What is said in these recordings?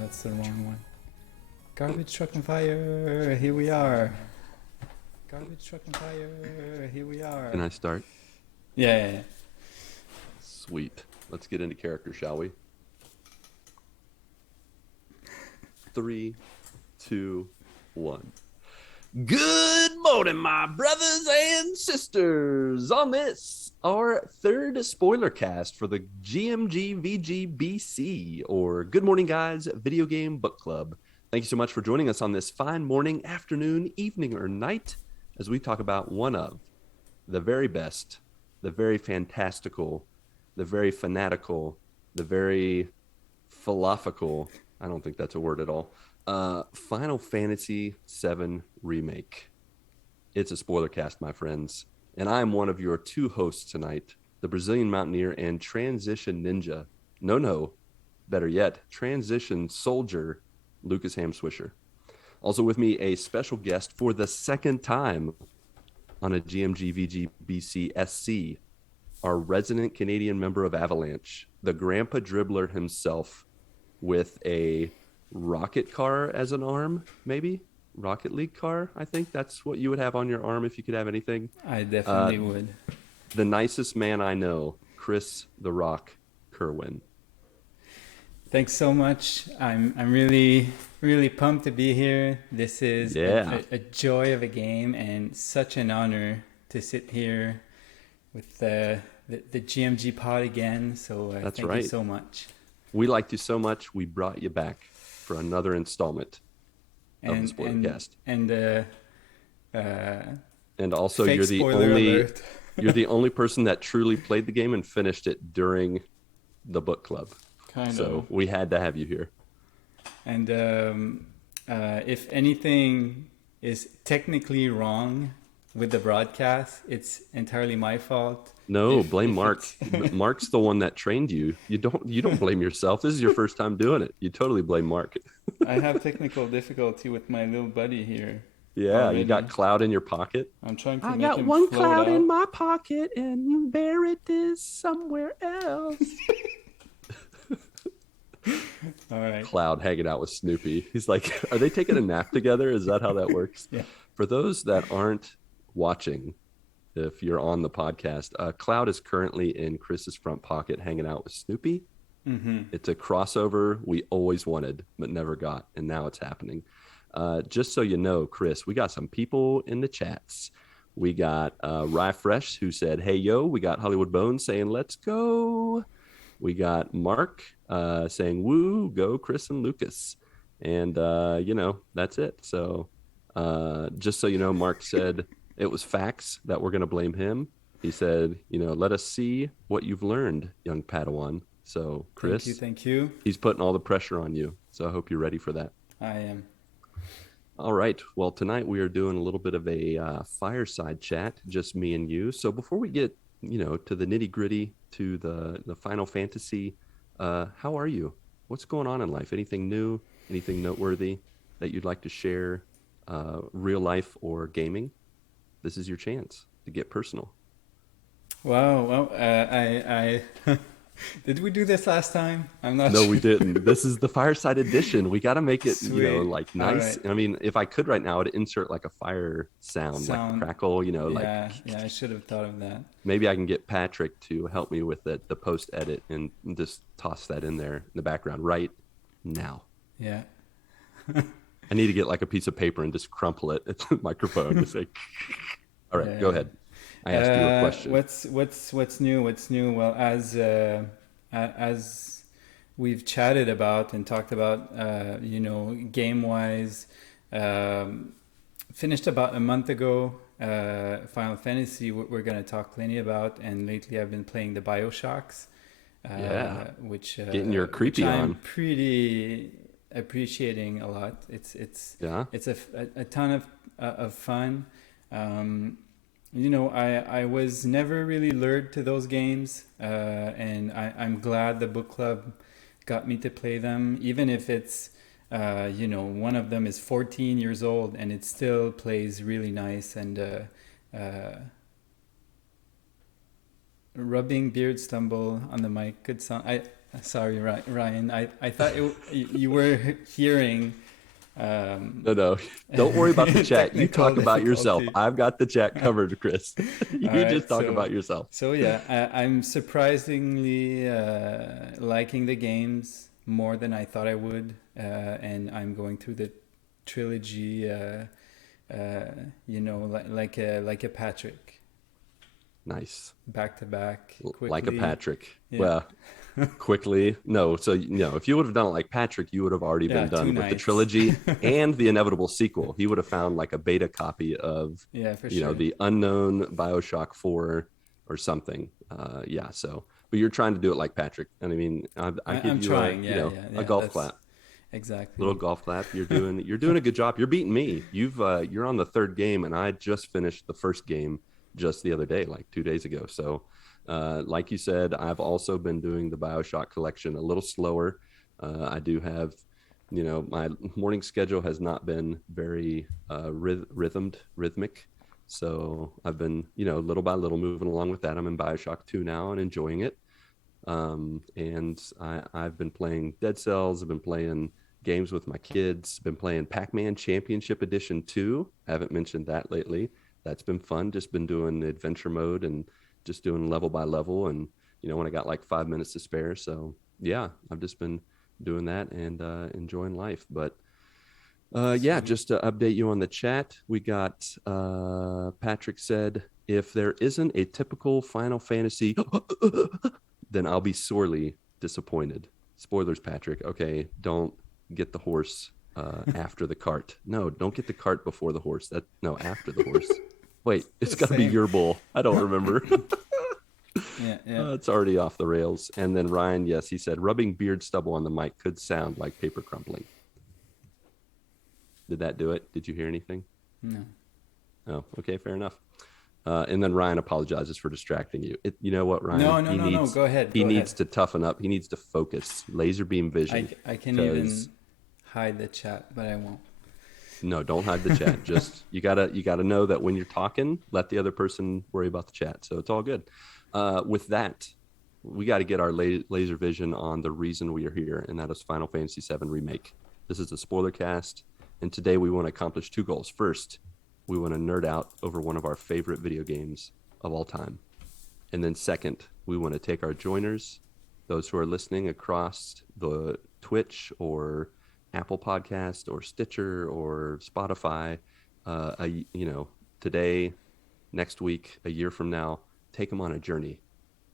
That's the wrong one. Garbage truck and fire, here we are. Garbage truck and fire, here we are. Can I start? Yeah. Sweet. Let's get into character, shall we? 3, 2, 1. Good morning, my brothers and sisters. On this, our third spoiler cast for the GMG VGBC, or Good Morning Guys Video Game Book Club. Thank you so much for joining us on this fine morning, afternoon, evening, or night as we talk about one of the very best, the very fantastical, the very fanatical, the very philosophical, I don't think that's a word at all, Final Fantasy VII Remake. It's a spoiler cast, my friends. And I'm one of your two hosts tonight, the Brazilian Mountaineer and Transition Ninja. No, better yet, Transition Soldier, Lucas Hamswisher. Also with me, a special guest for the second time on a GMG VG BC SC, our resident Canadian member of Avalanche, the Grandpa Dribbler himself, with a rocket car as an arm, maybe? Rocket League car, I think that's what you would have on your arm if you could have anything. I definitely would. The nicest man I know, Kris "The Rock" Kerwin. Thanks so much. I'm really pumped to be here. This is a joy of a game and such an honor to sit here with the GMG pod again. So That's thank right. you so much. We liked you so much, we brought you back for another installment of the Spoilercast. And also, you're the only person that truly played the game and finished it during the book club. So we had to have you here. And if anything is technically wrong with the broadcast, it's entirely my fault. No, blame Marc. Marc's the one that trained you. You don't blame yourself. This is your first time doing it. You totally blame Marc. I have technical difficulty with my little buddy here. Yeah, already. You got Cloud in your pocket. I'm trying to I make got him one float cloud out. in my pocket, and there it is somewhere else. All right. Cloud hanging out with Snoopy. He's like, are they taking a nap together? Is that how that works? Yeah. For those that aren't watching, if you're on the podcast, Cloud is currently in Kris's front pocket hanging out with Snoopy. Mm-hmm. It's a crossover we always wanted but never got, and now it's happening. Just so you know, Kris, we got some people in the chats. We got Rye Fresh, who said, hey, yo. We got Hollywood Bones saying, let's go. We got Marc saying, woo, go Kris and Lucas. And, that's it. So just so you know, Marc said it was facts that we're going to blame him. He said, let us see what you've learned, young Padawan. So, Kris, Thank you. He's putting all the pressure on you. So I hope you're ready for that. I am. All right. Well, tonight we are doing a little bit of a fireside chat, just me and you. So before we get, to the nitty gritty, to the Final Fantasy, how are you? What's going on in life? Anything new? Anything noteworthy that you'd like to share? Real life or gaming? This is your chance to get personal. Wow. Well, I did we do this last time? I'm not No, sure. we didn't. This is the fireside edition. We got to make it, Sweet. nice. Right. I mean, if I could right now, I'd insert like a fire sound. Like a crackle, Yeah, I should have thought of that. Maybe I can get Patrick to help me with the post edit and just toss that in there in the background right now. Yeah. I need to get like a piece of paper and just crumple it at the microphone to say, all right, go ahead. I asked you a question. What's new? What's new? Well, as we've chatted about and talked about, game wise, finished about a month ago. Final Fantasy, we're going to talk plenty about, and lately I've been playing the BioShocks, which getting your creepy which on. I'm pretty appreciating a lot. It's a ton of fun. I was never really lured to those games, and I'm glad the book club got me to play them, even if it's one of them is 14 years old and it still plays really nice. And rubbing beard stumble on the mic, good song. Sorry, Ryan, I thought you were hearing. No, don't worry about the chat. You talk about yourself. I've got the chat covered, Kris. You just talk about yourself. So yeah, I'm surprisingly liking the games more than I thought I would, and I'm going through the trilogy, like a Patrick. Nice. Back to back, quickly. Like a Patrick. Yeah. Well, quickly. No, so if you would have done it like Patrick, you would have already been done with the trilogy and the inevitable sequel. He would have found like a beta copy of the unknown BioShock 4 or something. So But you're trying to do it like Patrick. And I mean, I give I'm you trying. a golf clap. Exactly. Little golf clap. You're doing a good job. You're beating me. You're on the third game, and I just finished the first game just the other day, like 2 days ago. So, like you said, I've also been doing the BioShock collection a little slower. I do have, my morning schedule has not been very rhythmic. So I've been, little by little moving along with that. I'm in BioShock 2 now and enjoying it. And I've been playing Dead Cells. I've been playing games with my kids. Been playing Pac-Man Championship Edition 2. Haven't mentioned that lately. That's been fun. Just been doing the adventure mode and just doing level by level. And, when I got like 5 minutes to spare. So yeah, I've just been doing that and enjoying life. But just to update you on the chat, we got Patrick said, if there isn't a typical Final Fantasy then I'll be sorely disappointed. Spoilers, Patrick. Okay, don't get the horse after the cart. No, don't get the cart before the horse. After the horse. Wait, it's got to be your bull. I don't remember. Yeah. It's already off the rails. And then Ryan, yes, he said, rubbing beard stubble on the mic could sound like paper crumpling. Did that do it? Did you hear anything? No. Oh, okay, fair enough. And then Ryan apologizes for distracting you. You know what, Ryan? No. Go ahead. He needs to toughen up. He needs to focus. Laser beam vision. I can even hide the chat, but I won't. No, don't hide the chat. Just you gotta know that when you're talking, let the other person worry about the chat. So it's all good. With that, we got to get our laser vision on the reason we are here, and that is Final Fantasy VII Remake. This is a spoiler cast, and today we want to accomplish two goals. First, we want to nerd out over one of our favorite video games of all time. And then second, we want to take our joiners, those who are listening across the Twitch or Apple Podcast or Stitcher or Spotify, today, next week, a year from now, take them on a journey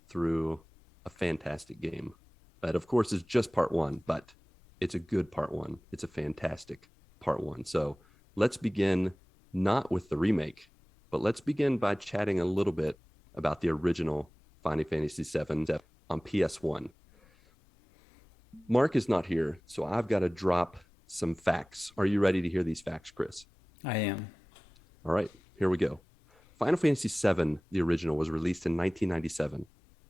through a fantastic game. That, of course, is just part one, but it's a good part one. It's a fantastic part one. So let's begin not with the remake, but let's begin by chatting a little bit about the original Final Fantasy VII on PS1. Marc is not here, so I've got to drop some facts. Are you ready to hear these facts, Kris? I am. All right, here we go. Final Fantasy VII, the original, was released in 1997.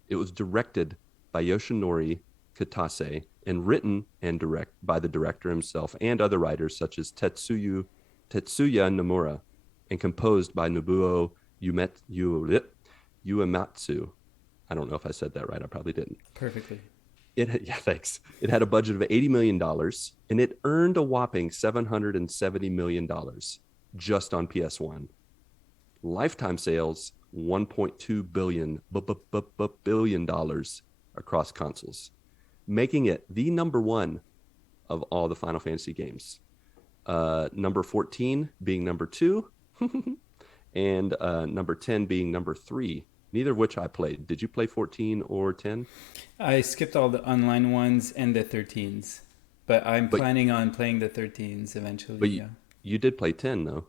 It was directed by Yoshinori Kitase and written and directed by the director himself and other writers such as Tetsuya Nomura, and composed by Nobuo Uematsu. I don't know if I said that right. I probably didn't. Perfectly. Thanks. It had a budget of $80 million, and it earned a whopping $770 million just on PS1. Lifetime sales, $1.2 billion across consoles, making it the number one of all the Final Fantasy games. Number 14 being number 2, and number 10 being number 3, neither of which I played. Did you play 14 or 10? I skipped all the online ones and the 13s, but I'm planning on playing the 13s eventually. But you did play 10, though.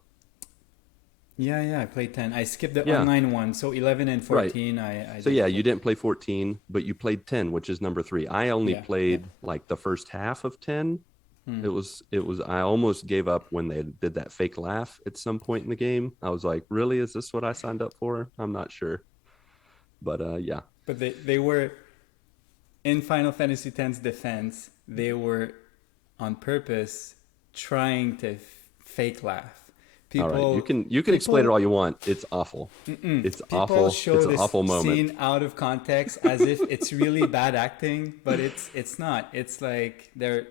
Yeah, I played 10. I skipped the online one, so 11 and 14. Right. You didn't play 14, but you played 10, which is number 3. I only played like the first half of 10. It was. I almost gave up when they did that fake laugh at some point in the game. I was like, really? Is this what I signed up for? I'm not sure. But yeah. But they were in Final Fantasy X's defense. They were on purpose trying to fake laugh. All right, you can explain it all you want. It's awful. It's awful. It's an awful moment. Scene out of context as if it's really bad acting, but it's not. It's like they're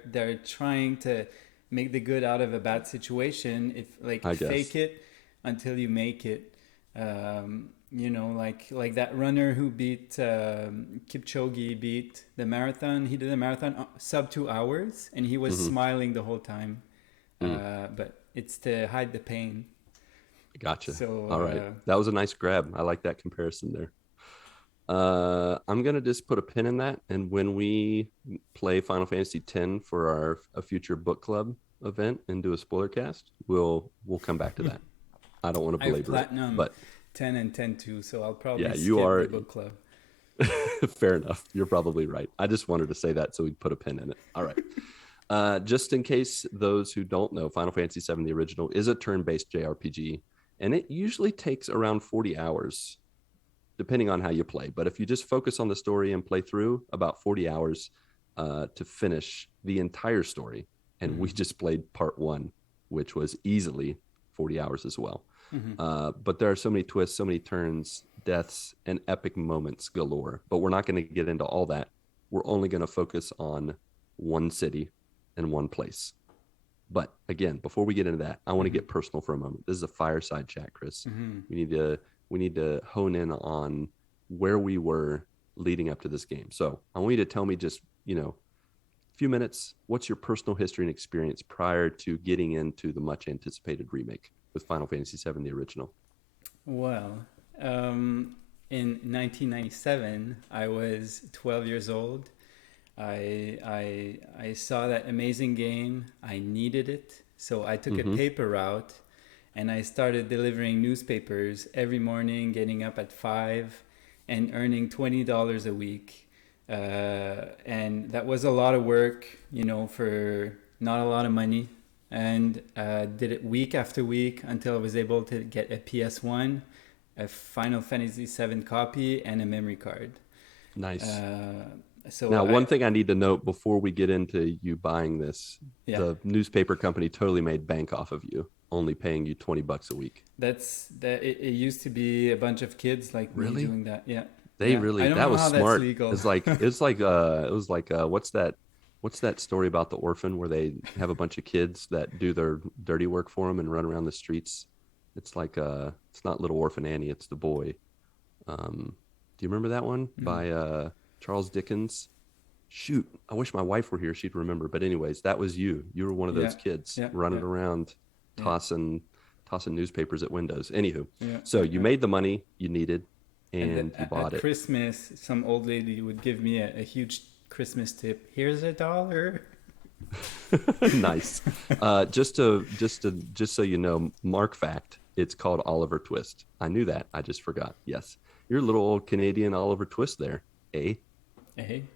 trying to make the good out of a bad situation. Fake it until you make it. Like that runner who beat Kipchoge beat the marathon. He did a marathon sub 2 hours, and he was smiling the whole time. But it's to hide the pain. Gotcha. So, all right. That was a nice grab. I like that comparison there. I'm going to just put a pin in that. And when we play Final Fantasy X for a future book club event and do a spoiler cast, we'll come back to that. I don't want to belabor it. But 10 and 10 too, so I'll probably skip you are, the book club. Fair enough. You're probably right. I just wanted to say that so we'd put a pin in it. All right. Just in case those who don't know, Final Fantasy VII, the original, is a turn-based JRPG, and it usually takes around 40 hours, depending on how you play. But if you just focus on the story and play through, about 40 hours to finish the entire story. And we just played part 1, which was easily 40 hours as well. But there are so many twists, so many turns, deaths, and epic moments galore. But we're not going to get into all that. We're only going to focus on one city and one place. But again, before we get into that, I want to get personal for a moment. This is a fireside chat, Kris. We need to hone in on where we were leading up to this game. So I want you to tell me just, a few minutes, what's your personal history and experience prior to getting into the much anticipated remake with Final Fantasy VII, the original? Well, in 1997, I was 12 years old. I saw that amazing game. I needed it. So I took a paper route and I started delivering newspapers every morning, getting up at 5 and earning $20 a week. And that was a lot of work, for not a lot of money. And did it week after week until I was able to get a PS1, a Final Fantasy VII copy, and a memory card. Nice. So now, one thing I need to note before we get into you buying this, the newspaper company totally made bank off of you, only paying you $20 a week. It used to be a bunch of kids like me doing that. Yeah. They really, that was smart. It's like what's that story about the orphan where they have a bunch of kids that do their dirty work for them and run around the streets? It's like, it's not Little Orphan Annie, it's The Boy. Do you remember that one by Charles Dickens? Shoot, I wish my wife were here. She'd remember. But anyways, that was you. You were one of those kids running around, tossing newspapers at windows. Anywho, so you made the money you needed. And you bought it. At Christmas, some old lady would give me a huge Christmas tip. Here's $1. Nice. Just so you know, Marc fact, it's called Oliver Twist. I knew that. I just forgot. Yes. You're a little old Canadian Oliver Twist there. Eh?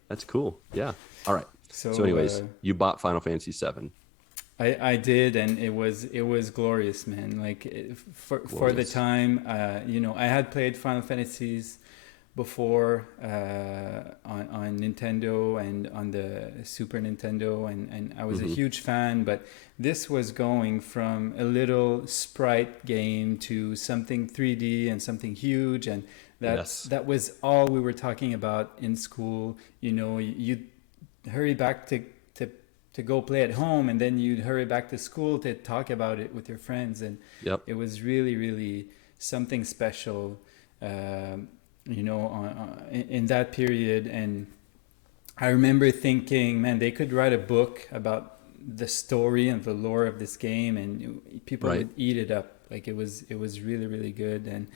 That's cool. Yeah. All right. So anyways, you bought Final Fantasy VII. I did, and it was glorious, man. Like for the time, I had played Final Fantasies before on Nintendo and on the Super Nintendo, and I was a huge fan. But this was going from a little sprite game to something 3D and something huge, and that was all we were talking about in school. You'd hurry back to go play at home, and then you'd hurry back to school to talk about it with your friends, and it was really, really something special, in that period. And I remember thinking, man, they could write a book about the story and the lore of this game, and people would eat it up. Like it was really, really good, and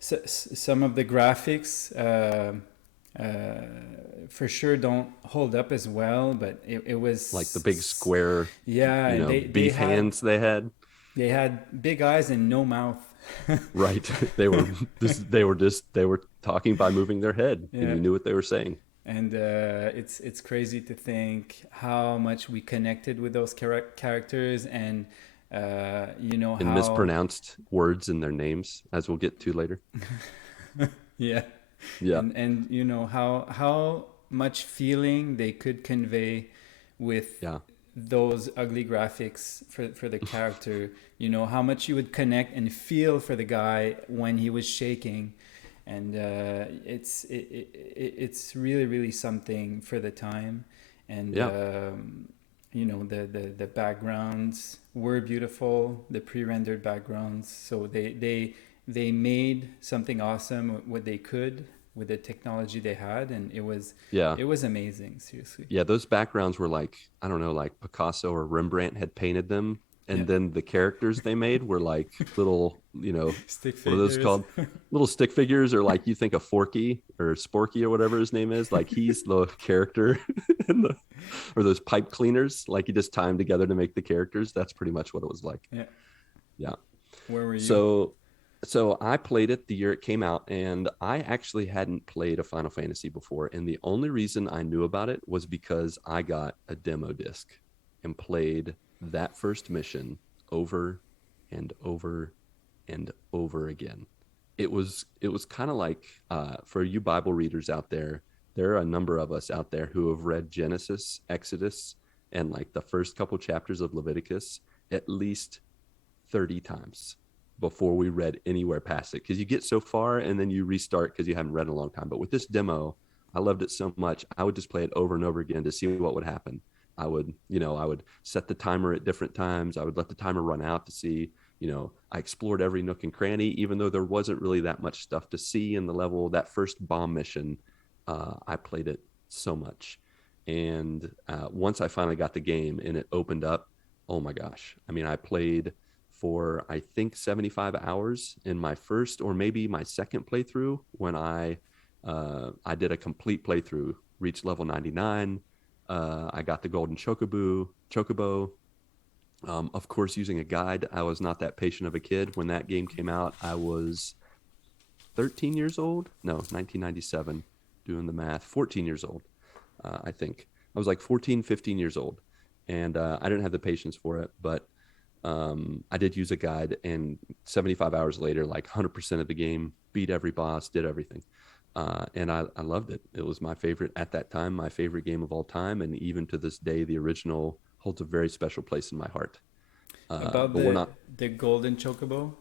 some of the graphics. For sure don't hold up as well, but it was like the big square beef hands they had big eyes and no mouth. Right. They were talking by moving their head, and you knew what they were saying. And it's crazy to think how much we connected with those characters, and how mispronounced words in their names, as we'll get to later. Yeah. And how much feeling they could convey with those ugly graphics for the character. How much you would connect and feel for the guy when he was shaking, and it's really, really something for the time. And the backgrounds were beautiful, the pre-rendered backgrounds. So they made something awesome what they could with the technology they had, and it was amazing, seriously. Yeah, those backgrounds were like, I don't know, like Picasso or Rembrandt had painted them, and then the characters they made were like little, stick figures. What are those called? Little stick figures, or like you think of Forky or Sporky or whatever his name is, like he's the character or those pipe cleaners, like you just tie them together to make the characters. That's pretty much what it was like. Yeah. Where were you? So So I played it the year it came out, and I actually hadn't played a Final Fantasy before. And the only reason I knew about it was because I got a demo disc and played that first mission over and over and over again. It was kind of like for you Bible readers out there are a number of us out there who have read Genesis, Exodus, and like the first couple chapters of Leviticus at least 30 times before we read anywhere past it, because you get so far and then you restart because you haven't read in a long time. But with this demo, I loved it so much, I would just play it over and over again to see what would happen. I would set the timer at different times. I would let the timer run out to see, I explored every nook and cranny, even though there wasn't really that much stuff to see in the level. That first bomb mission, I played it so much. And once I finally got the game and it opened up, oh my gosh. I mean, I played for, I think, 75 hours in my first or maybe my second playthrough when I did a complete playthrough, reached level 99. I got the golden chocobo. Of course, using a guide. I was not that patient of a kid. When that game came out, I was 13 years old. No, 1997, doing the math, 14 years old, I think. I was like 14, 15 years old. And I didn't have the patience for it, but I did use a guide, and 75 hours later, like 100% of the game, beat every boss, did everything. And I loved it. It was my favorite at that time, my favorite game of all time. And even to this day, the original holds a very special place in my heart. About the golden chocobo,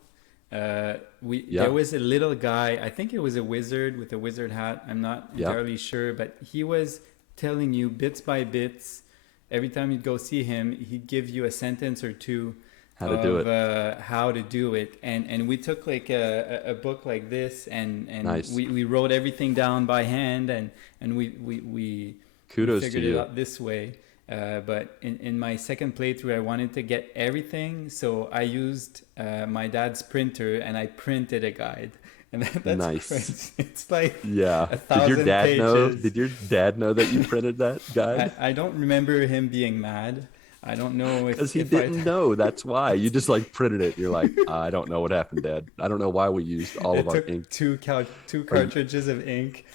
there was a little guy, I think it was a wizard with a wizard hat. I'm not entirely sure, but he was telling you bits by bits. Every time you'd go see him, he'd give you a sentence or two how to do it. And we took like a book like this, and nice. we wrote everything down by hand, and we kudos figured to you. It out this way. But in my second playthrough, I wanted to get everything, so I used my dad's printer and I printed a guide. And that's nice. Crazy. It's like 1,000 Did your dad pages. Did your dad know that you printed that guide? I don't remember him being mad. I don't know if because he didn't know. That's why you just like printed it. You're like, I don't know what happened, Dad. I don't know why we used all of our ink. Two cartridges of ink.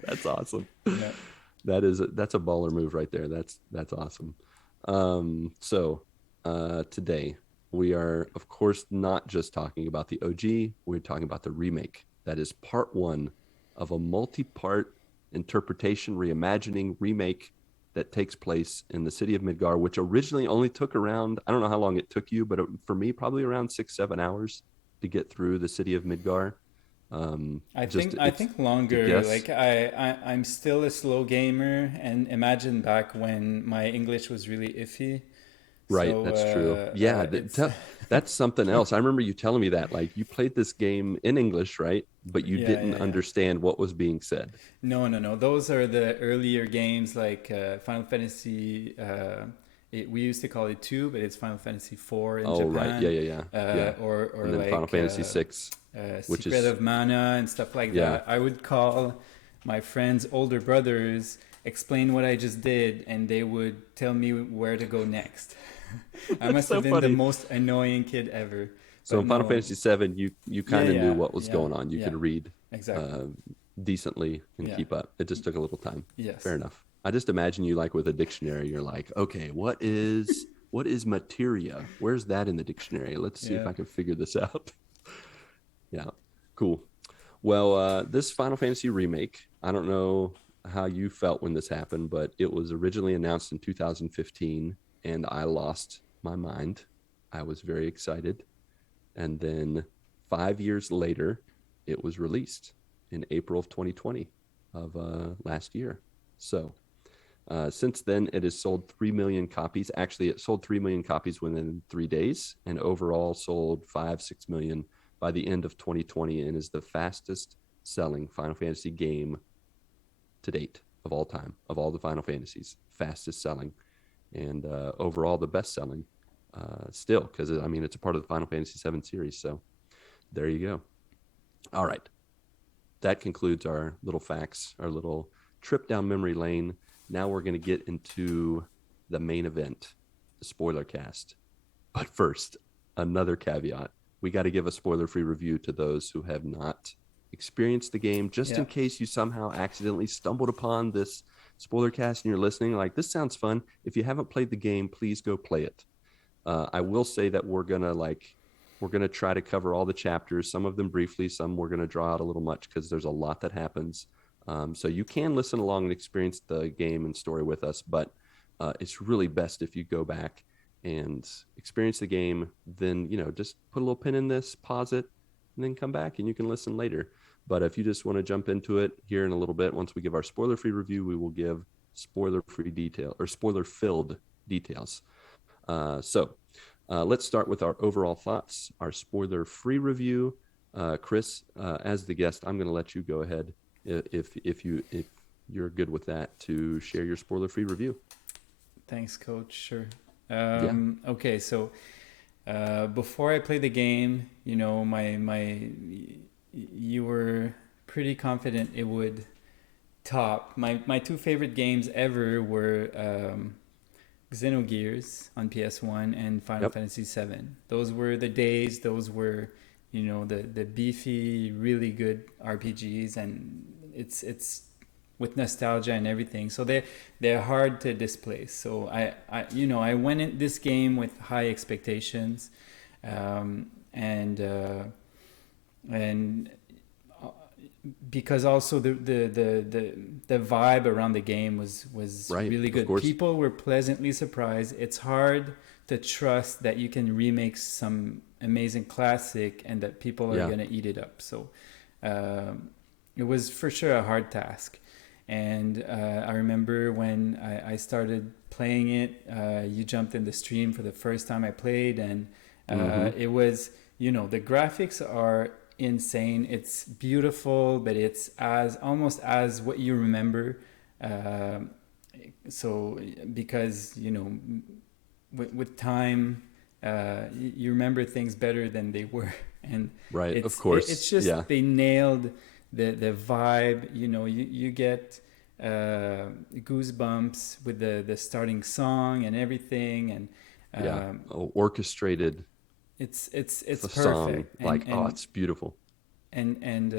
That's awesome. Yeah. That's a baller move right there. That's awesome. So today we are, of course, not just talking about the OG. We're talking about the remake. That is part one of a multi-part interpretation, reimagining, remake that takes place in the city of Midgar, which originally only took around, I don't know how long it took you, but for me, probably around 6-7 hours to get through the city of Midgar. I think longer. Like I'm still a slow gamer, and imagine back when my English was really iffy. Right, so, that's true. Yeah, that's something else. I remember you telling me that, like, you played this game in English, right? But you didn't understand what was being said. No. Those are the earlier games, like Final Fantasy. We used to call it 2, but it's Final Fantasy 4 in Japan. Oh, right. Yeah. Or and then like Final Fantasy 6. Secret of Mana and stuff like that. I would call my friends' older brothers, explain what I just did, and they would tell me where to go next. I must have been the most annoying kid ever. So in Final Fantasy VII, you kind of knew what was going on. You could read decently and keep up. It just took a little time. Yes. Fair enough. I just imagine you like with a dictionary. You're like, okay, what is materia? Where's that in the dictionary? Let's see if I can figure this out. Yeah, cool. Well, this Final Fantasy remake, I don't know how you felt when this happened, but it was originally announced in 2015, and I lost my mind. I was very excited. And then 5 years later, it was released in April of 2020 of last year. So since then, it has sold 3 million copies. Actually, it sold 3 million copies within 3 days, and overall sold 5-6 million by the end of 2020, and is the fastest selling Final Fantasy game to date of all time, of all the Final Fantasies. Fastest selling, and overall the best selling still, because I mean it's a part of the Final Fantasy VII series. So there you go. All right, that concludes our little facts, our little trip down memory lane. Now we're going to get into the main event, the spoiler cast. But first, another caveat. we got to give a spoiler-free review to those who have not experienced the game, just in case you somehow accidentally stumbled upon this spoiler cast and you're listening like, this sounds fun. If you haven't played the game, please go play it. I will say that we're gonna try to cover all the chapters, some of them briefly, some we're gonna draw out a little much because there's a lot that happens. So you can listen along and experience the game and story with us, but it's really best if you go back and experience the game, then, you know, just put a little pin in this, pause it, and then come back and you can listen later. But if you just want to jump into it here in a little bit, once we give our spoiler-free review, we will give spoiler-free detail or spoiler-filled details. So let's start with our overall thoughts, our spoiler-free review. Kris, as the guest, I'm going to let you go ahead if you're good with that to share your spoiler-free review. Thanks, Coach. Sure. Okay, so before I played the game, you know, you were pretty confident it would top. My two favorite games ever were Xenogears on PS1 and Final Fantasy VII. Those were the days. Those were, you know, the beefy, really good RPGs, and it's with nostalgia and everything. So they're hard to displace. So I went in this game with high expectations, and because also the vibe around the game was right, really good. People were pleasantly surprised. It's hard to trust that you can remake some amazing classic and that people are going to eat it up. So it was for sure a hard task. And I remember when I started playing it, you jumped in the stream for the first time I played, and it was, you know, the graphics are insane. It's beautiful, but it's almost as what you remember. So because, you know, with time, you remember things better than they were. And right, of course, it's just they nailed the vibe. You know, you get goosebumps with the starting song and everything, and orchestrated. It's perfect. Song, it's beautiful. And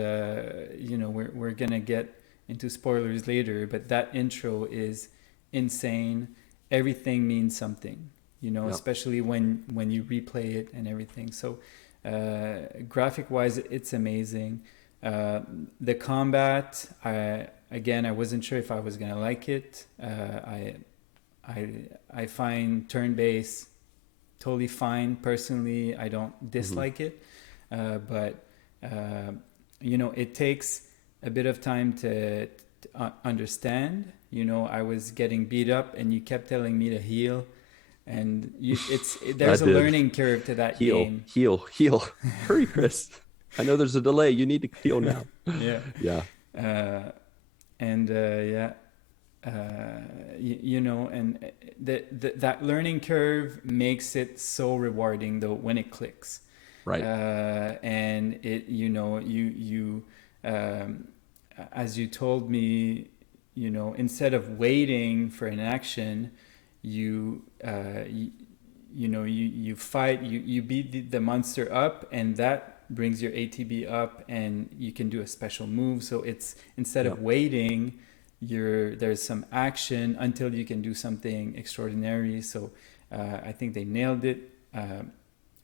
you know, we're gonna get into spoilers later, but that intro is insane. Everything means something, you know, especially when you replay it and everything. So graphic wise, it's amazing. The combat, I wasn't sure if I was gonna like it. I find turn-based totally fine. Personally, I don't dislike it, but you know, it takes a bit of time to understand. You know, I was getting beat up, and you kept telling me to heal, and there's a learning curve to that game. Heal. Hurry, Kris. I know there's a delay. You need to heal now. You know, and that learning curve makes it so rewarding though when it clicks, right? And it, you know, you as you told me, you know, instead of waiting for an action, you fight, you beat the monster up, and that brings your ATB up, and you can do a special move. So it's instead of waiting, there's some action until you can do something extraordinary. So I think they nailed it.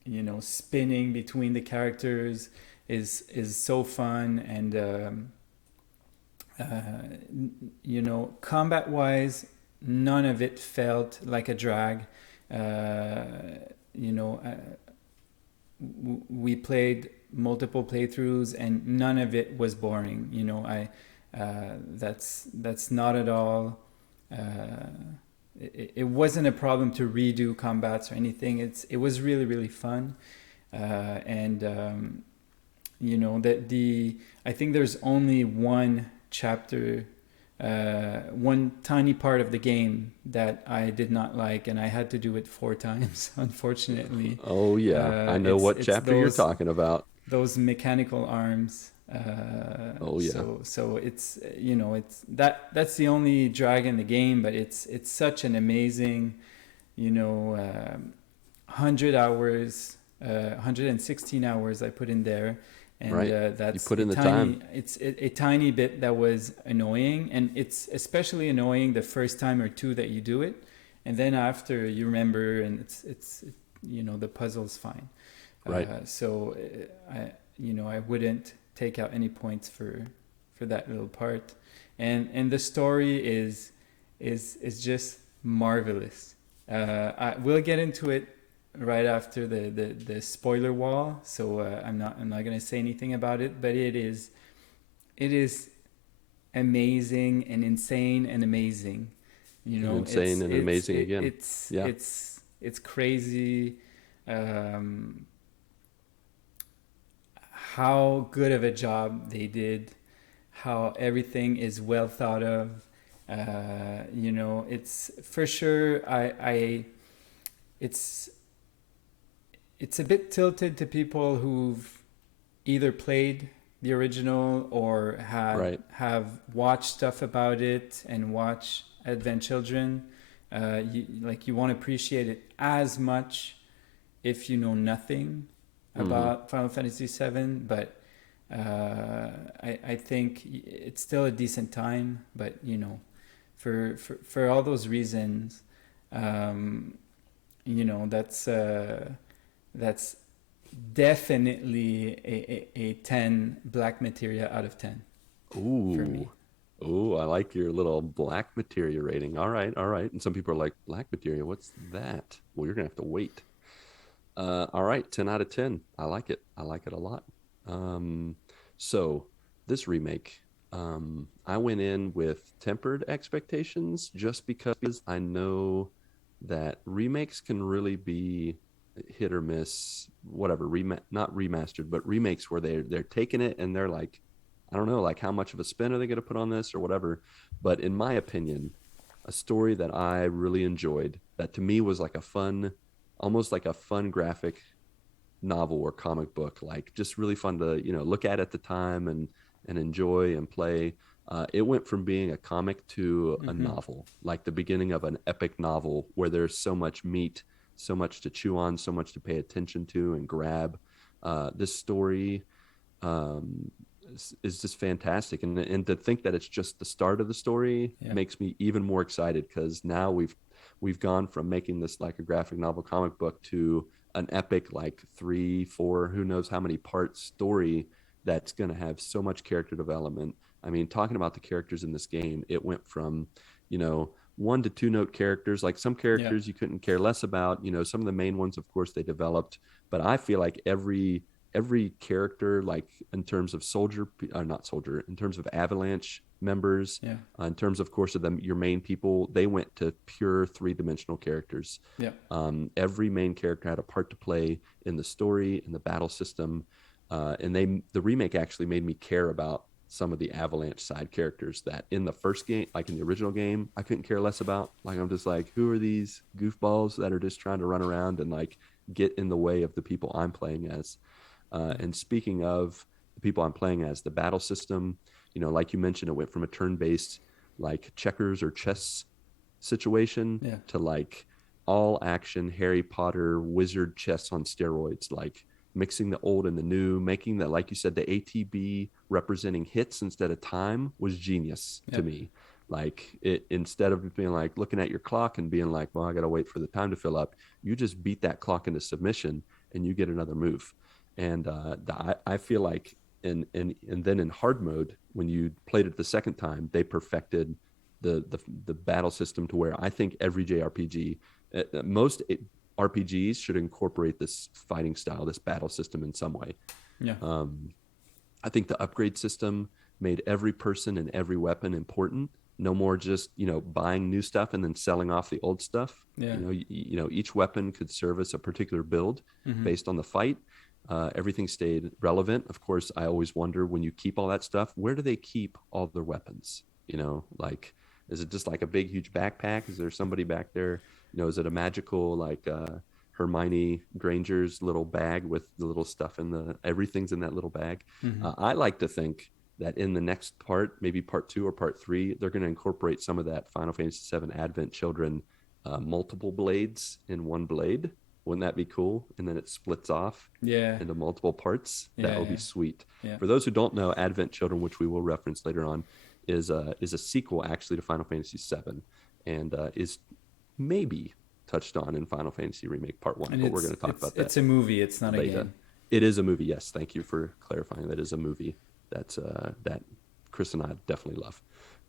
You know, spinning between the characters is so fun, and you know, combat wise, none of it felt like a drag. You know, we played multiple playthroughs, and none of it was boring. You know, that's not at all. It wasn't a problem to redo combats or anything. It was really, really fun, and you know, I think there's only one chapter, one tiny part of the game that I did not like, and I had to do it 4 times, unfortunately. Oh yeah, I know what chapter you're talking about. Those mechanical arms. So it's, you know, that's the only drag in the game, but it's such an amazing, you know, 100 hours 116 hours I put in there, and Right. You that's put a in the tiny. time. It's a tiny bit that was annoying, and it's especially annoying the first time or two that you do it, and then after you remember, and the puzzle's fine. Right. So I wouldn't take out any points for that little part, and the story is just marvelous. I will get into it right after the spoiler wall, so I'm not gonna say anything about it, but it is amazing and insane and amazing. And insane and amazing again. It's crazy. How good of a job they did, how everything is well thought of. It's for sure. It's it's a bit tilted to people who've either played the original or have watched stuff about it and watch Advent Children. You won't appreciate it as much if you know nothing about Final Fantasy VII, but I think it's still a decent time. But for all those reasons, that's definitely a 10 black materia out of 10. Ooh. For me. Ooh, I like your little black materia rating. All right, all right. And some people are like, black materia, what's that? Well, you're gonna have to wait. All right, 10 out of 10. I like it. I like it a lot. So this remake, I went in with tempered expectations just because I know that remakes can really be hit or miss, whatever, not remastered, but remakes where they're taking it and they're like, I don't know, like how much of a spin are they going to put on this or whatever. But in my opinion, a story that I really enjoyed, that to me was like almost like a fun graphic novel or comic book, like just really fun to look at the time and enjoy and play. It went from being a comic to a novel, like the beginning of an epic novel where there's so much meat, so much to chew on, so much to pay attention to and grab. This story is just fantastic, and to think that it's just the start of the story makes me even more excited, because now we've gone from making this like a graphic novel comic book to an epic, like 3, 4, who knows how many part story that's going to have so much character development. I mean, talking about the characters in this game, it went from 1 to 2 note characters, like some characters you couldn't care less about. Some of the main ones, of course, they developed, but I feel like every character, like in terms of in terms of Avalanche members, in terms, of course, of your main people, they went to pure 3-dimensional characters. Every main character had a part to play in the story, in the battle system, and the remake actually made me care about some of the Avalanche side characters that in the first game, like in the original game, I couldn't care less about. Like, I'm just like, who are these goofballs that are just trying to run around and like get in the way of the people I'm playing as? And speaking of the people I'm playing as, the battle system, like you mentioned, it went from a turn-based like checkers or chess situation to like all action Harry Potter wizard chess on steroids, like mixing the old and the new, making that, like you said, the ATB representing hits instead of time was genius to me. Like, it, instead of being like looking at your clock and being like, well, I got to wait for the time to fill up, you just beat that clock into submission and you get another move. And I feel like and then in hard mode, when you played it the second time, they perfected the battle system to where I think every JRPG, most RPGs should incorporate this fighting style, this battle system in some way. I think the upgrade system made every person and every weapon important. No more just buying new stuff and then selling off the old stuff. Each weapon could service a particular build based on the fight. Everything stayed relevant. Of course, I always wonder, when you keep all that stuff, where do they keep all their weapons? Like, is it just like a big, huge backpack? Is there somebody back there? Is it a magical, like Hermione Granger's little bag with the little stuff everything's in that little bag? I like to think that in the next part, maybe part 2 or part 3, they're going to incorporate some of that Final Fantasy VII Advent Children multiple blades in one blade. Wouldn't that be cool? And then it splits off Yeah. into multiple parts. That would be sweet. Yeah. For those who don't know, Advent Children, which we will reference later on, is a sequel actually to Final Fantasy VII, and is maybe touched on in Final Fantasy Remake Part 1, but we're going to talk about that. It's a movie, it's not later. A game. It is a movie, yes. Thank you for clarifying. That is a movie that Kris and I definitely love.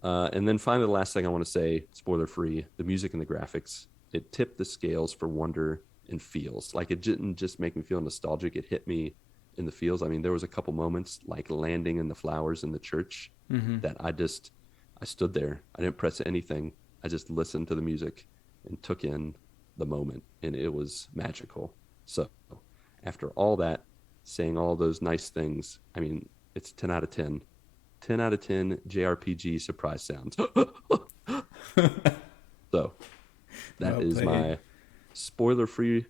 And then finally, the last thing I want to say, spoiler-free, the music and the graphics, it tipped the scales for wonder and feels. Like, it didn't just make me feel nostalgic, it hit me in the feels. I mean, there was a couple moments, like landing in the flowers in the church, that I stood there. I didn't press anything. I just listened to the music and took in the moment, and it was magical. So after all that, saying all those nice things, I mean, it's 10 out of 10. 10 out of 10 JRPG surprise sounds. So that is my spoiler-free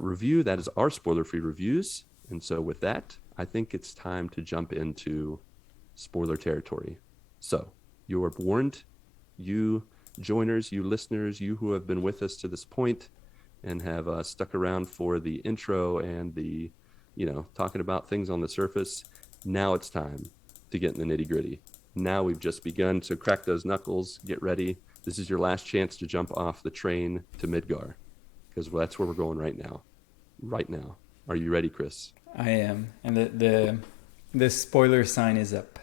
review. That is our spoiler-free reviews. And so with that, I think it's time to jump into spoiler territory. So you are warned, you joiners, you listeners, you who have been with us to this point and have stuck around for the intro and the, talking about things on the surface. Now it's time to get in the nitty gritty. Now we've just begun to crack those knuckles, get ready. This is your last chance to jump off the train to Midgar, because that's where we're going right now. Right now. Are you ready, Kris? I am. And the spoiler sign is up.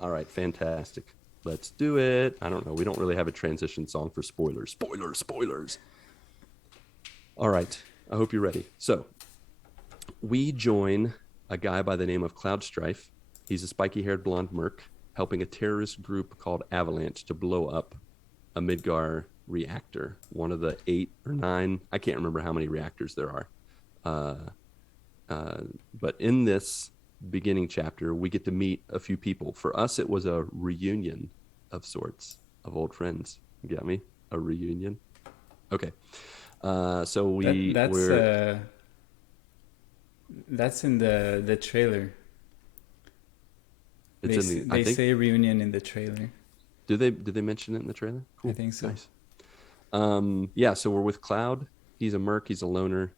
All right, fantastic. Let's do it. I don't know. We don't really have a transition song for spoilers. Spoilers. All right. I hope you're ready. So we join a guy by the name of Cloud Strife. He's a spiky-haired blonde merc helping a terrorist group called Avalanche to blow up a Midgar reactor. One of the 8 or 9. I can't remember how many reactors there are. But in this beginning chapter, we get to meet a few people. For us, it was a reunion of sorts of old friends. You get me? A reunion. Okay. So that's in the trailer. They say reunion in the trailer. Did they mention it in the trailer? Cool. I think so. Nice. So we're with Cloud. He's a merc. He's a loner.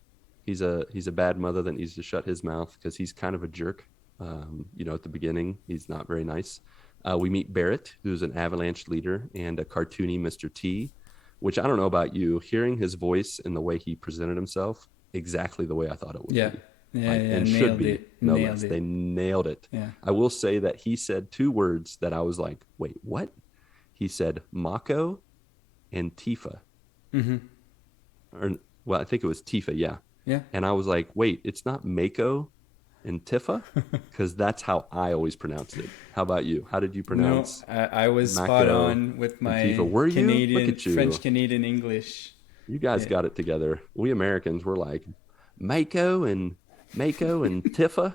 He's a bad mother that needs to shut his mouth because he's kind of a jerk. At the beginning, he's not very nice. We meet Barrett, who's an Avalanche leader and a cartoony Mr. T, which I don't know about you. Hearing his voice and the way he presented himself, exactly the way I thought it would be. And should be. No less. They nailed it. Yeah. I will say that he said 2 words that I was like, wait, what? He said Mako and Tifa. Well, I think it was Tifa, yeah. Yeah. And I was like, wait, it's not Mako and Tifa? Because that's how I always pronounced it. How about you? How did you pronounce? No, I was spot on with my French Canadian English. You guys got it together. We Americans were like, Mako and Tifa?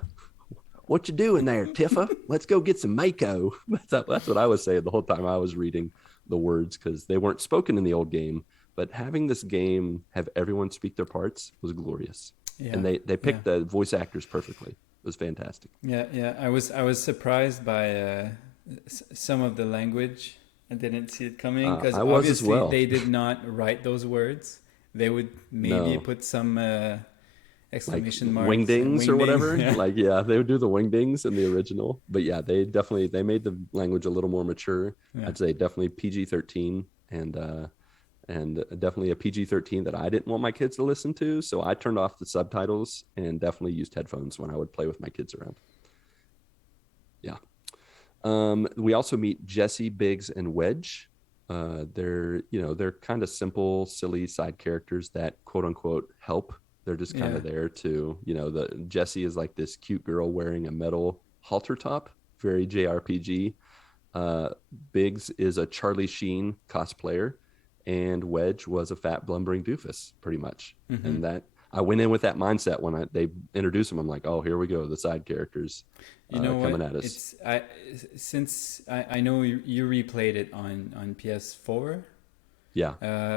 What you doing there, Tifa? Let's go get some Mako. That's what I was saying the whole time I was reading the words, because they weren't spoken in the old game. But having this game have everyone speak their parts was glorious. Yeah, and they picked the voice actors perfectly. It was fantastic. Yeah. I was surprised by some of the language. I didn't see it coming because obviously they did not write those words. They would maybe put some exclamation marks, wingdings or whatever. Yeah. They would do the wingdings in the original. But yeah, they made the language a little more mature. Yeah. I'd say definitely PG-13 and definitely a PG-13 that I didn't want my kids to listen to. So I turned off the subtitles and definitely used headphones when I would play with my kids around. Yeah. We also meet Jessie, Biggs, and Wedge. They're kind of simple, silly side characters that quote unquote help. They're just kind of there to, Jessie is like this cute girl wearing a metal halter top, very JRPG. Biggs is a Charlie Sheen cosplayer. And Wedge was a fat, blumbering doofus, pretty much. And that I went in with that mindset when they introduced him. I'm like, oh, here we go, the side characters coming at us. Since I know you replayed it on PS4,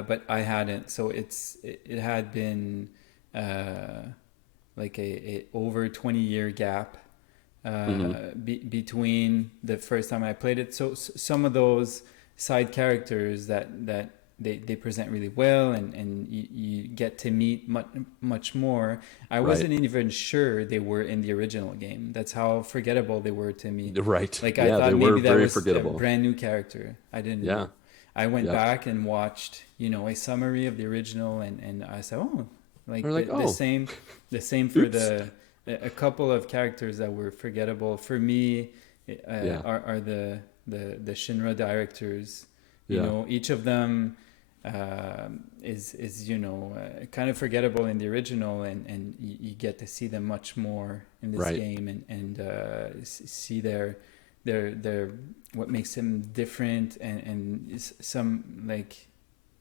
but I hadn't. So it had been like a over 20-year gap between the first time I played it. So some of those side characters that they present really well, and you get to meet much more. I wasn't even sure they were in the original game. That's how forgettable they were to me. Right. Like Yeah, I thought they maybe were that very was forgettable. a brand new character. I didn't know. I went back and watched, a summary of the original, and I said, oh, the same for a couple of characters that were forgettable for me. Are the Shinra directors. Each of them is kind of forgettable in the original, and you get to see them much more in this game, and see their what makes them different, and some, like,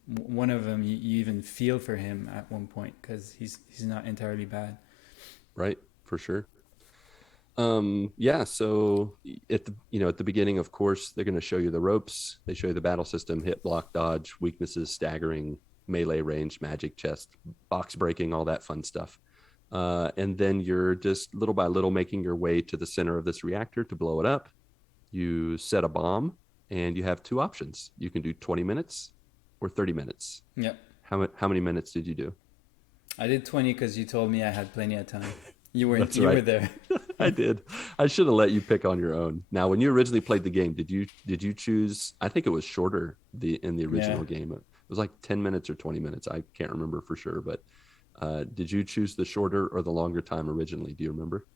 one of them you even feel for him at one point because he's not entirely bad. Right, for sure. So at the beginning, of course, they're going to show you the ropes. They show you the battle system: hit, block, dodge, weaknesses, staggering, melee, range, magic, chest, box breaking, all that fun stuff. And then you're just little by little making your way to the center of this reactor to blow it up. You set a bomb, and you have two options. You can do 20 minutes or 30 minutes. Yeah. How many minutes did you do? I did 20 because you told me I had plenty of time. You were there. I did. I should have let you pick on your own. Now, when you originally played the game, did you choose? I think it was shorter in the original game. It was like 10 minutes or 20 minutes. I can't remember for sure, but did you choose the shorter or the longer time originally? Do you remember?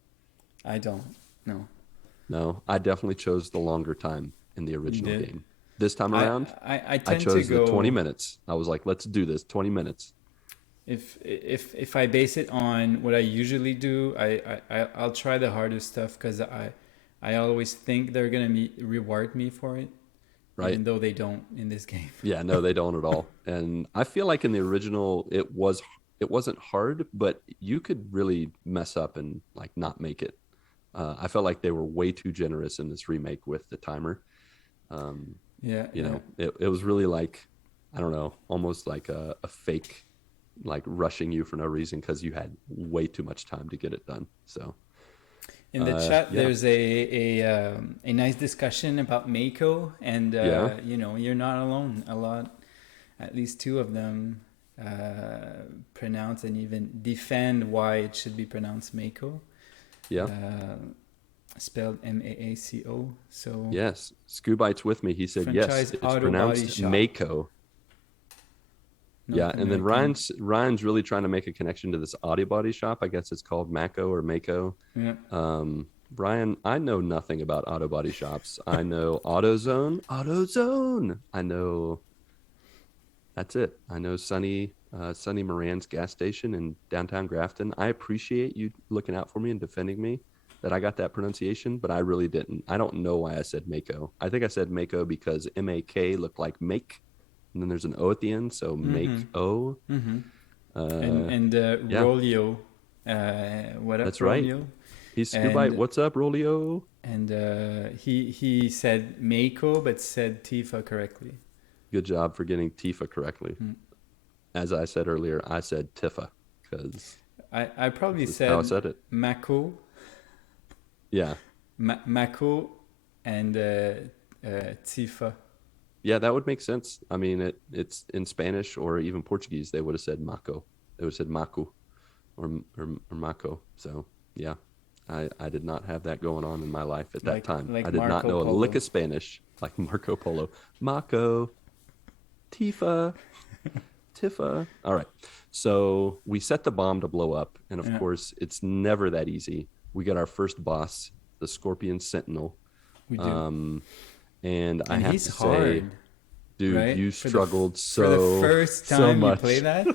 I don't. No, I definitely chose the longer time in the original game. This time around, I chose the 20 minutes. I was like, let's do this 20 minutes. If I base it on what I usually do, I'll try the hardest stuff because I always think they're gonna reward me for it, right? Even though they don't in this game. Yeah, no, they don't at all. And I feel like in the original, it wasn't hard, but you could really mess up and like not make it. I felt like they were way too generous in this remake with the timer. It was really like, I don't know, almost like a fake, like rushing you for no reason because you had way too much time to get it done. So in the chat, there's a nice discussion about Mako, and you're not alone. At least two of them pronounce and even defend why it should be pronounced Mako. Spelled Maaco. So yes, Scoobyte's with me. He said yes, it's pronounced Mako. And then Ryan's really trying to make a connection to this audio body shop. I guess it's called Mako or Mako. Yeah. Brian, I know nothing about auto body shops. I know AutoZone. I know. That's it. I know Sonny Moran's gas station in downtown Grafton. I appreciate you looking out for me and defending me that I got that pronunciation, but I really didn't. I don't know why I said Mako. I think I said Mako because M-A-K looked like make, and then there's an O at the end, so Make-O. Mm-hmm. Rolio. What up, that's Rolio? Right. He's Scooby. What's up, Rolio? And he said Mako, but said Tifa correctly. Good job for getting Tifa correctly. As I said earlier, I said Tifa because I probably said how I said it. Mako. Yeah. Mako and Tifa. Yeah, that would make sense. I mean, it's in Spanish or even Portuguese. They would have said Mako. They would have said Maku or Mako. So yeah, I did not have that going on in my life at that time. I did not know a lick of Spanish like Marco Polo. Mako. Tifa. Tifa. All right. So we set the bomb to blow up. And of course, it's never that easy. We got our first boss, the Scorpion Sentinel. We do. And I have to say, hard, dude, right? You struggled for the first time much. You play that.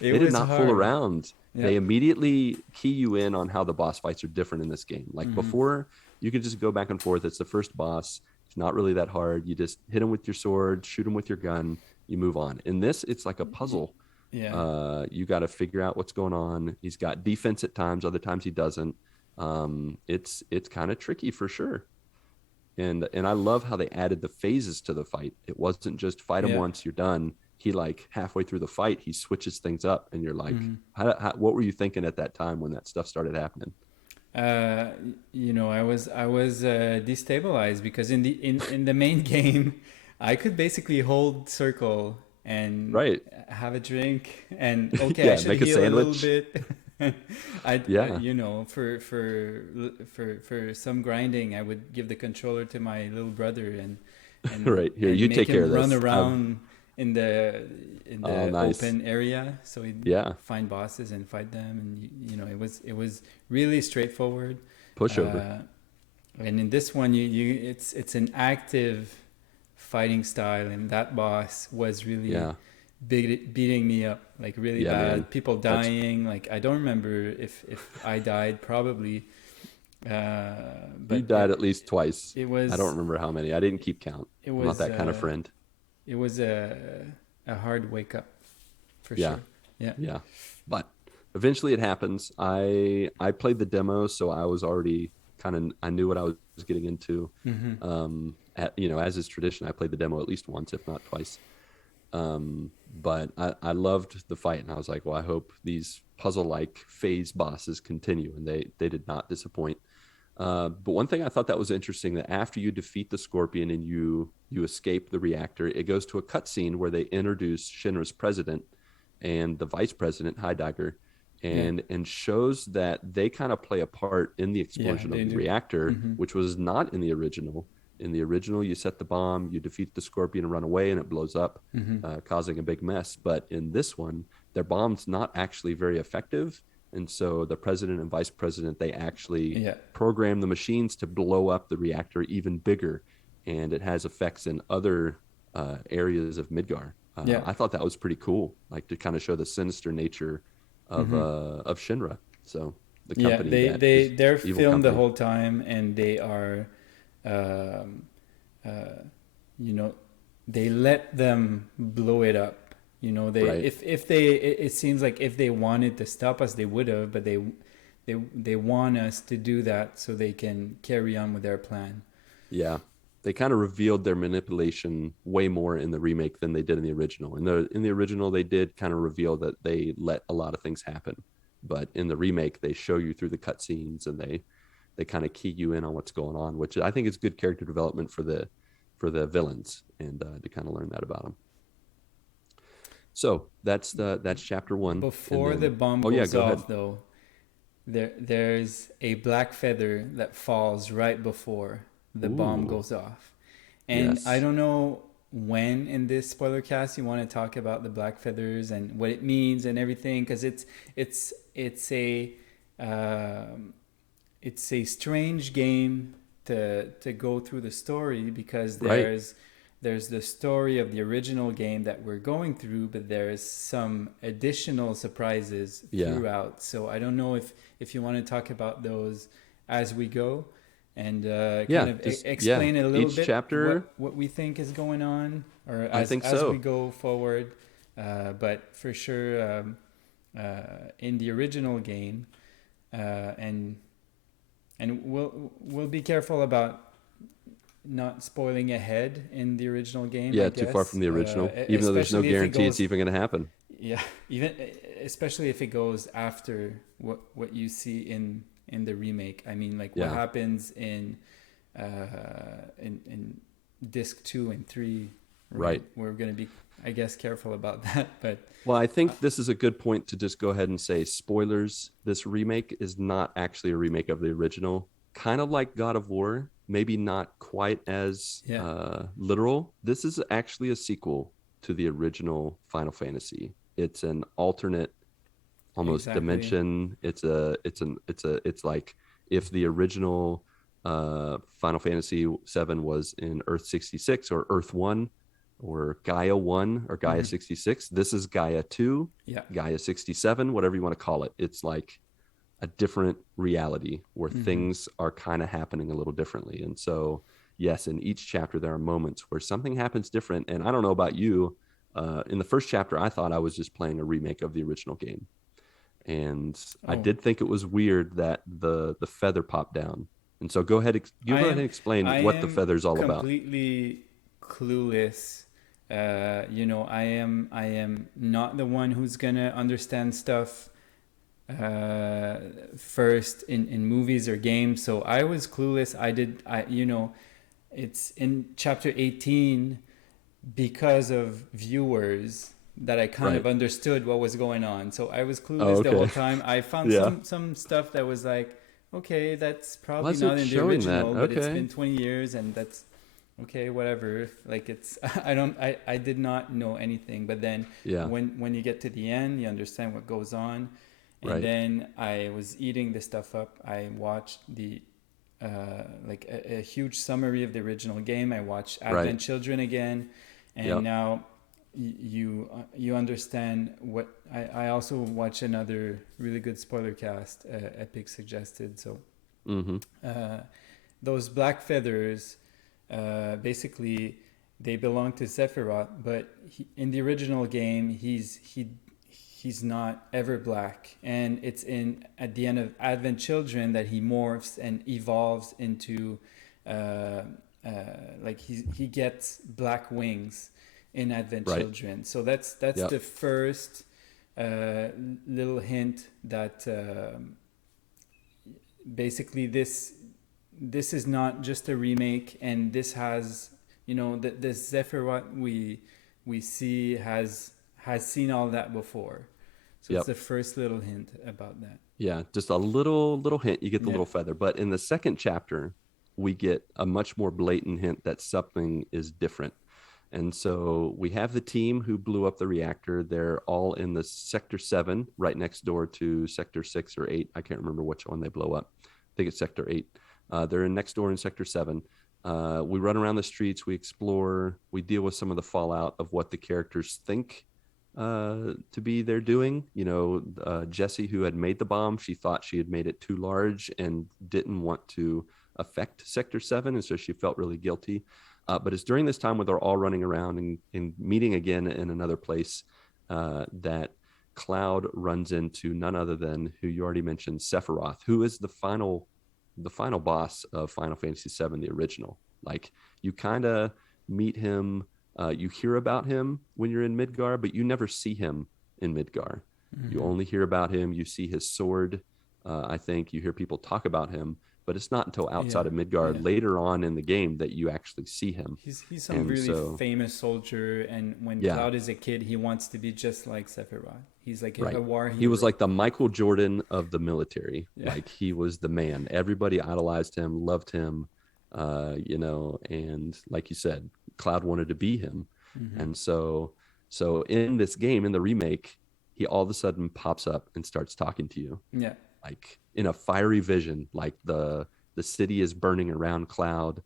They did not fool around. Yep. They immediately key you in on how the boss fights are different in this game. Like before, you could just go back and forth. It's the first boss. It's not really that hard. You just hit him with your sword, shoot him with your gun, you move on. In this, it's like a puzzle. Yeah. You got to figure out what's going on. He's got defense at times, other times he doesn't. It's kind of tricky for sure. And I love how they added the phases to the fight. It wasn't just fight him once, you're done. He like halfway through the fight, he switches things up, and you're like, what were you thinking at that time when that stuff started happening? I was destabilized because in the main game, I could basically hold circle and Right. have a drink, and okay, I Yeah, should make a heal a little sandwich. bit. Yeah. You know, for some grinding, I would give the controller to my little brother, Right. Here, and you make take care him of run this. around in Oh, the nice. open area, so he'd Yeah. find bosses and fight them, and you know, it was really straightforward. Pushover. Uh, and in this one, it's an active fighting style, and that boss was really Yeah. beating me up like really Yeah, man. bad. People That's dying. Like I don't remember if I died, probably. You But died at least twice. it I don't was remember how many. I didn't keep count. it I'm not was that kind of friend. it was a hard wake up for Yeah. sure. Yeah. Yeah. But eventually it happens. I played the demo, so I was already I knew what I was getting into. Mm-hmm. As is tradition, I played the demo at least once, if not twice. But I loved the fight, and I was like, well, I hope these puzzle-like phase bosses continue, and they did not disappoint. But one thing I thought that was interesting, that after you defeat the Scorpion and you escape the reactor, it goes to a cutscene where they introduce Shinra's president and the vice president, Heidegger, Yeah. and shows that they kind of play a part in the Yeah, explosion of they the do. reactor, Mm-hmm. which was not in the original. In the original, you set the bomb, you defeat the Scorpion and run away, and it blows up, Mm-hmm. causing a big mess. But in this one, their bomb's not actually very effective. And so the president and vice president, they actually Yeah. program the machines to blow up the reactor even bigger. And it has effects in other areas of Midgar. Yeah. I thought that was pretty cool, like to kind of show the sinister nature of Shinra. So the Yeah, company that is they're evil filmed the company. whole time, and they are, um, you know, they let them blow it up. You know, Right. if they it seems like if they wanted to stop us, they would have, but they want us to do that so they can carry on with their plan. Yeah. They kind of revealed their manipulation way more in the remake than they did in the original. In the original, they did kind of reveal that they let a lot of things happen, but in the remake, they show you through the cutscenes, and they kind of key you in on what's going on, which I think is good character development for the villains, and to kind of learn that about them. So that's chapter one. Before And the then, bomb oh yeah, goes go ahead. off, though, there's a black feather that falls right before the bomb Ooh, goes off. And I yes, don't know when in this spoiler cast you want to talk about the black feathers and what it means and everything, because it's a it's a strange game to go through the story, because right, there's the story of the original game that we're going through, but there's some additional surprises yeah, throughout. So I don't know if you want to talk about those as we go, and kind yeah, of just yeah. explain a little Each bit chapter, what we think is going on, or I think as we so. go forward. But for sure, in the original game, and we'll be careful about not spoiling ahead in the original game, I Yeah, too far guess. from the original, even though there's no Especially if it guarantee it's goes, even going to happen. yeah, even especially if it goes after what you see in the remake. I mean, like what Yeah, happens in disc 2 and 3, right? right. We're gonna be, I guess, careful about that, but Well, I uh, think this is a good point to just go ahead and say spoilers. This remake is not actually a remake of the original. Kind of like God of War, maybe not quite as yeah, literal. This is actually a sequel to the original Final Fantasy. It's an alternate, almost exactly. dimension. It's like if the original Final Fantasy VII was in Earth 66 or Earth 1 or Gaia 1 or Gaia Hmm. 66. This is Gaia 2, Yeah. Gaia 67, whatever you want to call it. It's like a different reality where Hmm. things are kind of happening a little differently. And so, yes, in each chapter, there are moments where something happens different. And I don't know about you. In the first chapter, I thought I was just playing a remake of the original game. And I Oh, did think it was weird that the feather popped down. And so you I go ahead and am explain I what the am feather's all about. completely clueless. You know, I am not the one who's gonna understand stuff first in movies or games. So I was clueless. I you know, it's in chapter 18. because of viewers that I kind Right. of understood what was going on. So I was Oh, clueless the whole okay. time. I found Yeah. some stuff that was like, okay, that's Why probably is it not in the showing that? original, but it's Okay. been 20 years and that's okay, whatever. Like it's I did not know anything, but then Yeah. when you get to the end, you understand what goes on. And Right. then I was eating this stuff up. I watched the like a huge summary of the original game. I watched Right. Advent Children again, and Yep. now you understand what I also watch another really good spoiler cast Epic suggested. So Mm-hmm. uh, those black feathers basically they belong to Sephiroth, but in the original game he's not ever black, and it's in at the end of Advent Children that he morphs and evolves into uh, like he gets black wings in Advent Right. Children. So that's Yep. the first little hint that basically this is not just a remake, and this has the Sephiroth we see has seen all that before. So it's Yep. the first little hint about that. Yeah. Just a little hint. You get the Yeah. little feather. But in the second chapter, we get a much more blatant hint that something is different. And so we have the team who blew up the reactor. They're all in the Sector 7, right next door to Sector 6 or 8. I can't remember which one they blow up. I think it's Sector 8. They're in next door in Sector 7. We run around the streets, we explore, we deal with some of the fallout of what the characters think to be they're doing. Jessie, who had made the bomb, she thought she had made it too large and didn't want to affect Sector 7. And so she felt really guilty. But it's during this time where they're all running around and meeting again in another place that Cloud runs into none other than who you already mentioned, Sephiroth, who is the final boss of Final Fantasy VII, the original. Like, you kind of meet him, you hear about him when you're in Midgar, but you never see him in Midgar. You only hear about him. You see his sword. I think you hear people talk about him, but it's not until Yeah. outside of Midgar Yeah. later on in the game that you actually see him. He's some And really so, famous soldier, and when yeah, Cloud is a kid, he wants to be just like Sephiroth. He's like a right. war He was hero. like the Michael Jordan of the military. Yeah. Like, he was the man. Everybody idolized him, loved him, and like you said, Cloud wanted to be him. And so in this game, in the remake, he all of a sudden pops up and starts talking to you, Yeah. like in a fiery vision. Like, the city is burning around Cloud,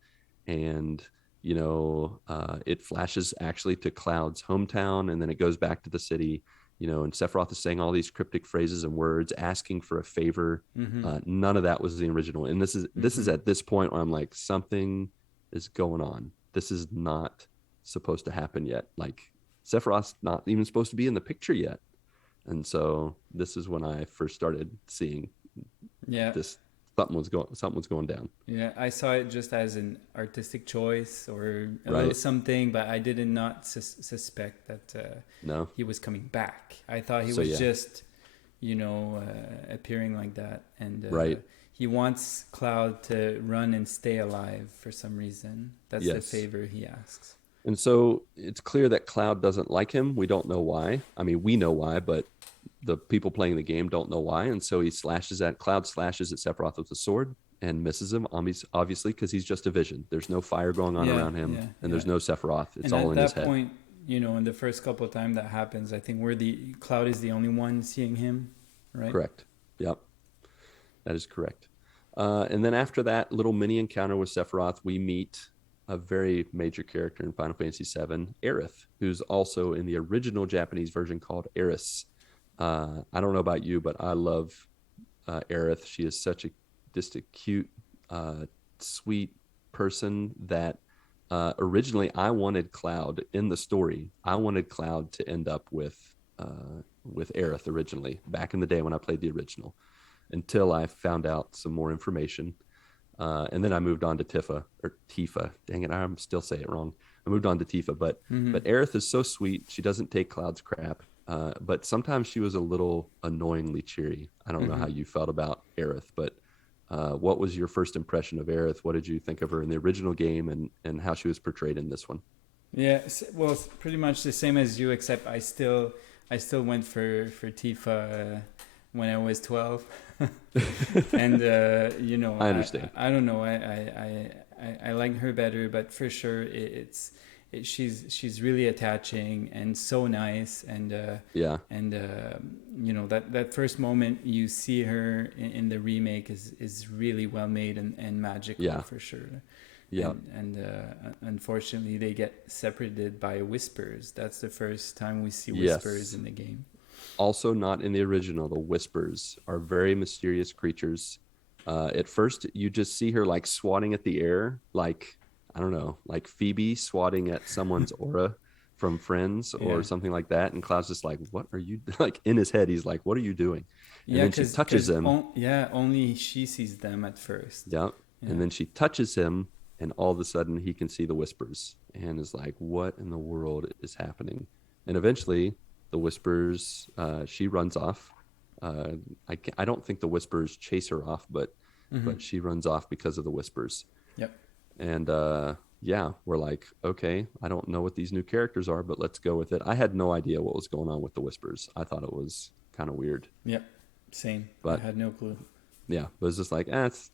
and it flashes actually to Cloud's hometown, and then it goes back to the city. And Sephiroth is saying all these cryptic phrases and words, asking for a favor. None of that was the original. And this is at this point where I'm like, something is going on. This is not supposed to happen yet. Like, Sephiroth's not even supposed to be in the picture yet. And so this is when I first started seeing Yeah. this. Something was going down. Yeah, I saw it just as an artistic choice or a little Right. something, but I did not suspect that No. he was coming back. I thought he So, was yeah. just, appearing like that. And Right. he wants Cloud to run and stay alive for some reason. That's the Yes. favor he asks. And so it's clear that Cloud doesn't like him. We don't know why. I mean, we know why, but the people playing the game don't know why. And so Cloud slashes at Sephiroth with a sword and misses him, obviously, because he's just a vision. There's no fire going on around him, and there's no Sephiroth. It's and all at in his that head. point, in the first couple of times that happens, I think Cloud is the only one seeing him, right? Correct. Yep. That is correct. And then after that little mini encounter with Sephiroth, we meet a very major character in Final Fantasy VII, Aerith, who's also in the original Japanese version called Aerith. I don't know about you, but I love Aerith. She is such just a cute, sweet person that originally I wanted Cloud in the story. I wanted Cloud to end up with Aerith originally, back in the day when I played the original, until I found out some more information. And then I moved on to Tifa. Dang it, I'm still saying it wrong. I moved on to Tifa, but Aerith is so sweet. She doesn't take Cloud's crap. But sometimes she was a little annoyingly cheery. I don't know how you felt about Aerith, but what was your first impression of Aerith? What did you think of her in the original game, and how she was portrayed in this one? Yeah, well, it's pretty much the same as you, except I still went for Tifa when I was 12, and I understand. I don't know, I like her better, but for sure she's really attaching and so nice, Yeah, and that first moment you see her in the remake is really well made and magical yeah, for sure. yeah. And unfortunately they get separated by whispers. That's the first time we see whispers Yes. in the game. Also, not in the original. The Whispers are very mysterious creatures. At first, you just see her like swatting at the air, like, I don't know, like Phoebe swatting at someone's aura from Friends or Yeah, something like that. And Cloud's just like, "What are you?" Like in his head, he's like, "What are you doing?" And yeah, then she touches him. only she sees them at first. Yeah. And Yeah, then she touches him, and all of a sudden he can see the whispers and is like, what in the world is happening? And eventually, the whispers, she runs off. Uh, I don't think the whispers chase her off, mm-hmm. but she runs off because of the whispers. Yep. And yeah, we're like, okay, I don't know what these new characters are, but let's go with it. I had no idea what was going on with the whispers. I thought it was kind of weird, Yep, same. I but had no clue. yeah, but it's just like, it's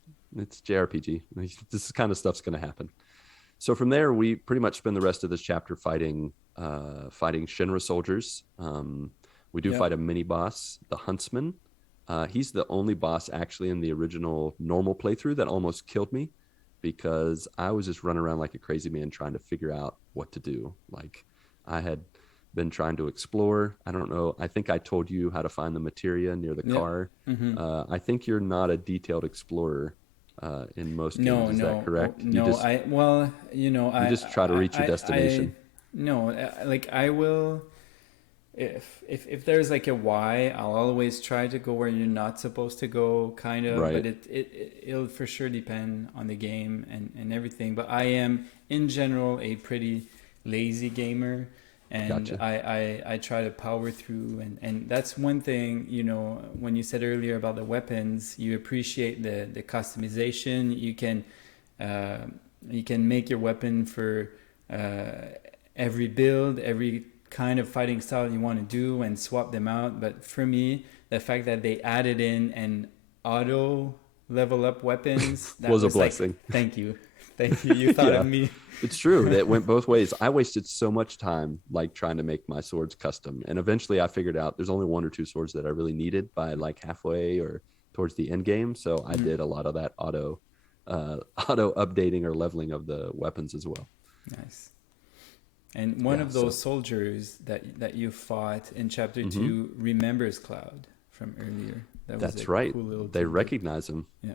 JRPG. This kind of stuff's going to happen. So from there, we pretty much spend the rest of this chapter fighting Shinra soldiers. We do Yep. fight a mini boss, the Huntsman. He's the only boss actually in the original normal playthrough that almost killed me because I was just running around like a crazy man trying to figure out what to do. Like I had been trying to explore. I don't know. I think I told you how to find the materia near the Yep. car. Mm-hmm. I think you're not a detailed explorer in most games. No, Is that no, correct? You no. just I just try to reach your I destination. no, like I will. If there's like a why, I'll always try to go where you're not supposed to go, kind of. But Right. it'll for sure depend on the game and everything. But I am in general a pretty lazy gamer, and Gotcha. I try to power through, and that's one thing. When you said earlier about the weapons, you appreciate the customization. Uh, you can make your weapon for every build, every kind of fighting style you want to do, and swap them out. But for me, the fact that they added in an auto level up weapons, that Was a was like, blessing. thank you, thank you, you thought Yeah. of me. It's true. That went both ways. I wasted so much time like trying to make my swords custom. And eventually I figured out there's only one or two swords that I really needed by like halfway or towards the end game. So I Mm, did a lot of that auto updating or leveling of the weapons as well. nice. And one Yeah. of So those soldiers that you fought in chapter hmm 2 remembers Cloud from earlier. That was a that's right. cool little They tidbit. recognize him. Yeah.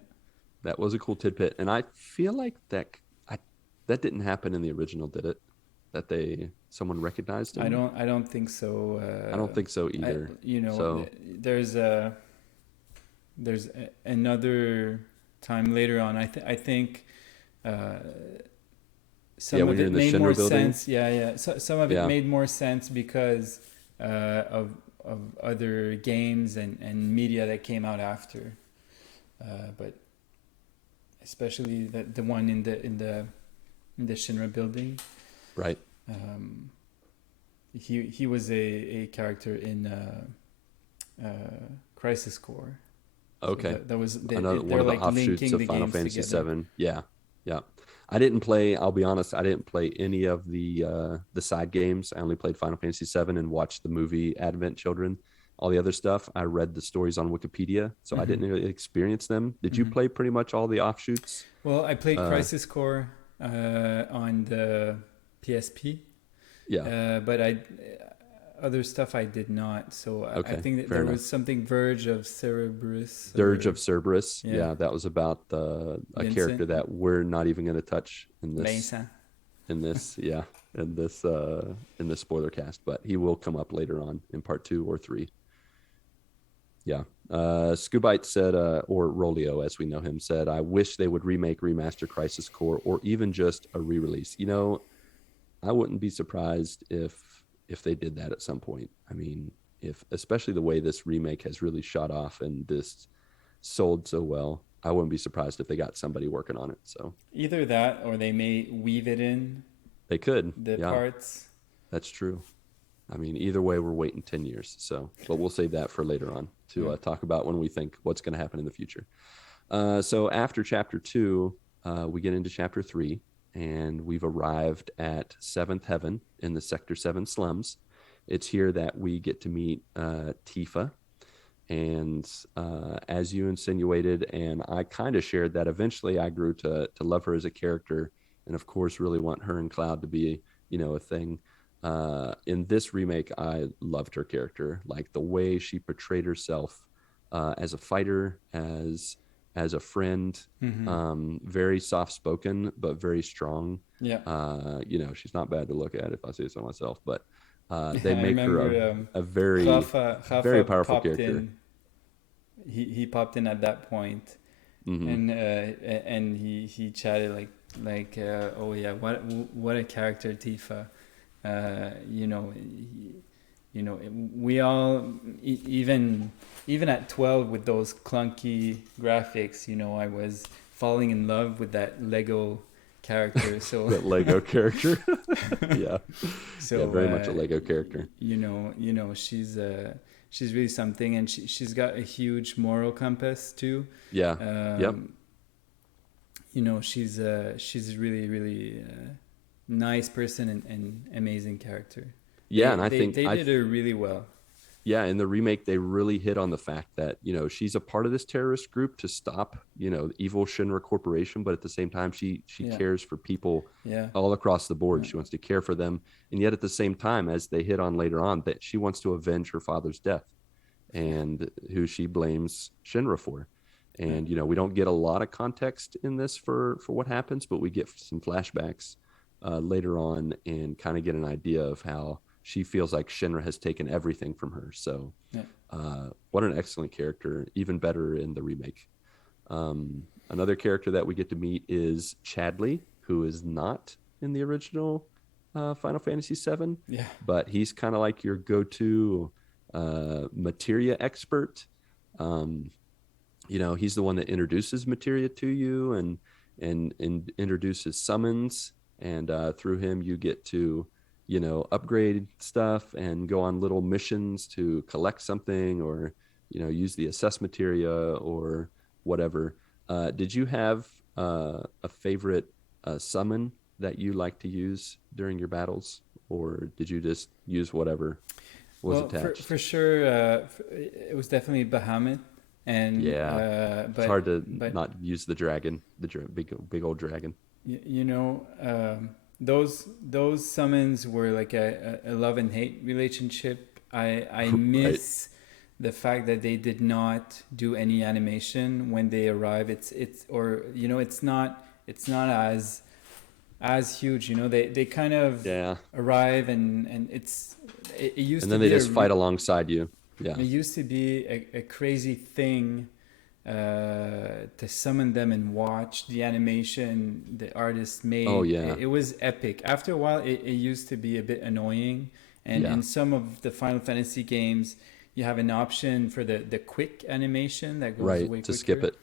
That was a cool tidbit. And I feel like that didn't happen in the original, did it? That someone recognized him? I don't think so. I don't think so I either. you know So there's another time later on. I think yeah, some when of you're it in the made more Shinra building. sense. Yeah, yeah. So, some of it Yeah. made more sense because of other games and media that came out after. But especially the one in the Shinra building. Right. Um, he was a character in Crisis Core. So Okay. that was Another one they're of the like offshoots linking of the Final games Fantasy together. VII. Yeah. Yeah. I didn't play, I'll be honest, I didn't play any of the side games. I only played Final Fantasy VII and watched the movie Advent Children. All the other stuff, I read the stories on Wikipedia, so I Hmm. didn't really experience them. Did you Hmm. play pretty much all the offshoots? Well, I played Uh, Crisis Core on the PSP, yeah. but I other stuff I did not. So I Okay. think that Fair there enough. was something Verge of Cerberus Dirge or of Cerberus. yeah, Yeah, that was about a character Vincent, that we're not even going to touch Vincent. in this yeah in this spoiler cast, but he will come up later on in part 2 or 3. Yeah. Scubite said, or Rolio, as we know him, said, I wish they would remake Remaster Crisis Core or even just a re-release. I wouldn't be surprised if they did that at some point. I mean, if especially the way this remake has really shot off and this sold so well, I wouldn't be surprised if they got somebody working on it. So Either that or they may weave it in They could. the Yeah, parts. that's true. I mean, either way, we're waiting 10 years. So, but we'll save that for later on to talk about when we think what's going to happen in the future. So after chapter 2, we get into chapter 3, and we've arrived at Seventh Heaven in the Sector 7 slums. It's here that we get to meet Tifa. And as you insinuated, and I kind of shared that eventually I grew to love her as a character, and of course really want her and Cloud to be, a thing. In this remake, I loved her character, like the way she portrayed herself as a fighter, as a friend, very soft spoken but very strong. Yeah. She's not bad to look at, if I say so myself, but they I make her remember a very Rafa very powerful popped character. He popped in at that point, and he chatted like oh yeah, what a character, Tifa. We all even at 12 with those clunky graphics, I was falling in love with that Lego character. So that Lego character. Yeah. So yeah, very much a Lego character. She's really something, and she's got a huge moral compass too. Yeah. Yep. She's really, really nice person and amazing character. Yeah, I think they did her really well. Yeah, in the remake, they really hit on the fact that, she's a part of this terrorist group to stop, evil Shinra Corporation, but at the same time, she cares for people all across the board. She wants to care for them. And yet at the same time, as they hit on later on, that she wants to avenge her father's death, and who she blames Shinra for. And, we don't get a lot of context in this for what happens, but we get some flashbacks later on and kind of get an idea of how she feels like Shinra has taken everything from her. So what an excellent character, even better in the remake. Another character that we get to meet is Chadley, who is not in the original Final Fantasy VII, but he's kind of like your go-to materia expert. He's the one that introduces materia to you and introduces summons, and through him you get to upgrade stuff and go on little missions to collect something, or use the assess materia or whatever. Did you have a favorite summon that you like to use during your battles, or did you just use whatever was attached? For sure, it was definitely Bahamut. And it's hard to not use the dragon, the big old dragon. Those summons were like a love and hate relationship. I miss the fact that they did not do any animation when they arrive. It's not as huge. They kind of arrive and it used to be, and then they just fight alongside you. Yeah, it used to be a crazy thing to summon them and watch the animation the artist made. Oh yeah, it was epic. After a while, it used to be a bit annoying. And in some of the Final Fantasy games, you have an option for the quick animation that goes way quicker. To skip it.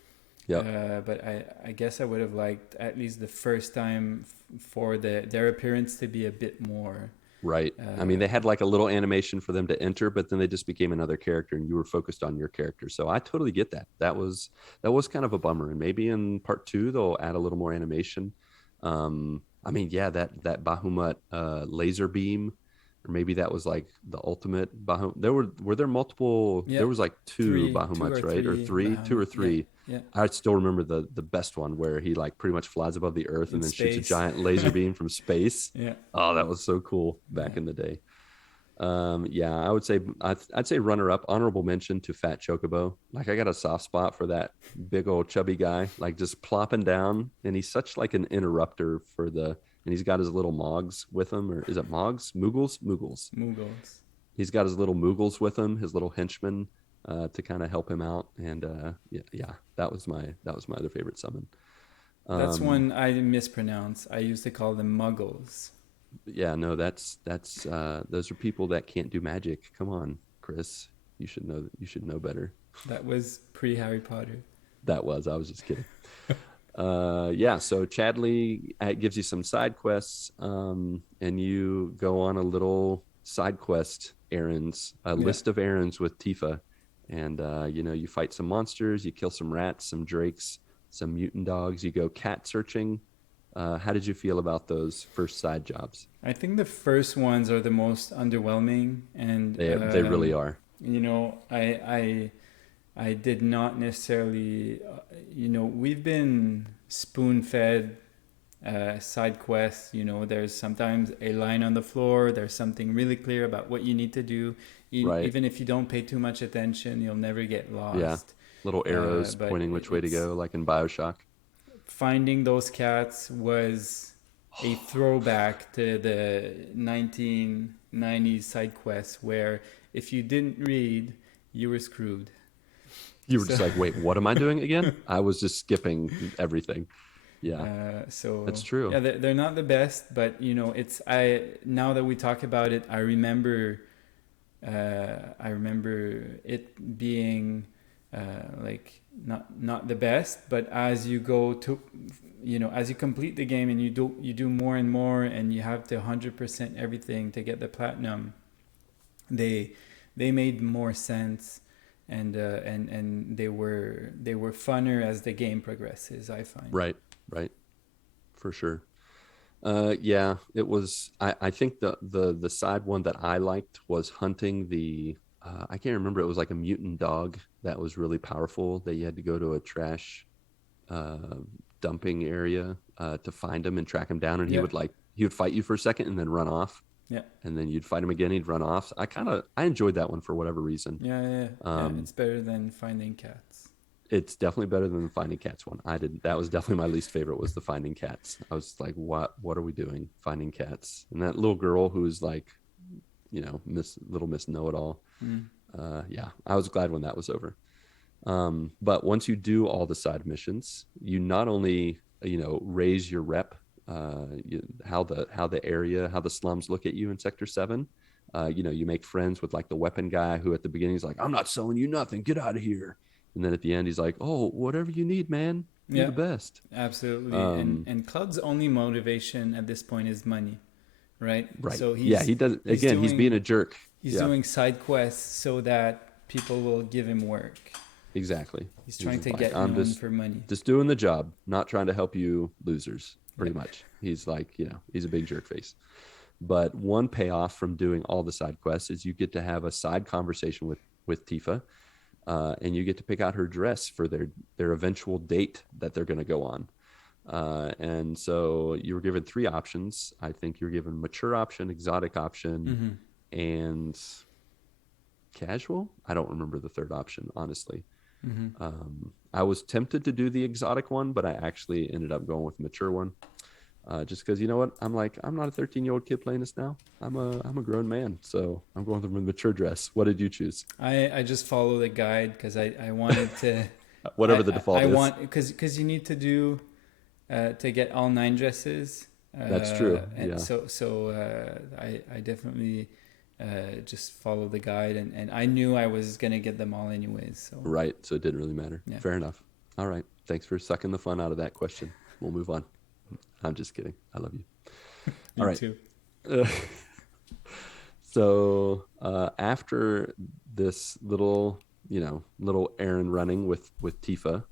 Yeah. But I guess I would have liked at least the first time for their appearance to be a bit more. Right. I mean, they had like a little animation for them to enter, but then they just became another character, and you were focused on your character. So I totally get that. That was kind of a bummer. And maybe in part 2 they'll add a little more animation. I mean, that Bahamut laser beam, or maybe that was like the ultimate Bahamut. Were there multiple? There was like two Bahamuts, right? Or three, two or three. Yeah. I still remember the best one where he like pretty much flies above the earth and then shoots a giant laser beam from space. Yeah. Oh, that was so cool back in the day. I would say I'd say runner up, honorable mention to Fat Chocobo. Like, I got a soft spot for that big old chubby guy, like just plopping down, and he's such like an interrupter and he's got his little Mogs with him, or is it Mogs? Moogles. He's got his little Moogles with him, his little henchmen, to kind of help him out. And that was my other favorite summon. That's one I mispronounce. I used to call them Muggles. Yeah, no, that's those are people that can't do magic. Come on, Kris, you should know better. That was pre-Harry Potter. I was just kidding. So Chadley gives you some side quests, and you go on a little side quest errands, a list of errands with Tifa. And, you fight some monsters, you kill some rats, some drakes, some mutant dogs, you go cat searching. How did you feel about those first side jobs? I think the first ones are the most underwhelming, and They really are. I did not necessarily, we've been spoon-fed side quests. There's sometimes a line on the floor. There's something really clear about what you need to do. Right. Even if you don't pay too much attention, you'll never get lost. Yeah, little arrows pointing which way to go, like in Bioshock. Finding those cats was a throwback to the 1990s side quests where if you didn't read, you were screwed. You were just like, wait, what am I doing again? I was just skipping everything. Yeah, so that's true. Yeah, they're not the best, but now that we talk about it, I remember it being like not the best, but as you go to, as you complete the game and you do more and more, and you have to 100% everything to get the platinum, they made more sense. And they were funner as the game progresses, I find. Right, for sure. It was. I think the side one that I liked was hunting the. I can't remember. It was like a mutant dog that was really powerful. That you had to go to a trash dumping area to find him and track him down, and he would fight you for a second and then run off. Yeah. And then you'd fight him again, he'd run off. I enjoyed that one for whatever reason. Yeah. It's better than finding cats. It's definitely better than the finding cats one. That was definitely my least favorite, was the finding cats. I was like, what are we doing? Finding cats. And that little girl who was like, Miss Know-It-All. I was glad when that was over. But once you do all the side missions, you not only, raise your rep, how the area, how the slums look at you in Sector 7. You make friends with like the weapon guy who at the beginning is like, I'm not selling you nothing, get out of here. And then at the end he's like, oh, whatever you need, man, you're the best. Absolutely. And Cloud's only motivation at this point is money, right? So he does. Again, he's being a jerk. He's doing side quests so that people will give him work. Exactly. He's trying to get known for money. Just doing the job, not trying to help you losers. Pretty much. He's like, he's a big jerk face. But one payoff from doing all the side quests is you get to have a side conversation with Tifa, and you get to pick out her dress for their eventual date that they're going to go on. And so you were given 3 options. I think you were given mature option, exotic option, and casual. I don't remember the third option, honestly. I was tempted to do the exotic one, but I actually ended up going with the mature one, just because, you know what, I'm not a 13-year-old kid playing this now. I'm a grown man, so I'm going with the mature dress. What did you choose? I just follow the guide because I wanted to whatever the default is. Because you need to do to get all 9 dresses. That's true. And so I definitely just follow the guide, and I knew I was gonna get them all anyways. So right, so it didn't really matter. Yeah. Fair enough. All right, thanks for sucking the fun out of that question. We'll move on. I'm just kidding. I love you. All right. Too. So after this little errand running with Tifa,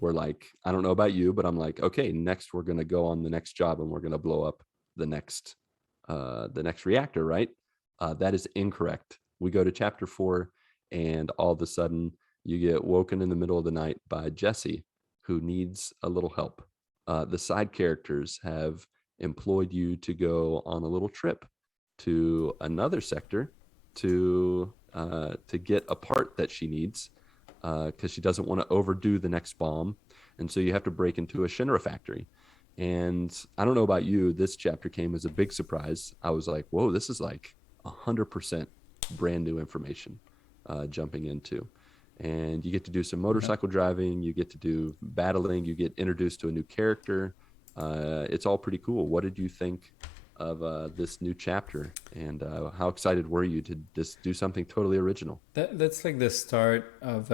we're like, I don't know about you, but I'm like, okay, next we're gonna go on the next job and we're gonna blow up the next reactor, right? That is incorrect. We go to chapter 4, and all of a sudden you get woken in the middle of the night by Jessie, who needs a little help. The side characters have employed you to go on a little trip to another sector to get a part that she needs, because she doesn't want to overdo the next bomb. And so you have to break into a Shinra factory. And I don't know about you, this chapter came as a big surprise. I was like, whoa, this is like 100% brand new information jumping into. And you get to do some motorcycle driving, you get to do battling, you get introduced to a new character. It's all pretty cool. What did you think of this new chapter, and how excited were you to just do something totally original? That's like the start of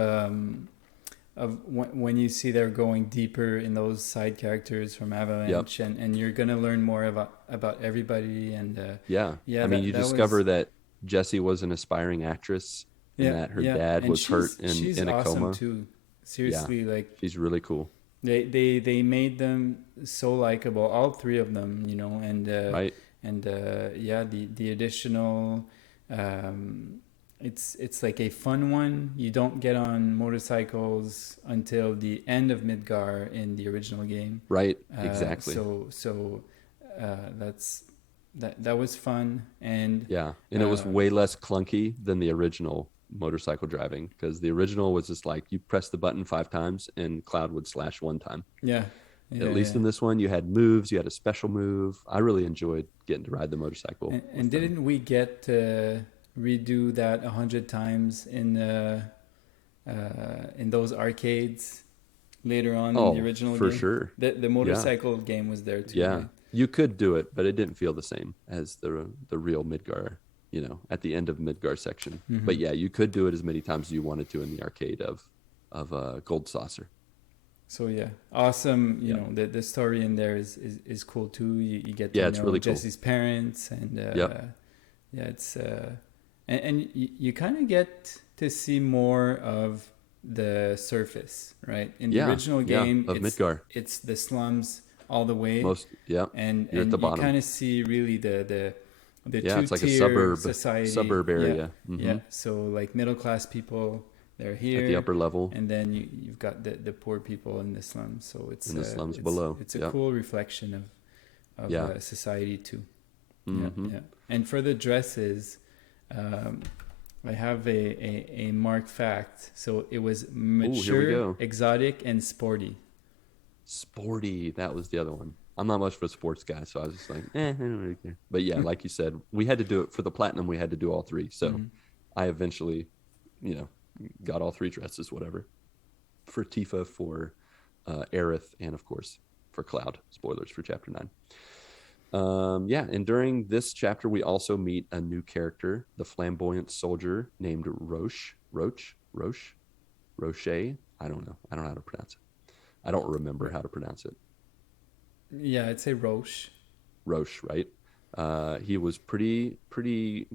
when you see they're going deeper in those side characters from Avalanche, and you're gonna learn more about everybody, and I mean, you discover that Jessie was an aspiring actress, and that her dad was hurt in a awesome coma too. Seriously, like she's really cool. They made them so likable, all three of them, you know, and right. And the additional, it's like a fun one. You don't get on motorcycles until the end of Midgar in the original game. Right, exactly. That was fun, and it was way less clunky than the original motorcycle driving, because the original was just like you press the button 5 times and Cloud would slash 1 time. At least in this one, you had moves. You had a special move. I really enjoyed getting to ride the motorcycle. And didn't we get to redo that 100 times in those arcades later on in the original game? For sure. The motorcycle game was there too. Yeah, right? You could do it, but it didn't feel the same as the real Midgar. You know, at the end of Midgar section. Mm-hmm. But yeah, you could do it as many times as you wanted to in the arcade of Gold Saucer. So awesome. You know, the story in there is cool too. You get to know really Jessie's parents, and it's and you kind of get to see more of the surface, right? In the original game of Midgar, it's the slums all the way. And you're at the bottom. You kind of see really the it's like a suburb area. So like middle class people, they're here at the upper level, and then you've got the poor people in the slums. So it's in the slums below. It's a cool reflection of society too. Mm-hmm. And for the dresses, I have a Marc fact. So it was mature, exotic, and sporty. Sporty, that was the other one. I'm not much of a sports guy, so I was just like, I don't really care. But yeah, like you said, we had to do it for the platinum. We had to do all 3. So I eventually, got all 3 dresses, whatever. For Tifa, for Aerith, and of course for Cloud. Spoilers for Chapter 9. And during this chapter, we also meet a new character, the flamboyant soldier named Roche. I don't know. I don't know how to pronounce it. I don't remember how to pronounce it. Yeah, I'd say Roche. Roche, right? He was pretty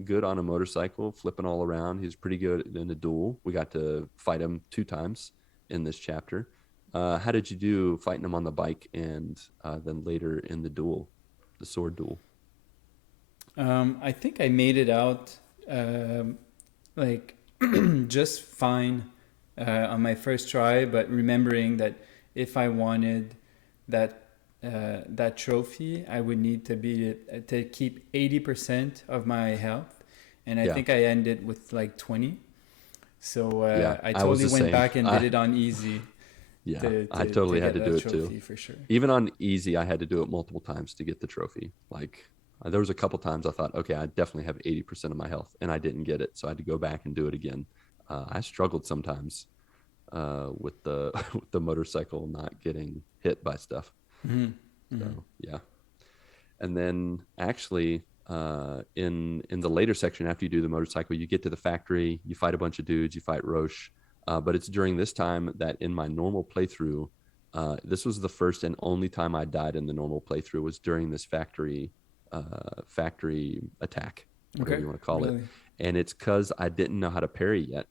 good on a motorcycle, flipping all around. He was pretty good in a duel. We got to fight him 2 times in this chapter. How did you do fighting him on the bike and then later in the duel, the sword duel? I think I made it out just fine on my first try, but remembering that if I wanted that trophy, I would need to keep 80% of my health, and I think I ended with like 20. So I totally went back and did it on easy. I totally had to do it too. For sure. Even on easy, I had to do it multiple times to get the trophy. Like there was a couple times I thought, okay, I definitely have 80% of my health, and I didn't get it, so I had to go back and do it again. I struggled sometimes with the motorcycle not getting hit by stuff. Mm-hmm. So and then actually in the later section, after you do the motorcycle, you get to the factory, you fight a bunch of dudes, you fight Roche, but it's during this time that in my normal playthrough, this was the first and only time I died in the normal playthrough, was during this factory attack, whatever you want to call it. And it's because I didn't know how to parry yet.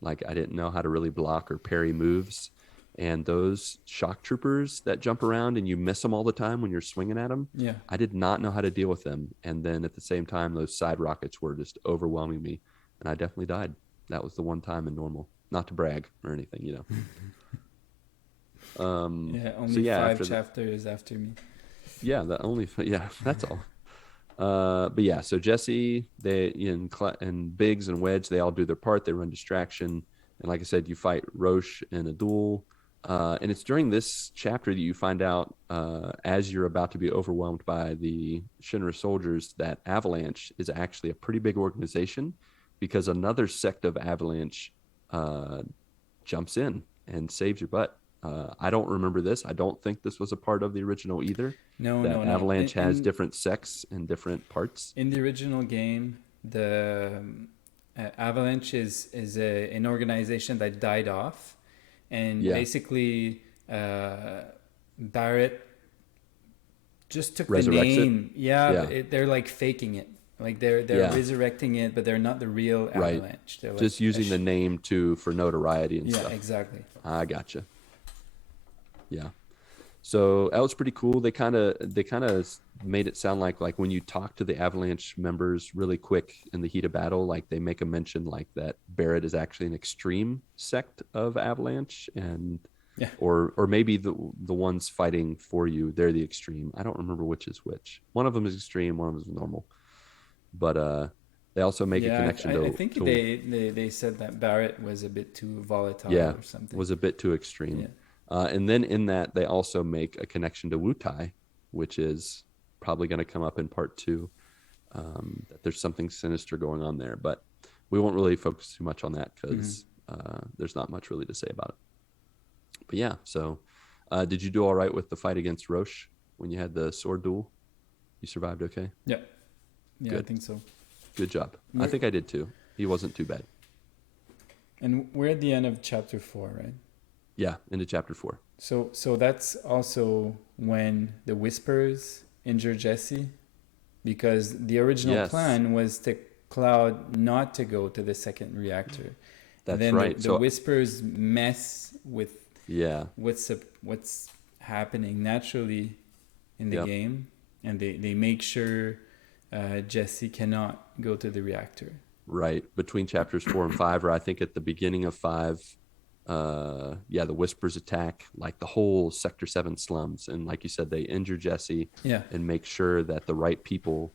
Like I didn't know how to really block or parry moves. And those shock troopers that jump around and you miss them all the time when you're swinging at them, I did not know how to deal with them. And then at the same time, those side rockets were just overwhelming me, and I definitely died. That was the one time in normal. Not to brag or anything, only 5 chapters after me. That's all. So Jessie, and Biggs and Wedge, they all do their part. They run distraction. And like I said, you fight Roche in a duel. And it's during this chapter that you find out, as you're about to be overwhelmed by the Shinra soldiers, that Avalanche is actually a pretty big organization, because another sect of Avalanche jumps in and saves your butt. I don't remember this. I don't think this was a part of the original either. No. Avalanche has different sects and different parts. In the original game, the Avalanche is an organization that died off. and basically Barrett just took the name. They're like faking it. Like they're resurrecting it, but they're not the real Avalanche. They're just like using the name for notoriety and stuff. Yeah, exactly. I gotcha. Yeah. So that was pretty cool. They kind of made it sound like when you talk to the Avalanche members really quick in the heat of battle, like they make a mention like that Barrett is actually an extreme sect of Avalanche, and or maybe the ones fighting for you, they're the extreme. I don't remember which is which. One of them is extreme, one of them is normal. But they also make a connection I think they said that Barrett was a bit too volatile or something. Was a bit too extreme. And then in that, they also make a connection to Wutai, which is probably going to come up in part 2. That there's something sinister going on there, but we won't really focus too much on that because there's not much really to say about it. But yeah, so did you do all right with the fight against Roche when you had the sword duel? You survived okay? Yeah, good. I think so. Good job. I think I did too. He wasn't too bad. And we're at the end of chapter 4, right? Yeah, into chapter 4. So that's also when the Whispers injure Jessie, because the original plan was to Cloud not to go to the second reactor. That's then right. The Whispers mess with what's happening naturally in the game, and they make sure Jessie cannot go to the reactor. Right. Between chapters 4 and 5, or I think at the beginning of 5, the Whispers attack like the whole Sector 7 slums, and like you said, they injure Jessie and make sure that the right people,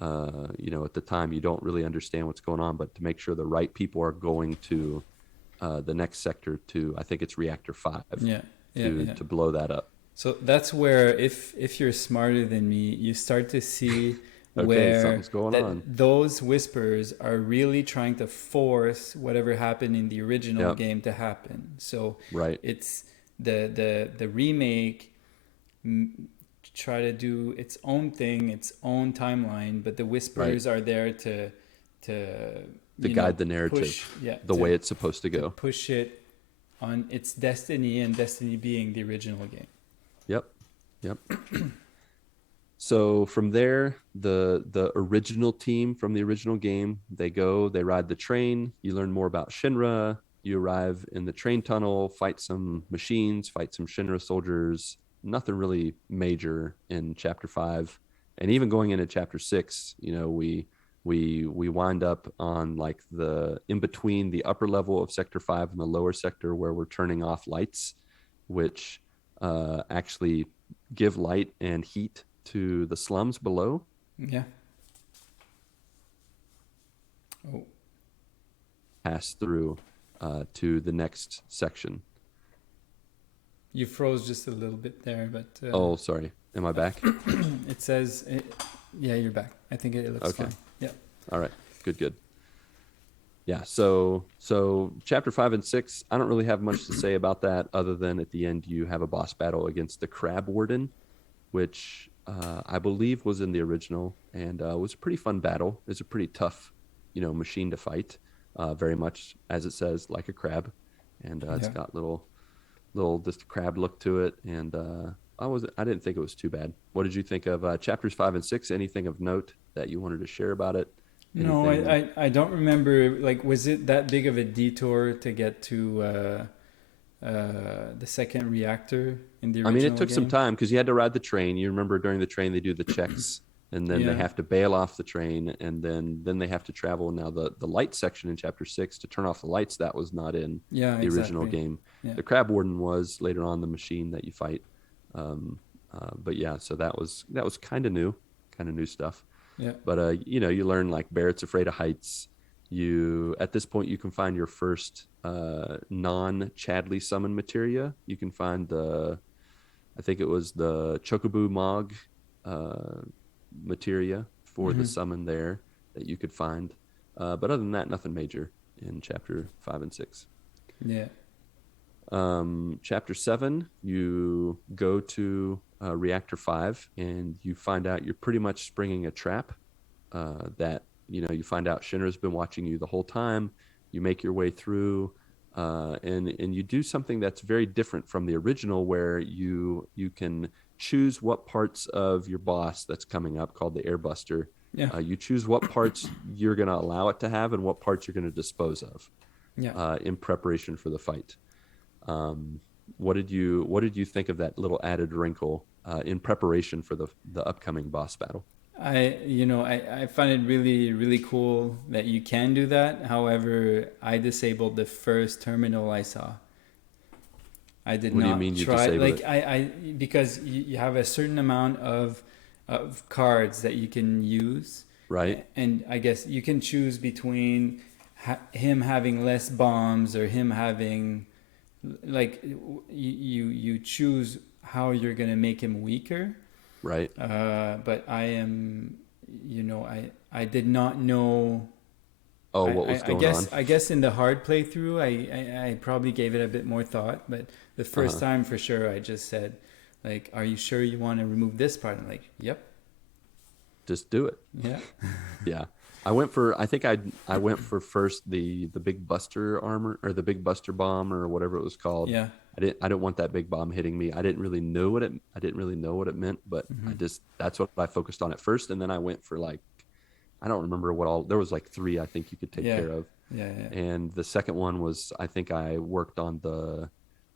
at the time you don't really understand what's going on, but to make sure the right people are going to the next sector, to I think it's reactor 5 to blow that up. So that's where if you're smarter than me, you start to see where something's going on. Those Whispers are really trying to force whatever happened in the original game to happen. So it's the remake try to do its own thing, its own timeline, but the Whispers are there to guide the narrative the way it's supposed to go. To push it on its destiny, and destiny being the original game. Yep. So from there, the original team from the original game, they ride the train. You learn more about Shinra. You arrive in the train tunnel, fight some machines, fight some Shinra soldiers. Nothing really major in chapter 5. And even going into chapter 6, we wind up on like the in between the upper level of sector 5 and the lower sector, where we're turning off lights, which actually give light and heat to the slums below. Pass through to the next section. You froze just a little bit there, but oh, sorry. Am I back? It says you're back. I think it looks fine. Yeah. All right. Good. Yeah, so chapter 5 and 6, I don't really have much to say about that, other than at the end you have a boss battle against the Crab Warden, which I believe was in the original, and was a pretty fun battle. It's a pretty tough, machine to fight, very much as it says, like a crab, and it's got little this crab look to it, and I didn't think it was too bad. What did you think of chapters 5 and 6? Anything of note that you wanted to share about it? No, I don't remember. Like, was it that big of a detour to get to the second reactor in the original I mean, it took game? some time because you had to ride the train. You remember during the train they do the checks, and then they have to bail off the train, and then they have to travel. Now the light section in chapter 6 to turn off the lights, that was not in the original game. The Crab Warden was later on, the machine that you fight. But yeah, so that was kind of new stuff. Yeah. But you learn like Barrett's afraid of heights. At this point you can find your first non-Chadley summon materia. You can find I think it was the Chocobo Mog materia for the summon there that you could find. But other than that, nothing major in chapter 5 and 6. Yeah. Chapter 7, you go to reactor 5 and you find out you're pretty much springing a trap that you find out Shinra's been watching you the whole time. You make your way through, and you do something that's very different from the original, where you can choose what parts of your boss that's coming up, called the Airbuster. Yeah. You choose what parts you're going to allow it to have and what parts you're going to dispose of. Yeah. In preparation for the fight. What did you think of that little added wrinkle in preparation for the upcoming boss battle? I find it really, really cool that you can do that. However, I disabled the first terminal I saw. I did What not do you mean you try, disabled like, it? because you have a certain amount of cards that you can use. Right. And I guess you can choose between him having less bombs or him having, like, you choose how you're going to make him weaker. Right. But I am, I did not know. Oh, what was going on? I guess in the hard playthrough, I probably gave it a bit more thought. But the first time, for sure, I just said, like, "Are you sure you want to remove this part?" I'm like, "Yep." Just do it. Yeah. Yeah. I went for first the big buster armor, or the big buster bomb, or whatever it was called. Yeah. I didn't want that big bomb hitting me. I didn't really know what it meant, but that's what I focused on at first, and then I went for, like, I don't remember what all, there was like 3 I think you could take care of. Yeah. And the second one was, I think I worked on the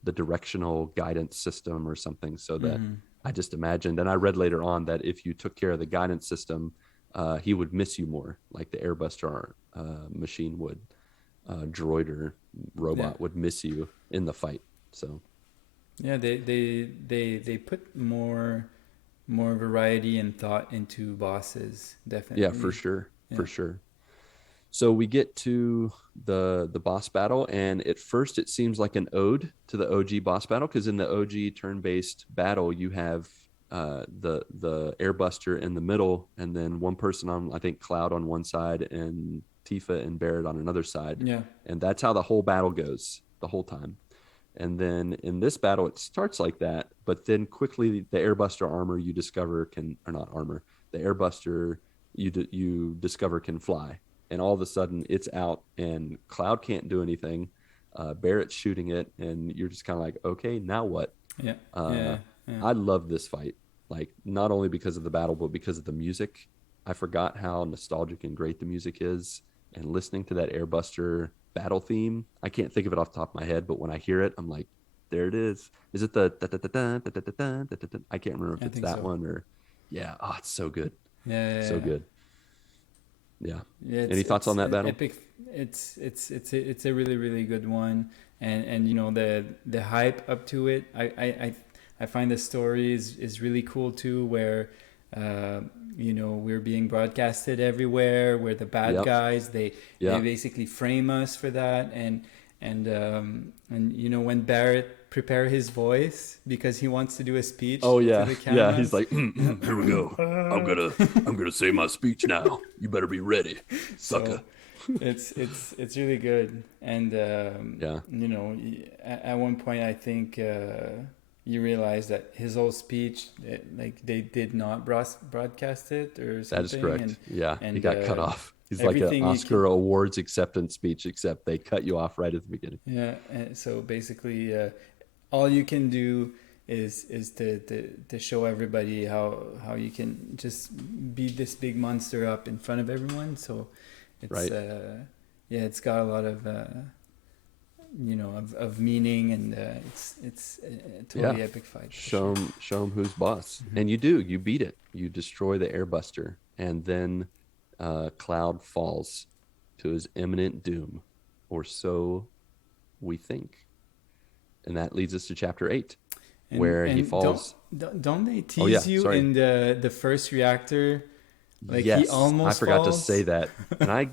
directional guidance system or something, so that I just imagined, and I read later on that if you took care of the guidance system, he would miss you more, like the Airbuster machine would, droid or robot would miss you in the fight. So yeah, they put more variety and thought into bosses, definitely. yeah, for sure. So we get to the boss battle, and at first it seems like an ode to the OG boss battle, because in the OG turn-based battle you have the Airbuster in the middle, and then one person on, I think, Cloud on one side and Tifa and Barrett on another side. Yeah. And that's how the whole battle goes the whole time. And then in this battle it starts like that, but then quickly the Airbuster armor you discover can, or not armor, the Airbuster you discover can fly. And all of a sudden it's out, and Cloud can't do anything. Barrett's shooting it, and you're just kind of like, okay, now what? Yeah. I love this fight, like, not only because of the battle, but because of the music. I forgot how nostalgic and great the music is, and listening to that Airbuster battle theme, I can't think of it off the top of my head, but when I hear it, I'm like, there it is. Is it the I can't remember if it's that one or, yeah. Oh, it's so good. So good. Yeah. Any thoughts on that battle? Epic. It's a really, really good one, and the hype up to it. I find the story is really cool too, where we're being broadcasted everywhere. We're the bad guys. They basically frame us for that, and when Barrett prepare his voice because he wants to do a speech. Oh yeah, to the cameras. Yeah. He's like, here we go. I'm gonna say my speech now. You better be ready, sucker. So it's really good, and at one point I think you realize that his whole speech, like, they did not broadcast it or something. That is correct. And he got cut off. He's like an Oscar awards acceptance speech, except they cut you off right at the beginning. Yeah, and so basically, all you can do is to show everybody how you can just beat this big monster up in front of everyone. So it's it's got a lot of of meaning, and it's a totally epic fight. Show him who's boss, and you beat it. You destroy the Airbuster, and then Cloud falls to his imminent doom, or so we think. And that leads us to chapter 8, where he falls. Don't they tease you in the first reactor? Like, yes, he almost I forgot falls? to say that. And I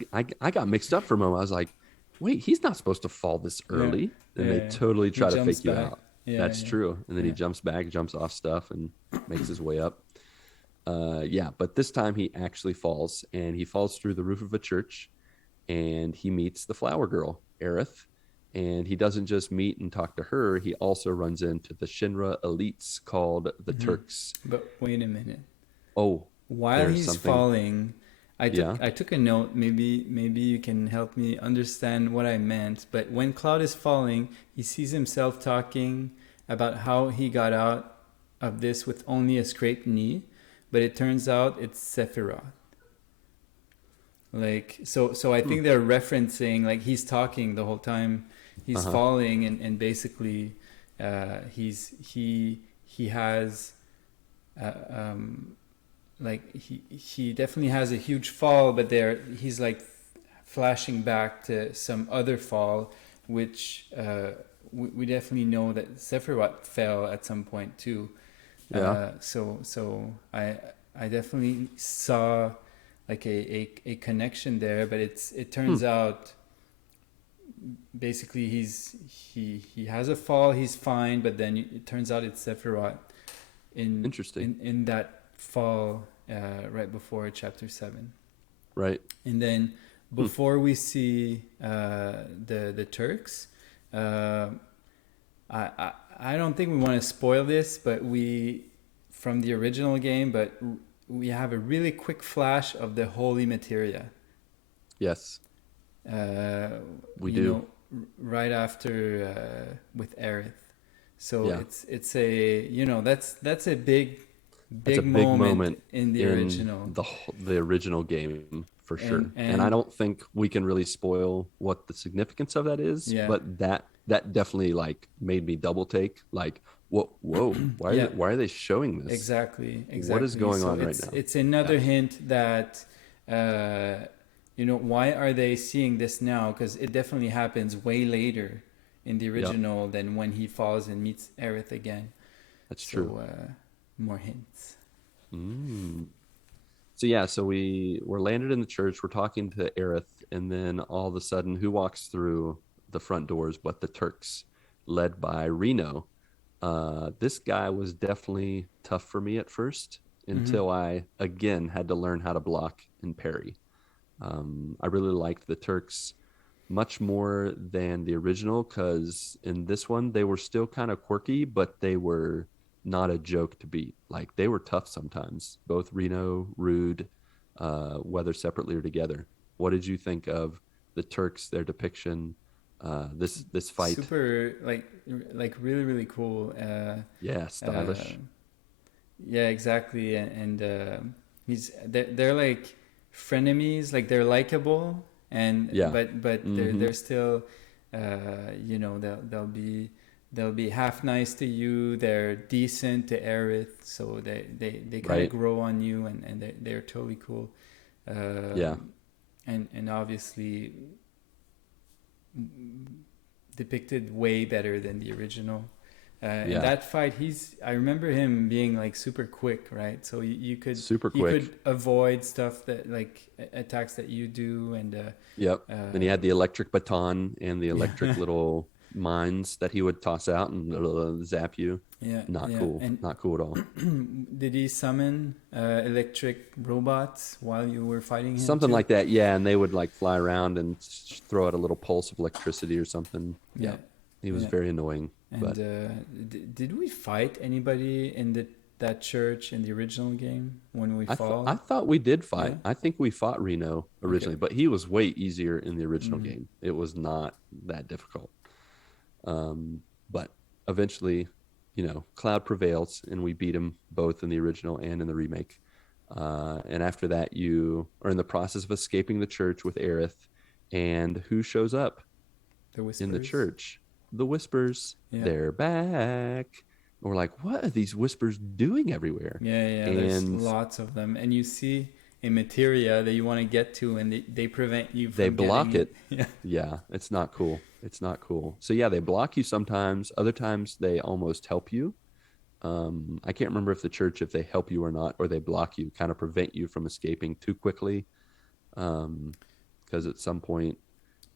got mixed up for a moment. I was like, wait, he's not supposed to fall this early. And they totally try to fake you out. That's true. And then he jumps back, jumps off stuff, and makes his way up. But this time he actually falls, and he falls through the roof of a church, and he meets the flower girl, Aerith. And he doesn't just meet and talk to her, he also runs into the Shinra elites called the Turks. But wait a minute. Oh, while he's falling, Yeah. I took a note. Maybe you can help me understand what I meant. But when Cloud is falling, he sees himself talking about how he got out of this with only a scraped knee, but it turns out it's Sephiroth. Like so I think they're referencing, like, he's talking the whole time he's falling, and basically he has like he definitely has a huge fall, but he's like flashing back to some other fall, which we definitely know that Sephiroth fell at some point too. Yeah. So I definitely saw like a connection there, but it turns out basically he has a fall, he's fine, but then it turns out it's Sephiroth in that fall right before chapter 7. Right. And then before we see the Turks, I don't think we want to spoil this, but from the original game, but we have a really quick flash of the holy materia. Yes. We do. Know, right after with Aerith. So it's a, that's a big moment in the original. The original game, for sure. And I don't think we can really spoil what the significance of that is, but that definitely like made me double take, like, whoa, why are they showing this? Exactly. What is going on right now? It's another hint that why are they seeing this now? Because it definitely happens way later in the original than when he falls and meets Arith again. That's true. More hints. So we're landed in the church. We're talking to Arith, and then all of a sudden, who walks through the front doors but the Turks, led by Reno. This guy was definitely tough for me at first until I again had to learn how to block and parry. I really liked the Turks much more than the original, because in this one they were still kind of quirky, but they were not a joke to beat. Like, they were tough sometimes, both Reno, Rude, whether separately or together. What did you think of the Turks, their depiction, this fight? Super, like really, really cool. Stylish. Yeah, exactly. And they're like frenemies, like they're likable, and but they're still they'll be half nice to you, they're decent to Aerith, so they kind of grow on you, and they're totally cool. And obviously depicted way better than the original. In that fight, I remember him being like super quick, right? So you could avoid stuff that, like, attacks that you do, and then he had the electric baton and the electric little mines that he would toss out and zap you. Not cool. And not cool at all. Did he summon electric robots while you were fighting him? Something like that, yeah. And they would like fly around and throw out a little pulse of electricity or something. He was very annoying. And did we fight anybody in that church in the original game when we fought? I thought we did fight. I think we fought Reno originally, but he was way easier in the original game. It was not that difficult. But eventually, Cloud prevails, and we beat him both in the original and in the remake. And after that, you are in the process of escaping the church with Aerith, and who shows up in the church? The Whispers. They're back. And we're like, what are these Whispers doing everywhere? And there's lots of them, and you see a materia that you want to get to, and they prevent you from block it. It's not cool. So they block you sometimes. Other times they almost help you. I can't remember if they help you or not, or they block you, kind of prevent you from escaping too quickly, because at some point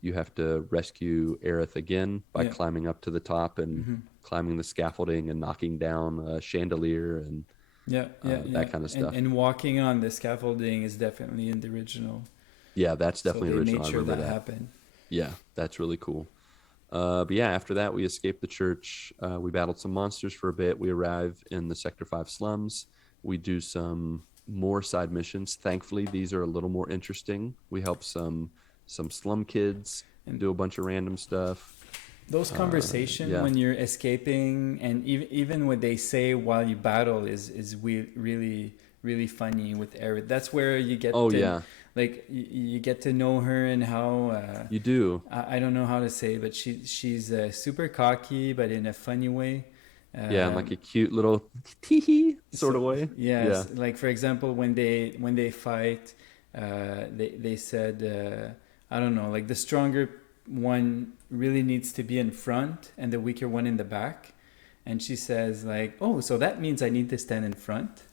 you have to rescue Aerith again by climbing up to the top and climbing the scaffolding and knocking down a chandelier and that kind of stuff. And walking on the scaffolding is definitely in the original. Yeah, that's definitely original. Made sure that happened. Yeah, that's really cool. But after that, we escaped the church. We battled some monsters for a bit. We arrive in the Sector 5 slums. We do some more side missions. Thankfully, these are a little more interesting. We help some slum kids and do a bunch of random stuff. Those conversations when you're escaping, and even what they say while you battle is really really funny with Aerith. That's where you get like you get to know her and how you do. I don't know how to say, but she's super cocky, but in a funny way. In like a cute little tee sort of way. Yes, like for example, when they fight, they said I don't know, like the stronger one really needs to be in front and the weaker one in the back, and she says like, oh, so that means I need to stand in front.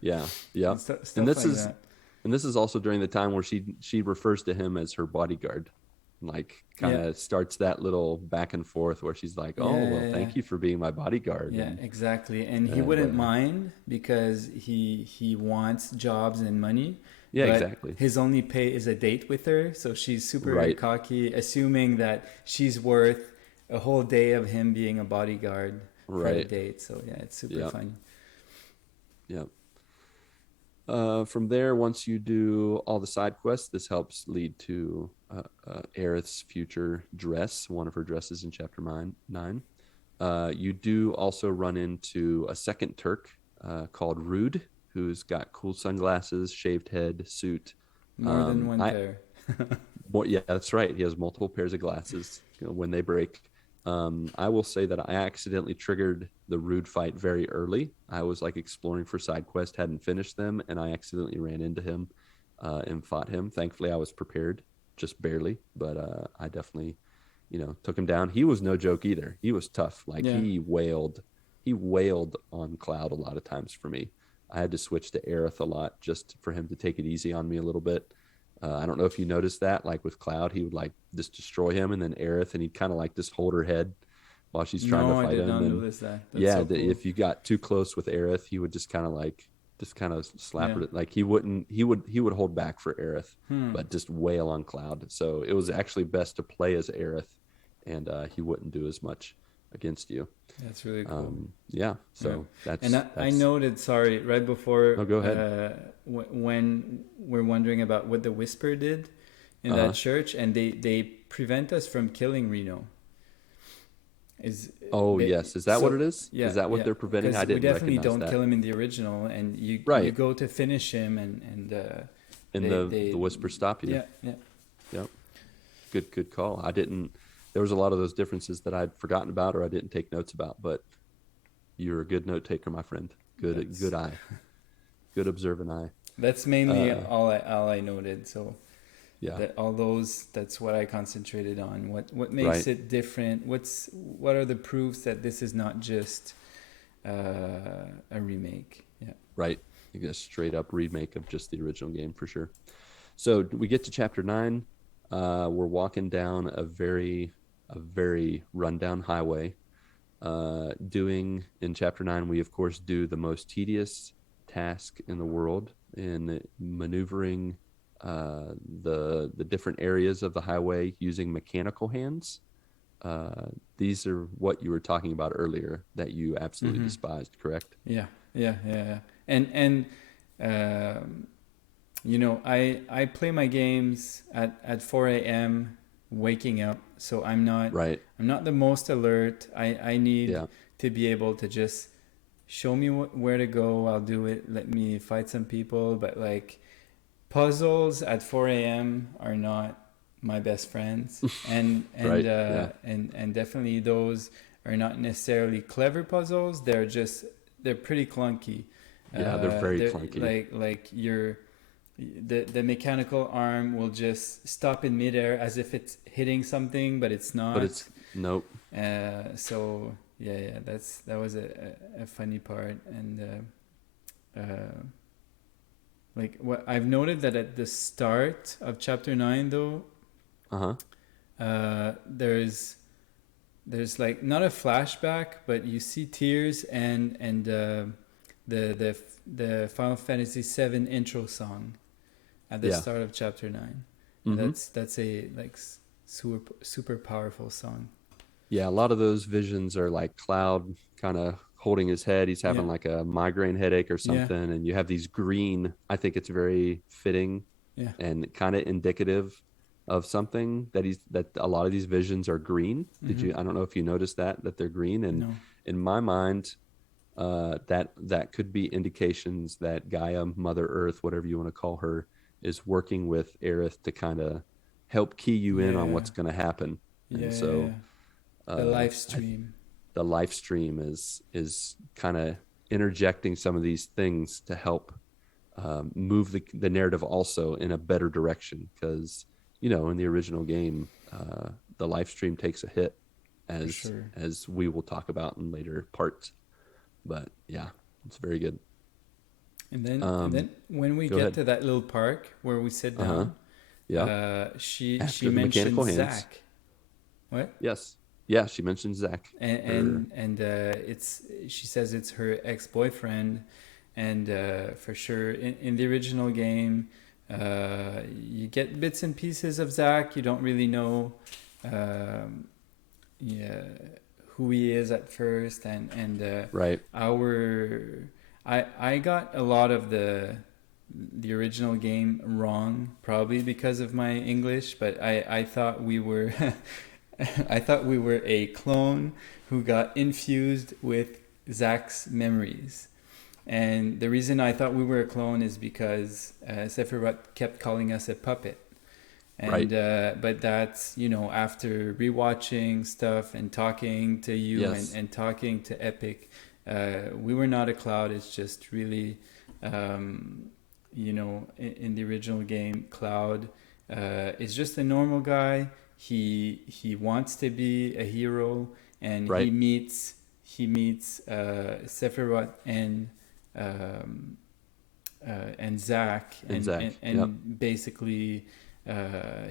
Yeah. And this is also during the time where she refers to him as her bodyguard, like kind of starts that little back and forth where she's like, thank you for being my bodyguard. Exactly. And he wouldn't mind because he wants jobs and money. But exactly. His only pay is a date with her, so she's super cocky, assuming that she's worth a whole day of him being a bodyguard for a date. So it's super funny. Yep. From there, once you do all the side quests, this helps lead to Aerith's future dress, one of her dresses in Chapter 9. You do also run into a second Turk called Rude, who's got cool sunglasses, shaved head, suit. More than one pair. That's right. He has multiple pairs of glasses when they break. I will say that I accidentally triggered the Rude fight very early. I was like exploring for side quests, hadn't finished them, and I accidentally ran into him and fought him. Thankfully, I was prepared, just barely, but I definitely, took him down. He was no joke either. He was tough. Like he wailed on Cloud a lot of times for me. I had to switch to Arith a lot just for him to take it easy on me a little bit. I don't know if you noticed that, like with Cloud, he would like just destroy him, and then Aerith, and he'd kind of like just hold her head while she's trying to fight him. No, I did not notice that. That's so cool. If you got too close with Aerith, he would just kind of slap her. Like he would hold back for Aerith, but just wail on Cloud. So it was actually best to play as Aerith, and he wouldn't do as much against you. That's really cool. So that's. And I noted, right before. Oh, go ahead. When we're wondering about what the Whisper did in that church, and they prevent us from killing Reno. Is that what it is? Yeah. Is that what they're preventing? I didn't. We definitely recognize don't that. kill him in the original, and you go to finish him, and the Whisper stop you. Yep. Good call. I didn't. There was a lot of those differences that I'd forgotten about or I didn't take notes about, but you're a good note taker, my friend. Good eye. Good observant eye. That's mainly all I noted. So all those, that's what I concentrated on. What makes it different? What are the proofs that this is not just a remake? Yeah. Right. You get a straight up remake of just the original game for sure. So we get to Chapter 9. We're walking down a very rundown highway. In Chapter 9, we of course do the most tedious task in the world in maneuvering the different areas of the highway using mechanical hands. These are what you were talking about earlier that you absolutely despised, correct? Yeah. And I play my games at 4 a.m. waking up, so I'm not the most alert. I need to be able to just show me where to go. I'll do it. Let me fight some people, but like puzzles at 4 a.m. are not my best friends, and definitely those are not necessarily clever puzzles. They're pretty clunky. They're very clunky. Like the mechanical arm will just stop in midair as if it's hitting something, but it's not. But it's nope. So that was a funny part, and like what I've noted that at the start of Chapter 9 though, there's like not a flashback, but you see tears and the Final Fantasy VII intro song at the start of Chapter 9. That's a like super powerful song. Yeah, a lot of those visions are like Cloud kind of holding his head. He's having like a migraine headache or something. And you have these green, I think it's very fitting and kind of indicative of something that a lot of these visions are green. I don't know if you noticed that they're green. And in my mind, that could be indications that Gaia, Mother Earth, whatever you want to call her, is working with Aerith to kind of help key you in on what's going to happen. And so the live stream. The live stream is kind of interjecting some of these things to help move the narrative also in a better direction, because in the original game the live stream takes a hit, as we will talk about in later parts. But yeah, it's very good. And then when we get to that little park where we sit down, she mentions Zach. What? Yes. Yeah, she mentions Zach. And she says it's her ex-boyfriend, and for sure in the original game, you get bits and pieces of Zach. You don't really know, who he is at first, and right. I got a lot of the original game wrong, probably because of my English, but I thought we were I thought we were a clone who got infused with Zach's memories. And the reason I thought we were a clone is because Sephiroth kept calling us a puppet. And but that's, after rewatching stuff and talking to you and talking to Epic, we were not a Cloud. It's just really, in the original game, Cloud is just a normal guy. He wants to be a hero, and he meets Sephiroth and Zach, and basically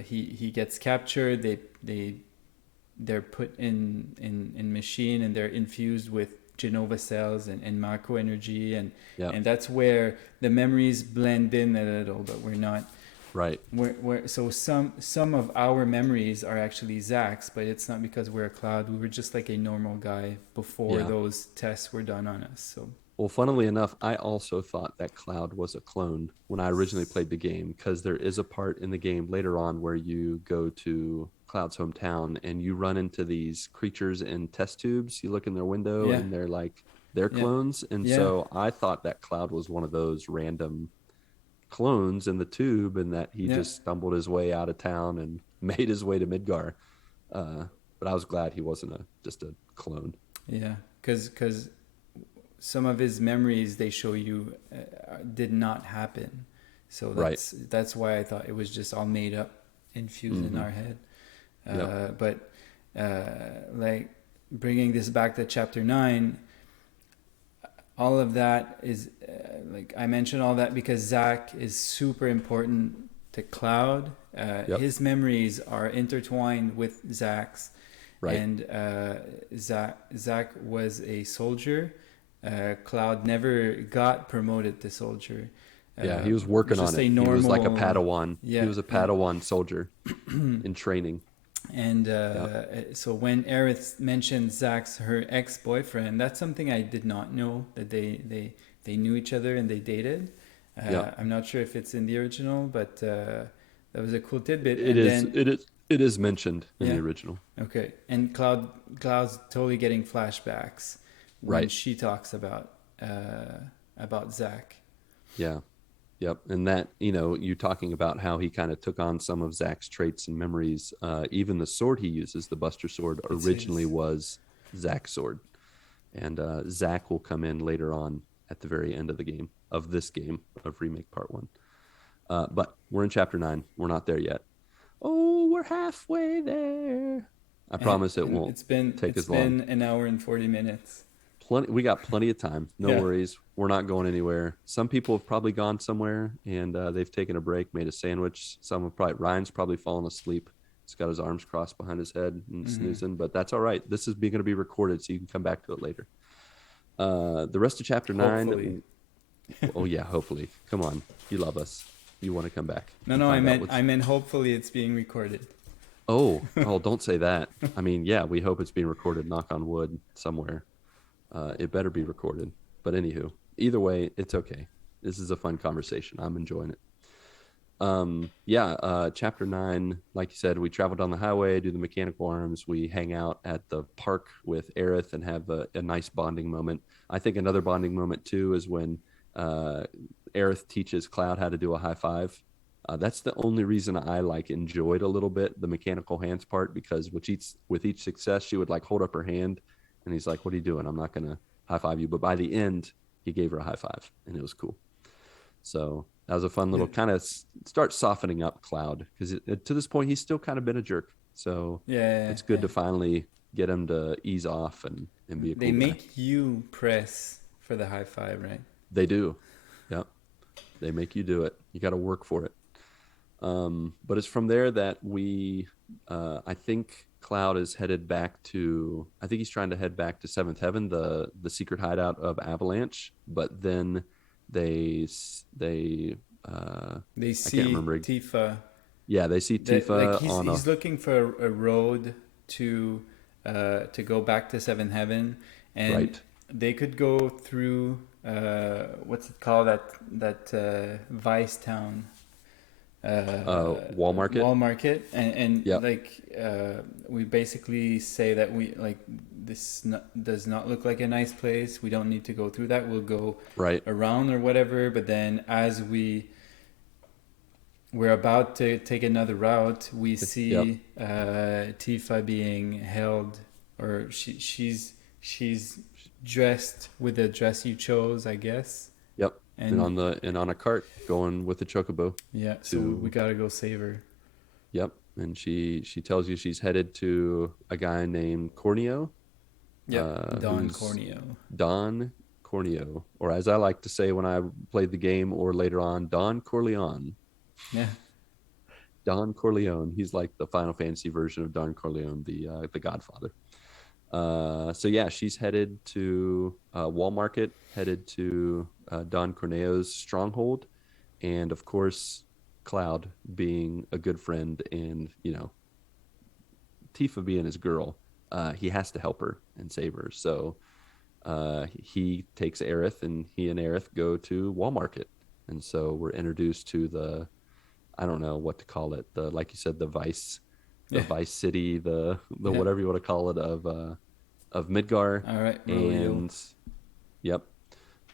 he gets captured. They're put in machine, and they're infused with Genova cells and macro energy, and that's where the memories blend in a little, but we're not. Right. So some of our memories are actually Zach's, but it's not because we're a Cloud. We were just like a normal guy before those tests were done on us. So. Well, funnily enough, I also thought that Cloud was a clone when I originally played the game, because there is a part in the game later on where you go to Cloud's hometown and you run into these creatures in test tubes. You look in their window and they're clones. And so I thought that Cloud was one of those random clones in the tube, and that he just stumbled his way out of town and made his way to Midgar. But I was glad he wasn't just a clone. Yeah, because some of his memories they show you did not happen. So that's why I thought it was just all made up, infused in our head. But like bringing this back to chapter 9, all of that is like I mentioned all that because Zach is super important to Cloud. His memories are intertwined with Zach's, and Zach was a soldier. Cloud never got promoted to soldier. He was working on it. He was like a Padawan. He was a Padawan soldier in training. And so when Aerith mentioned Zach's her ex-boyfriend, that's something I did not know, that they knew each other and they dated. I'm not sure if it's in the original, but that was a cool tidbit. It is mentioned in the original. Okay, and Cloud's totally getting flashbacks when she talks about Zach. Yeah. Yep. And that, you talking about how he kind of took on some of Zach's traits and memories. Even the sword he uses, the Buster Sword, originally was Zach's sword. And Zach will come in later on at the very end of the game, of this game, of Remake Part 1. But we're in Chapter 9. We're not there yet. Oh, we're halfway there. I promise it won't take as long. It's been an hour and 40 minutes. We got plenty of time. No worries. We're not going anywhere. Some people have probably gone somewhere and they've taken a break, made a sandwich. Ryan's probably fallen asleep. He's got his arms crossed behind his head and snoozing, but that's all right. This is going to be recorded, so you can come back to it later. The rest of chapter 9. Hopefully. Oh yeah, hopefully. Come on, you love us. You want to come back? No. I meant hopefully it's being recorded. Oh, don't say that. I mean, yeah, we hope it's being recorded. Knock on wood somewhere. It better be recorded. But anywho, either way, it's okay. This is a fun conversation. I'm enjoying it. Chapter 9, like you said, we travel down the highway, do the mechanical arms, we hang out at the park with Aerith and have a nice bonding moment. I think another bonding moment too is when Aerith teaches Cloud how to do a high five. That's the only reason I enjoyed a little bit the mechanical hands part, because with each success she would hold up her hand and he's like, what are you doing? I'm not gonna high five you. But by the end he gave her a high five and it was cool. So that was a fun little kind of start softening up Cloud, because to this point he's still kind of been a jerk. So it's good to finally get him to ease off and be a cool guy. They make you press for the high five, right? They do. Yep. They make you do it. You got to work for it. But it's from there that I think Cloud is headed back to, I think he's trying to head back to Seventh Heaven, the secret hideout of Avalanche. But then they see Tifa. Yeah, they see Tifa he's looking for a road to go back to Seventh Heaven, and they could go through what's it called, that Vice town, Wall Market, and we basically say that this does not look like a nice place. We don't need to go through that. We'll go around or whatever. But then as we're about to take another route, we see Tifa being held, or she's dressed with the dress you chose, I guess. Yep. And on a cart going with the chocobo. Yeah. So we gotta go save her. Yep. And she tells you she's headed to a guy named Corneo. Yeah. Don Corneo, or as I like to say when I played the game or later on, Don Corleone. Yeah. Don Corleone. He's like the Final Fantasy version of Don Corleone, the Godfather. She's headed to Wall Market, headed to Don Corneo's stronghold, and of course Cloud, being a good friend and Tifa being his girl, he has to help her and save her. So he takes Aerith, and he and Aerith go to Wall Market, and so we're introduced to the, I don't know what to call it, the, like you said, the Vice City, the whatever you want to call it, of Midgar. All right, and yep.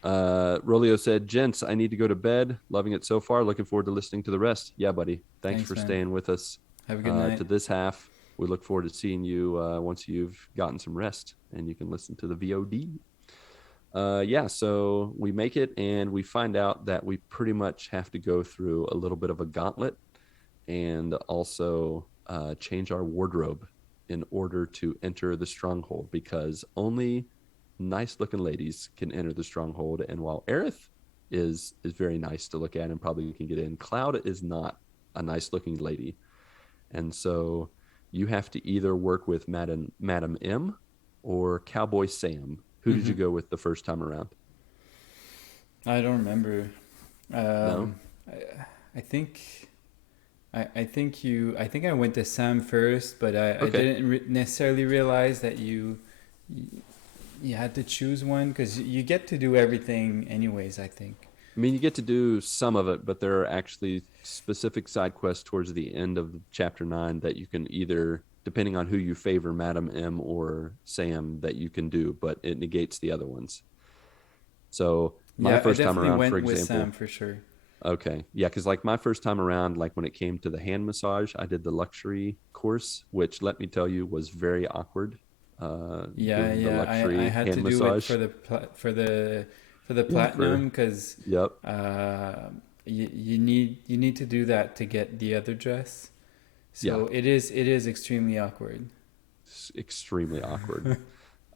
Rolio said, "Gents, I need to go to bed. Loving it so far. Looking forward to listening to the rest." Yeah, buddy. Thanks for staying with us. Have a good night. To this half. We look forward to seeing you once you've gotten some rest and you can listen to the VOD. So we make it and we find out that we pretty much have to go through a little bit of a gauntlet and also change our wardrobe in order to enter the stronghold, because only nice looking ladies can enter the stronghold. And while Arith is very nice to look at and probably can get in, Cloud is not a nice looking lady. And so you have to either work with Madam M or Cowboy Sam. Who did you go with the first time around? I don't remember. No? I think I went to Sam first, but I didn't necessarily realize that you had to choose one, because you get to do everything anyways, I think. I mean, you get to do some of it, but there are actually specific side quests towards the end of chapter 9 that you can either, depending on who you favor, Madam M or Sam, that you can do, but it negates the other ones. So my first time around, for example, with Sam for sure. Okay. Yeah, because my first time around, when it came to the hand massage, I did the luxury course, which, let me tell you, was very awkward. I had to massage. Do it for the platinum, because you need to do that to get the other dress. So it is extremely awkward. It's extremely awkward.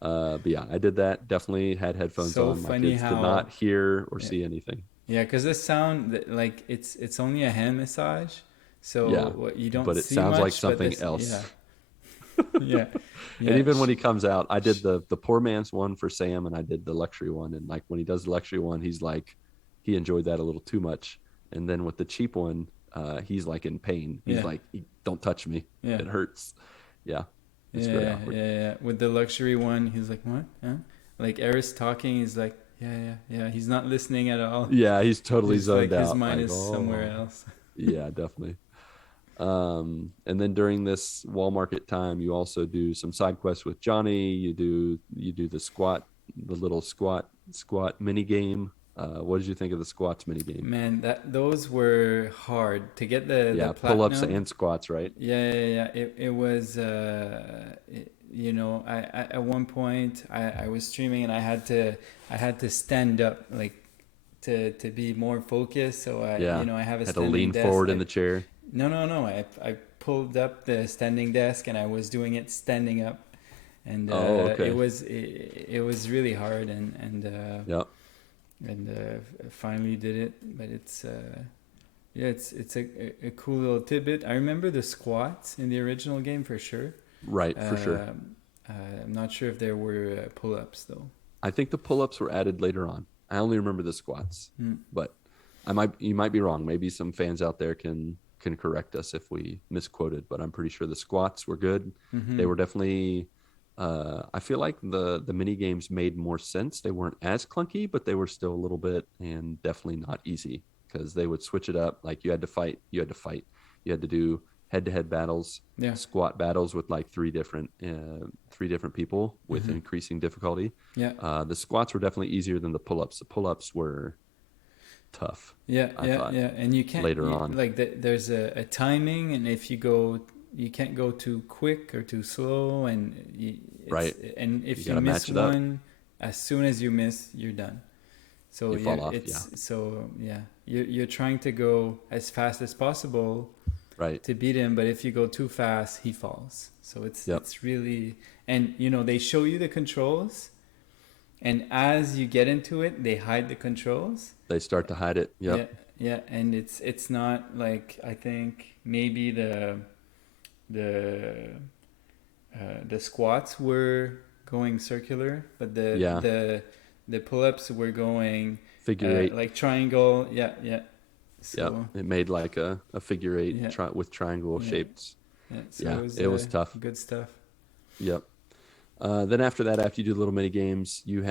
But yeah, I did that. Definitely had headphones on. My kids did not hear or see anything. Yeah, because the sound, it's only a hand massage, so you don't. But it see sounds much, like something else. Yeah. And even when he comes out, I did the poor man's one for Sam, and I did the luxury one. And when he does the luxury one, he's he enjoyed that a little too much. And then with the cheap one, he's in pain. He's don't touch me. Yeah. It hurts. Yeah. It's very awkward. Yeah. With the luxury one, he's like, what? Huh? like Aerith talking, he's like, yeah. He's not listening at all. Yeah, he's totally He's zoned like out. his mind Like, is somewhere else. yeah, definitely. And then during this wall market time, you also do some side quests with Johnny. You do the little squat mini game. What did you think of the squats mini game? Man, those were hard to get the pull-ups platinum. and squats, right? Yeah. It was I at one point I was streaming and I had to stand up like to be more focused. So I have a Had to standing lean desk. forward in the chair. No. I pulled up the standing desk and I was doing it standing up, and okay. it was really hard and Yep. finally did it. But it's it's a cool little tidbit. I remember the squats in the original game for sure. Right, for sure. I'm not sure if there were pull-ups though. I think the pull-ups were added later on. I only remember the squats, but you might be wrong. Maybe some fans out there can correct us if we misquoted, but I'm pretty sure the squats were good. Mm-hmm. They were definitely. I feel like the mini games made more sense. They weren't as clunky, but they were still a little bit, and definitely not easy because they would switch it up. Like you had to fight. You had to do head-to-head battles, squat battles with like three different people with increasing difficulty. Yeah. The squats were definitely easier than the pull-ups. The pull-ups were tough. Yeah. And you can't on. Like there's a timing, and if you can't go too quick or too slow, and right. And if you miss one, as soon as you miss, you're done. So you fall off, so you're trying to go as fast as possible. Right. To beat him, but if you go too fast, he falls. So it's really, and they show you the controls, and as you get into it, they hide the controls. They start to hide it. Yep. Yeah, and it's not like, I think maybe the squats were going circular, but the pull-ups were going figure eight, like triangle. Yeah. So, it made like a figure eight with triangle shapes. Yeah, it was tough. Good stuff. Yep. Then after that, after you do little mini games, you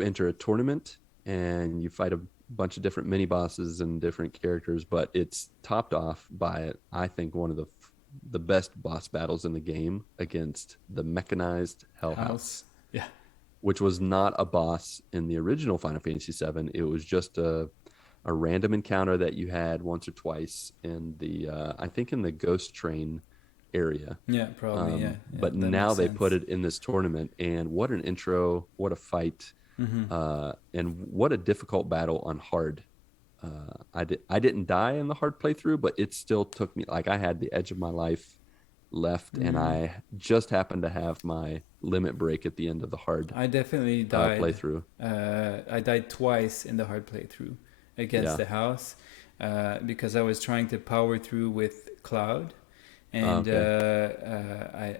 enter a tournament and you fight a bunch of different mini bosses and different characters. But it's topped off by, I think, one of the best boss battles in the game against the mechanized Hell House. Yeah. Which was not a boss in the original Final Fantasy VII. It was just a random encounter that you had once or twice in the I think in the Ghost Train area. Yeah, probably. But now they put it in this tournament, and what an intro! What a fight! And what a difficult battle on hard. I didn't die in the hard playthrough, but it still took me, like I had the edge of my life left, and I just happened to have my limit break at the end of the hard. I definitely died playthrough. I died twice in the hard playthrough against the house because I was trying to power through with Cloud, and I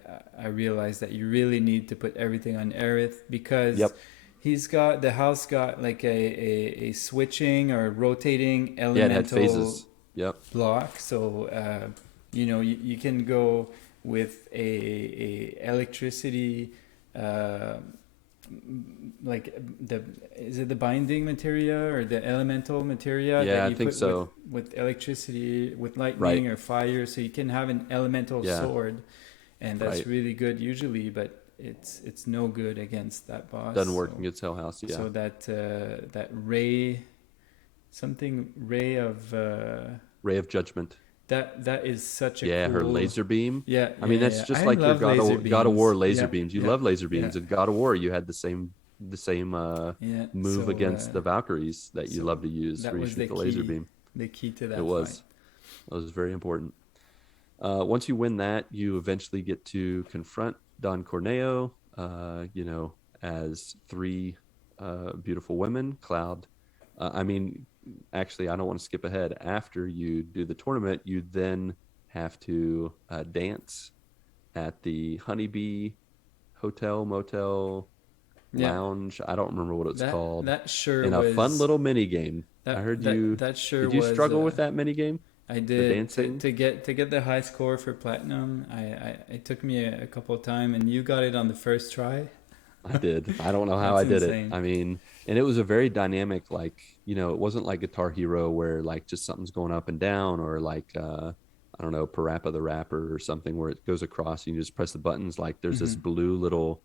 realized that you really need to put everything on Arith because the house got like a switching or rotating elemental block, so you can go with a electricity like is it the binding materia or the elemental materia that you think put so with electricity, with lightning or fire, so you can have an elemental sword, and that's really good usually, but it's no good against that boss. Doesn't work against Hell House. So that ray of judgment, that is such a cool... her laser beam. I mean that's just like your God of War laser beams. You love laser beams. In God of War you had the same move against the Valkyries that you love to use, where you shoot the laser beam. The key to that it was very important. Once you win that, you eventually get to confront Don Corneo, as three beautiful women. Cloud, actually, I don't want to skip ahead. After you do the tournament, you then have to dance at the Honeybee Hotel, Motel, Lounge. I don't remember what it's called. That sure in was a fun little mini game. I heard you. That sure did you was, struggle with that mini game? I did. To get the high score for platinum. It took me a couple of times, and you got it on the first try. I did. I don't know how That's I did it. insane. I mean, and it was a very dynamic, like, it wasn't like Guitar Hero where like just something's going up and down, or like I don't know, Parappa the Rapper or something where it goes across and you just press the buttons. Like there's this Hmm. blue little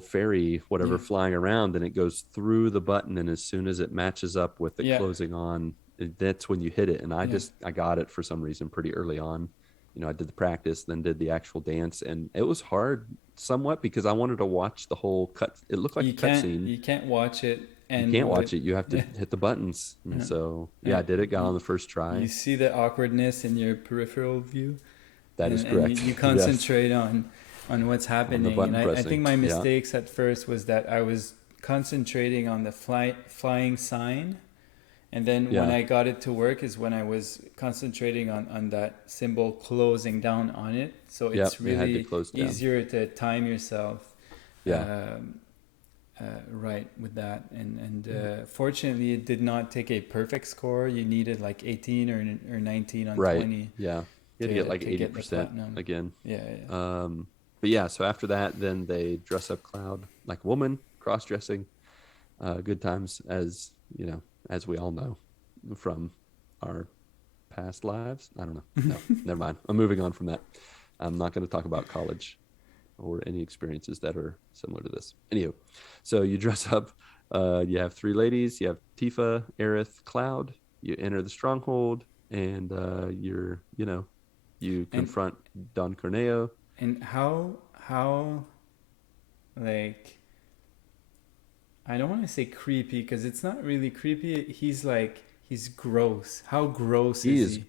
fairy, whatever, Yeah. flying around, and it goes through the button, and as soon as it matches up with the Yeah. closing on, that's when you hit it. And Yeah. I got it for some reason pretty early on. I did the practice, then did the actual dance, and it was hard somewhat because I wanted to watch the whole cut. It looked like a cutscene. You can't watch it You and can't do it. watch it. You have to Yeah. hit the buttons. And Yeah. so yeah, I And did it. Got you, on the first you try. see the awkwardness in your peripheral view, That is and correct. you Yes, concentrate on what's on the happening. And button I think pressing. my Yeah, mistakes at first was that I was concentrating on the flying sign, and then when yeah, I got it to work is when I was concentrating on that symbol closing down on it. So yeah. it's It had to really close down. easier to time yourself Yeah. um, right with that. And fortunately, it did not take a perfect score. You needed like 18 or 19 on Right. 20 Yeah. You had to get like to get the 80% platinum. again. Yeah, yeah. But yeah, so after that, then they dress up Cloud like a woman, cross dressing. Good times, as we all know from our past lives. I don't know. No, never mind. I'm moving on from that. I'm not going to talk about college or any experiences that are similar to this. Anywho, so you dress up. You have three ladies. You have Tifa, Aerith, Cloud. You enter the stronghold, and you And confront Don Corneo. and how like I don't want to say creepy because it's not really creepy. He's gross. How gross He is is he?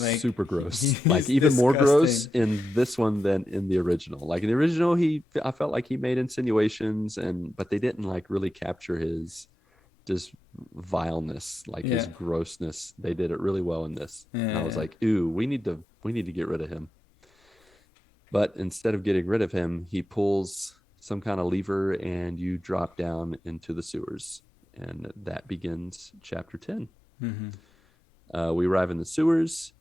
Like super gross. Like he's even more gross disgusting. in this one than in the original. Like in the original, I felt like he made insinuations, but they didn't like really capture his just vileness, like his Yeah, grossness. They did it really well in this, and I was yeah, like, ooh, we need to get rid of him. But instead of getting rid of him, he pulls some kind of lever, and you drop down into the sewers, and that begins chapter 10. mm-hmm. We arrive in the sewers.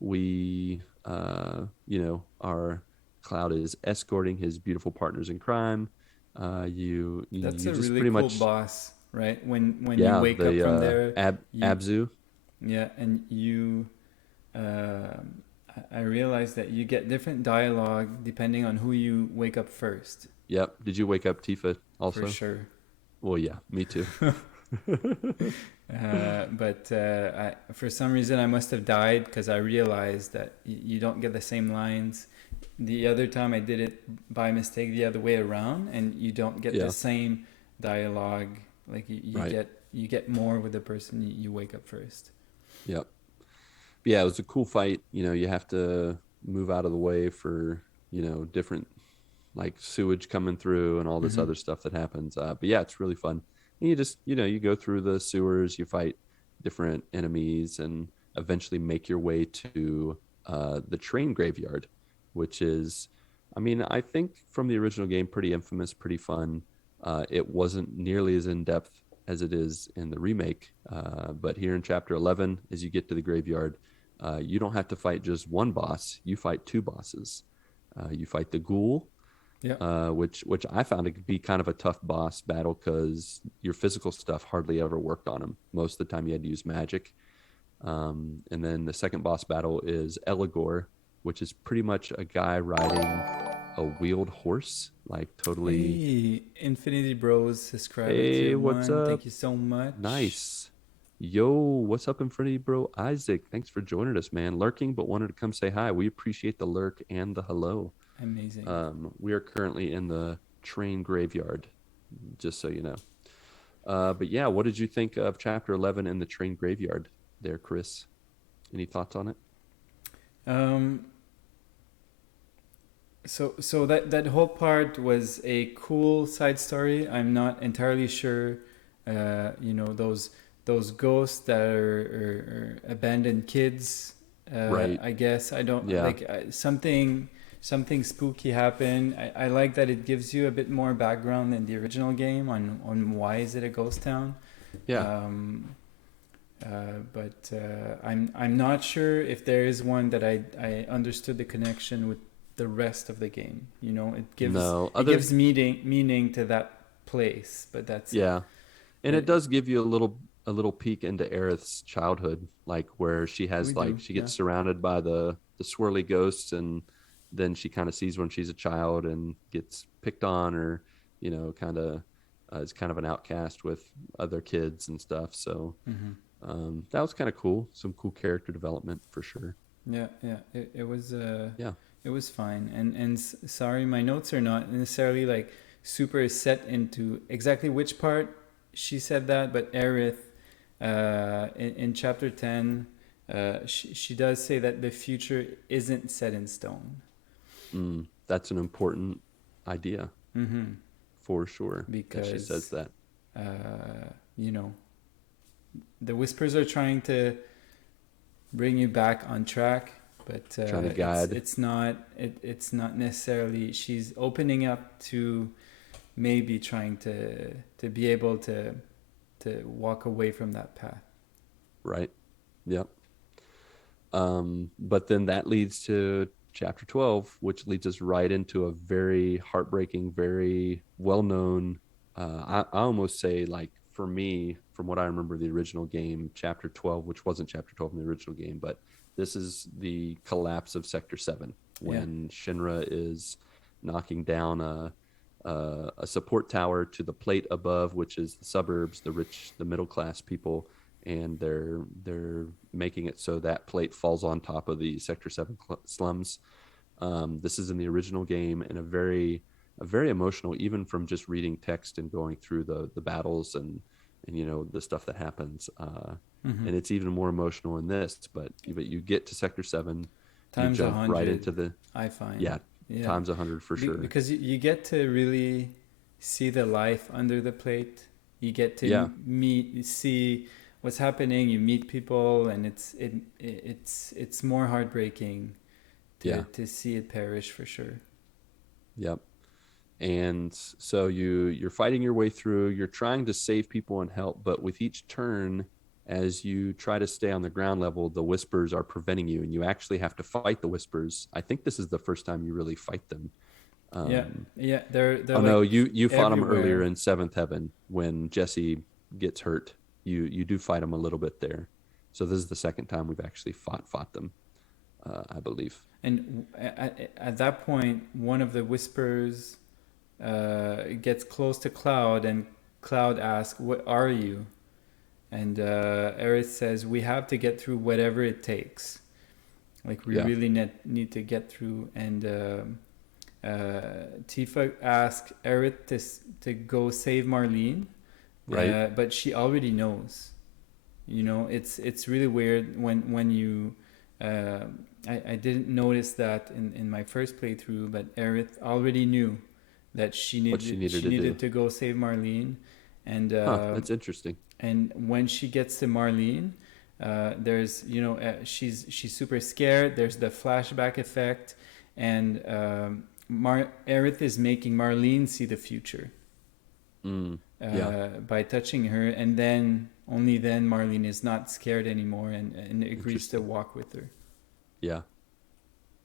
We, our Cloud is escorting his beautiful partners in crime. That's You a just really pretty cool much, boss, right? When you yeah, wake up the from there, you Abzu. yeah, and you I realized that you get different dialogue depending on who you wake up first, Yep. Did you wake up Tifa for also? sure. Well, yeah, me too. But for some reason, I must have died because I realized that you don't get the same lines. The other time I did it by mistake the other way around, and you don't get the Yeah. same dialogue. Like Right. you get more with the person you wake up first. Yep. Yeah, it was a cool fight. You have to move out of the way for, different like sewage coming through and all this Mm-hmm. other stuff that happens. But yeah, it's really fun. And you just, you go through the sewers, you fight different enemies, and eventually make your way to the train graveyard, which is, I mean, I think from the original game, pretty infamous, pretty fun. It wasn't nearly as in depth as it is in the remake. But here in chapter 11, as you get to the graveyard, you don't have to fight just one boss, you fight two bosses. You fight the ghoul, Yeah. which I found it could be kind of a tough boss battle because your physical stuff hardly ever worked on him. Most of the time, you had to use magic. And then the second boss battle is Eligor, which is pretty much a guy riding a wheeled horse, like totally. Hey, Infinity Bros subscribe at Hey, tier what's one. up? Thank you so much. Nice. Yo, what's up, Infinity Bro? Isaac, thanks for joining us, man. Lurking, but wanted to come say hi. We appreciate the lurk and the hello. Amazing. We are currently in the train graveyard, just so you know. But yeah, what did you think of chapter 11 in the train graveyard there, Kris? Any thoughts on it? Um, so that whole part was a cool side story. I'm not entirely sure. Those ghosts that are abandoned kids. Right. I guess I don't Yeah. like something spooky happened. I like that it gives you a bit more background than the original game on why is it a ghost town. Yeah. But I'm not sure if there is one that I understood the connection with the rest of the game. You know, it gives meaning to that place, but that's yeah. And it does give you a little peek into Aerith's childhood, like where she has she gets surrounded by the swirly ghosts, and then she kind of sees when she's a child and gets picked on, or you know, kind of is kind of an outcast with other kids and stuff. So that was kind of cool. Some cool character development for sure. Yeah, it was it was fine. And sorry, my notes are not necessarily like super set into exactly which part she said that, but Arith in chapter 10, she does say that the future isn't set in stone. That's an important idea, for sure. Because she says that, you know, the whispers are trying to bring you back on track, but trying to guide. It's not necessarily. She's opening up to maybe trying to be able to walk away from that path. Right. Yep. But then that leads to chapter 12, which leads us right into a very heartbreaking, very well-known, I almost say, like, for me, from what I remember the original game, chapter 12, which wasn't chapter 12 in the original game, but this is the collapse of Sector 7 when Shinra is knocking down a support tower to the plate above, which is the suburbs, the rich, the middle class people, and they're making it so that plate falls on top of the Sector 7 slums. This is in the original game, and a very emotional, even from just reading text and going through the battles and you know the stuff that happens. And it's even more emotional in this. But you get to Sector 7, times you jump 100, right into the. I find times 100 for sure. Because you get to really see the life under the plate. You get to see what's happening. You meet people, and it's more heartbreaking to see it perish for sure. Yep. And so you're fighting your way through. You're trying to save people and help, but with each turn, as you try to stay on the ground level, the whispers are preventing you, and you actually have to fight the whispers. I think this is the first time you really fight them. They're no, you fought them earlier in Seventh Heaven when Jessie gets hurt. You do fight them a little bit there. So this is the second time we've actually fought them, I believe. And at that point, one of the whispers gets close to Cloud, and Cloud asks, "What are you?" And Aerith says, "We have to get through whatever it takes. Like, we really need to get through." And Tifa asks Aerith to go save Marlene, right? But she already knows. You know, it's really weird when you. I didn't notice that in my first playthrough, but Aerith already knew that she needed to go save Marlene. And that's interesting. And when she gets to Marlene, there's she's super scared. There's the flashback effect, and Arith is making Marlene see the future by touching her, and then only then Marlene is not scared anymore and agrees to walk with her.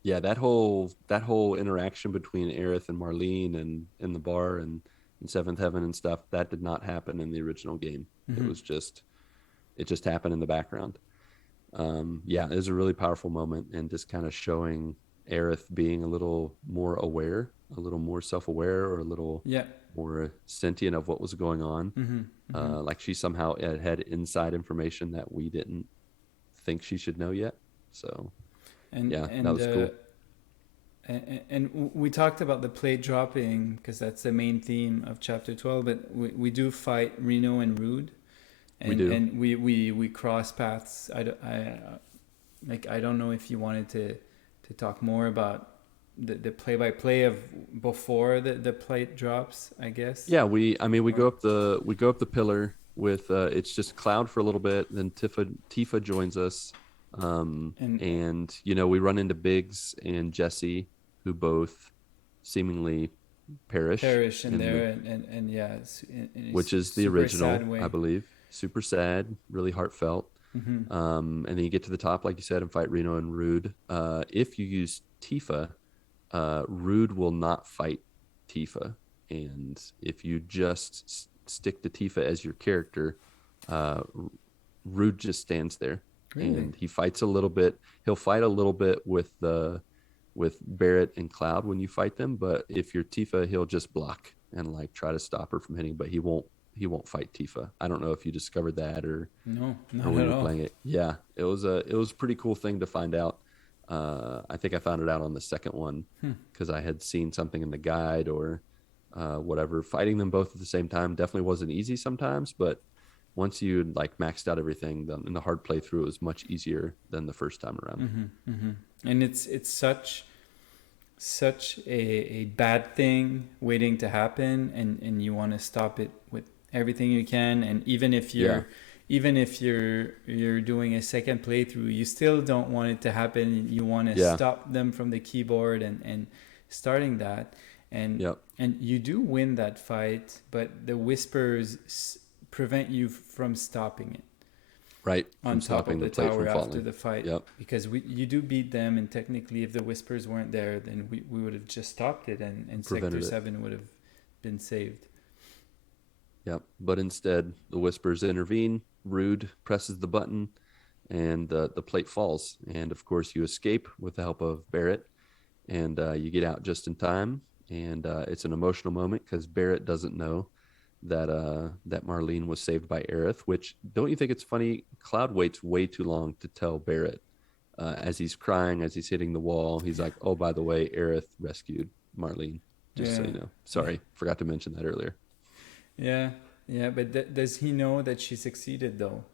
Yeah, that whole interaction between Aerith and Marlene and in the bar and in Seventh Heaven and stuff, that did not happen in the original game. It just happened in the background. It was a really powerful moment, and just kind of showing Aerith being a little more aware, a little more self-aware, or a little more sentient of what was going on. Like she somehow had inside information that we didn't think she should know yet. So that was cool. And we talked about the plate dropping because that's the main theme of chapter 12, but we do fight Reno and Rude, and we cross paths. I don't know if you wanted to talk more about the play-by-play of before the plate drops, I guess. We go up the pillar with it's just Cloud for a little bit, then Tifa joins us, and we run into Biggs and Jessie, who both seemingly perish in there, which is the original, I believe. Super sad, really heartfelt. And then you get to the top, like you said, and fight Reno and Rude. If you use Tifa, Rude will not fight Tifa, and if you just stick to Tifa as your character, uh, Rude just stands there, Really? and he fights a little bit. He'll fight a little bit with Barrett and Cloud when you fight them, but if you're Tifa, he'll just block and like try to stop her from hitting, but he won't fight Tifa. I don't know if you discovered that No, or not when at you were all. playing it. Yeah, it was a pretty cool thing to find out. I think I found it out on the second one because I had seen something in the guide or whatever. Fighting them both at the same time definitely wasn't easy sometimes, but once you like maxed out everything, then in the hard playthrough, it was much easier than the first time around. And it's such a bad thing waiting to happen, and you want to stop it with everything you can. And even if you're doing a second playthrough, you still don't want it to happen. You want to stop them from the keyboard and starting that. And and you do win that fight, but the whispers prevent you from stopping it. Right, On top of the tower after the fight. Yep. Because you do beat them, and technically if the whispers weren't there, then we would have just stopped it, and Sector 7 would have been saved. Yep. But instead, the whispers intervene, Rude presses the button, and the plate falls. And of course, you escape with the help of Barrett, and you get out just in time. And it's an emotional moment because Barrett doesn't know that Marlene was saved by Aerith, which, don't you think it's funny? Cloud waits way too long to tell Barrett as he's crying, as he's hitting the wall. He's like, oh, by the way, Aerith rescued Marlene, just so you know. Sorry, forgot to mention that earlier. Yeah, but does he know that she succeeded though?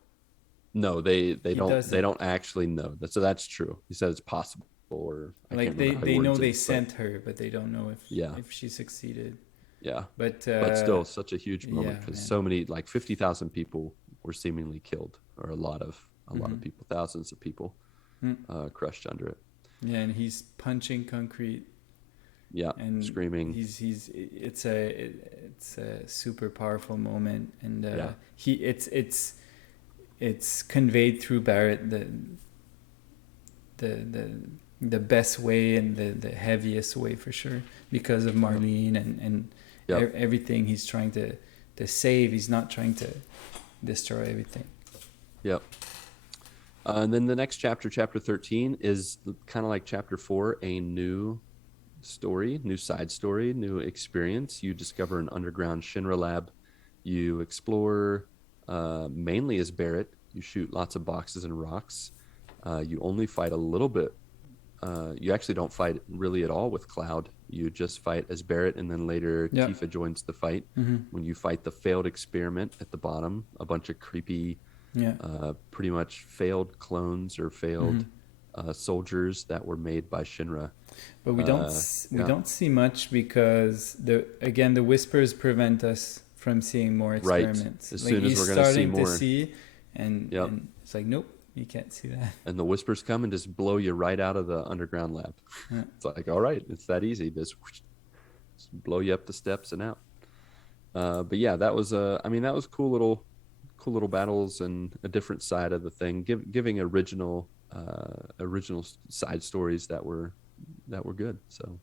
No, they don't actually know. So that's true. He said it's possible, or like they know they sent her, but they don't know if she succeeded. Yeah, but still such a huge moment because so many, like 50,000 people were seemingly killed, or a lot of people, thousands of people crushed under it. Yeah, and he's punching concrete. Yeah, and screaming. It's a super powerful moment, and it's conveyed through Barrett the best way and the heaviest way for sure, because of Marlene and everything he's trying to save. He's not trying to destroy everything. Yep. And then the next chapter 13, is kind of like chapter 4, a new story, new side story, new experience. You discover an underground Shinra lab. You explore mainly as Barrett. You shoot lots of boxes and rocks. You only fight a little bit. You actually don't fight really at all with Cloud. You just fight as Barrett, and then later Tifa joins the fight. When you fight the failed experiment at the bottom, a bunch of creepy, pretty much failed clones or failed soldiers that were made by Shinra. But we don't see much because the whispers prevent us from seeing more experiments. As soon as we're going to see more, and it's like, nope, you can't see that. And the whispers come and just blow you right out of the underground lab. It's like, all right, it's that easy. Just blow you up the steps and out. But yeah, that was that was cool little battles and a different side of the thing, giving original side stories that were good. So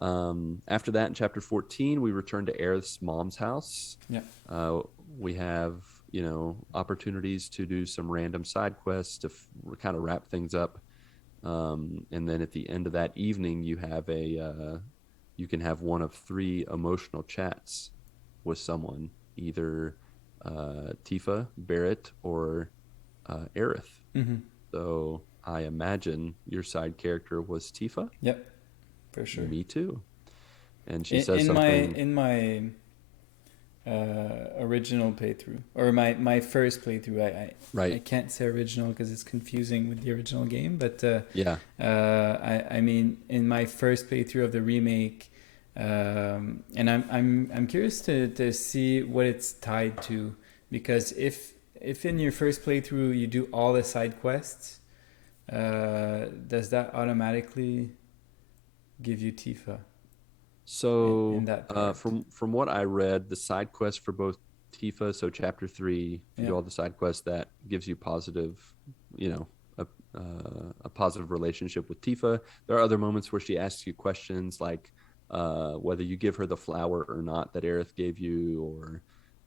after that, in chapter 14, we return to Aerith's mom's house. We have opportunities to do some random side quests to kind of wrap things up, and then at the end of that evening, you can have one of 3 emotional chats with someone, either Tifa, Barrett, or Aerith. So I imagine your side character was Tifa. Yep, for sure. Me too. And she says something in my original playthrough, or my first playthrough. I can't say original because it's confusing with the original game, but I mean in my first playthrough of the remake, and I'm curious to see what it's tied to, because if in your first playthrough you do all the side quests, does that automatically give you Tifa? So from what I read, the side quest for both Tifa, so chapter 3, if you do all the side quests, that gives you positive, a positive relationship with Tifa. There are other moments where she asks you questions like whether you give her the flower or not that Aerith gave you, or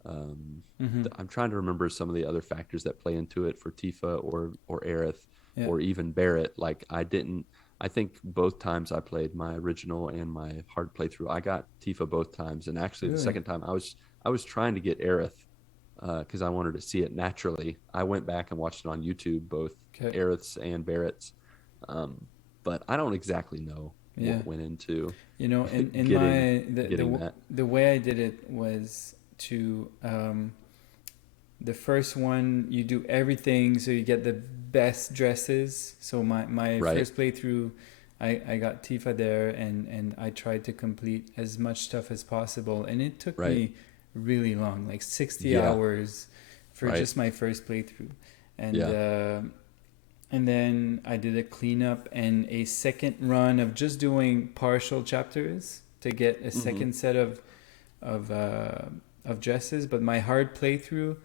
I'm trying to remember some of the other factors that play into it for Tifa or Aerith, or even Barrett. Like I think both times I played my original and my hard playthrough, I got Tifa both times, and actually the second time I was trying to get Aerith because I wanted to see it naturally. I went back and watched it on YouTube, both Aerith's and Barrett's, but I don't exactly know what went into the way I did it was to the first one you do everything so you get the best dresses. So my first playthrough, I got Tifa there, and I tried to complete as much stuff as possible, and it took me really long, like 60 hours for just my first playthrough, and then I did a cleanup and a second run of just doing partial chapters to get a second set of dresses. But my hard playthrough,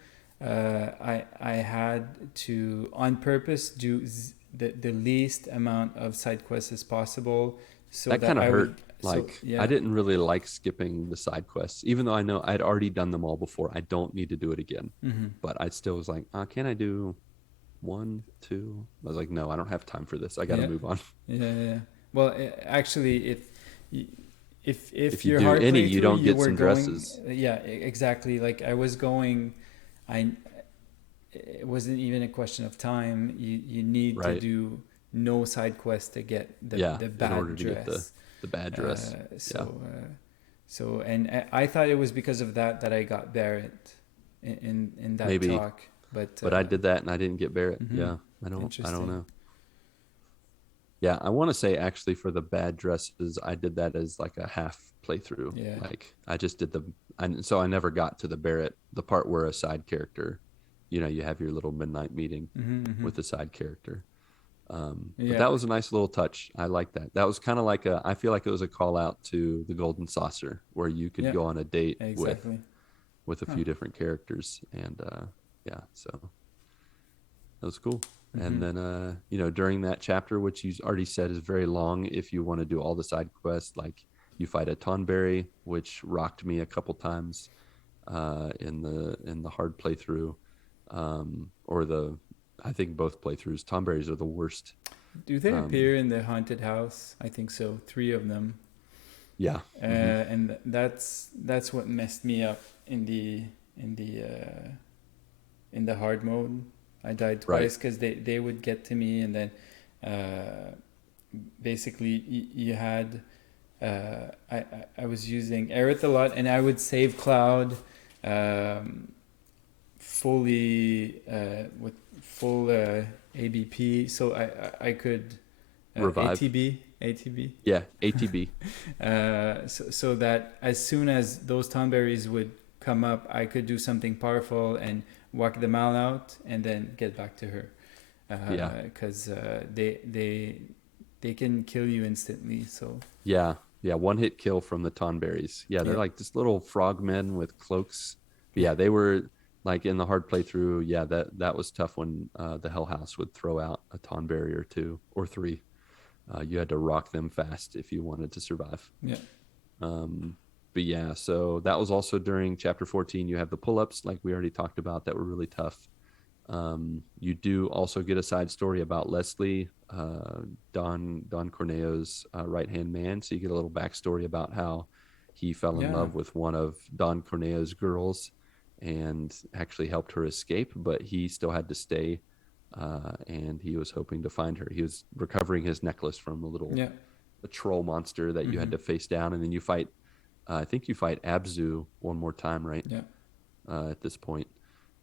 I had to on purpose do the least amount of side quests as possible. So that kind of hurt. I didn't really like skipping the side quests, even though I know I'd already done them all before. I don't need to do it again. But I still was like, can I do 1, 2? I was like, no, I don't have time for this. I got to move on. Well, actually, if you you're do hard any, playthrough, you don't get some dresses. Exactly. Like I was going, it wasn't even a question of time. You need to do no side quest to get the bad in order to dress. Get the bad dress. And I thought it was because of that I got Barrett in that talk. But I did that and I didn't get Barrett. Yeah, I don't know. Yeah, I want to say actually for the bad dresses, I did that as like a half playthrough. Yeah. Like I just did so I never got to the Barrett, the part where a side character, you have your little midnight meeting with the side character. But that was a nice little touch. I like that. That was kind of like I feel like it was a call out to the Golden Saucer, where you could go on a date with a few different characters, and so that was cool. And then during that chapter, which you already said is very long, if you want to do all the side quests, like you fight a Tonberry, which rocked me a couple times in the hard playthrough, I think both playthroughs. Tonberries are the worst. Do they appear in the haunted house? I think so. 3 of them. Yeah. And that's what messed me up in the hard mode. I died twice because they would get to me, and then basically you had I was using Arith a lot, and I would save Cloud fully with full ABP, so I could revive ATB. Yeah, ATB. So that as soon as those Tonberries would come up, I could do something powerful and walk them all out, and then get back to her. Because they can kill you instantly. So yeah, one hit kill from the Tonberries. Yeah, they're like just little frogmen with cloaks. Yeah, they were like in the hard playthrough. Yeah, that was tough when the Hell House would throw out a Tonberry or 2 or 3. You had to rock them fast if you wanted to survive. Yeah. But yeah, so that was also during chapter 14. You have the pull-ups, like we already talked about, that were really tough. You do also get a side story about Leslie, Don Corneo's right-hand man. So you get a little backstory about how he fell in love with one of Don Corneo's girls and actually helped her escape, but he still had to stay, and he was hoping to find her. He was recovering his necklace from a troll monster that you had to face down, and then you fight I think you fight Abzu one more time, right? Yeah. At this point.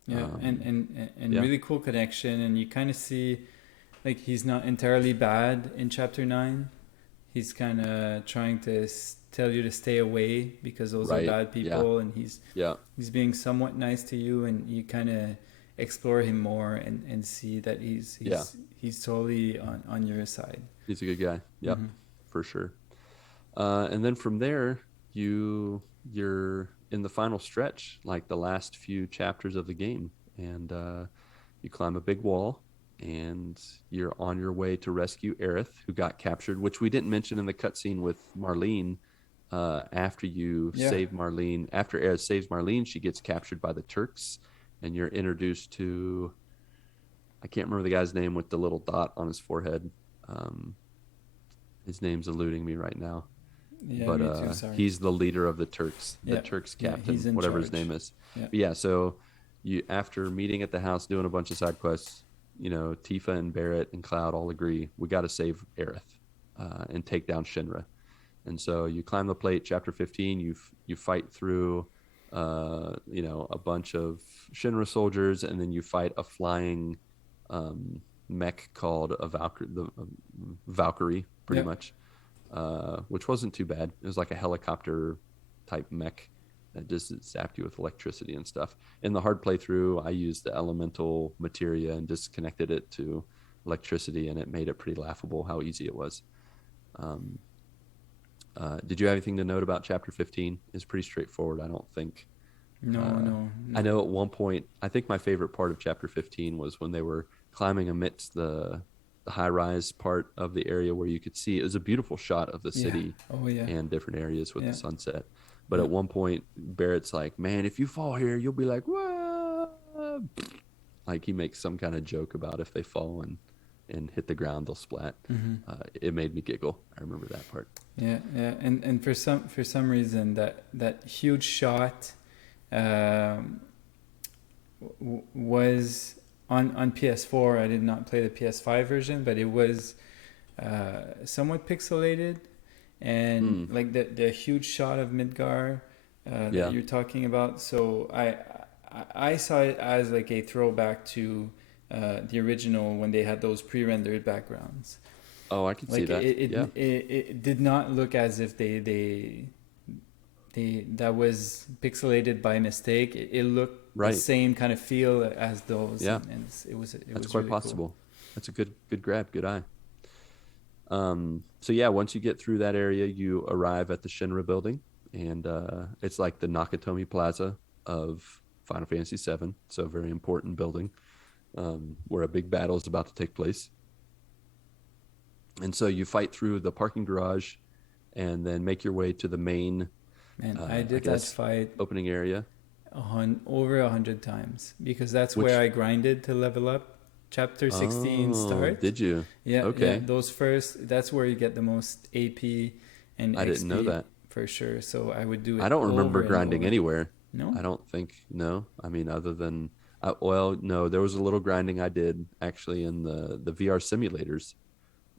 And really cool connection, and you kind of see, like, he's not entirely bad in chapter 9. He's kind of trying to tell you to stay away because those are bad people, and he's being somewhat nice to you, and you kind of explore him more and see that he's totally on your side. He's a good guy. Yep, for sure. And then from there, you're in the final stretch, like the last few chapters of the game, and you climb a big wall, and you're on your way to rescue Aerith, who got captured, which we didn't mention in the cutscene with Marlene. After you save Marlene, after Aerith saves Marlene, she gets captured by the Turks, and you're introduced to, I can't remember the guy's name with the little dot on his forehead. His name's eluding me right now. Yeah, but me too, sorry. he's the leader of the Turks, Turks captain, whatever his name is. So you, after meeting at the house, doing a bunch of side quests, Tifa and Barrett and Cloud all agree we got to save Aerith and take down Shinra. And so you climb the plate. Chapter 15, you fight through a bunch of Shinra soldiers, and then you fight a flying mech called a Valkyrie, pretty much. Which wasn't too bad. It was like a helicopter type mech that just zapped you with electricity and stuff. In the hard playthrough, I used the elemental materia and disconnected it to electricity, and it made it pretty laughable how easy it was. Did you have anything to note about Chapter 15? It's pretty straightforward, I don't think. No. I know at one point, I think my favorite part of Chapter 15 was when they were climbing amidst the high-rise part of the area where you could see, it was a beautiful shot of the city and different areas with the sunset. But at one point, Barrett's like, man, if you fall here, you'll be like, whoa. Like he makes some kind of joke about if they fall and hit the ground, they'll splat. It made me giggle. I remember that part. Yeah. And for some reason, that huge shot was on PS4. I did not play the PS5 version, but it was somewhat pixelated, and like the huge shot of Midgar that you're talking about. So I saw it as like a throwback to the original when they had those pre-rendered backgrounds. Oh, I can see that. It did not look as if they that was pixelated by mistake. It looked the same kind of feel as those. Yeah, and it was quite really possible. Cool. That's a good grab, good eye. So yeah, once you get through that area, you arrive at the Shinra building, and it's like the Nakatomi Plaza of Final Fantasy VII. So a very important building where a big battle is about to take place. And so you fight through the parking garage, and then make your way to the main. Man, I did that fight opening area over 100 times because that's where I grinded to level up. Chapter 16 start. Did you? Yeah. Okay. Yeah, those first. That's where you get the most AP and I XP didn't know that for sure. So I would do it. I don't remember grinding anywhere. No. I don't think. No. I mean, other than no, there was a little grinding I did actually in the VR simulators.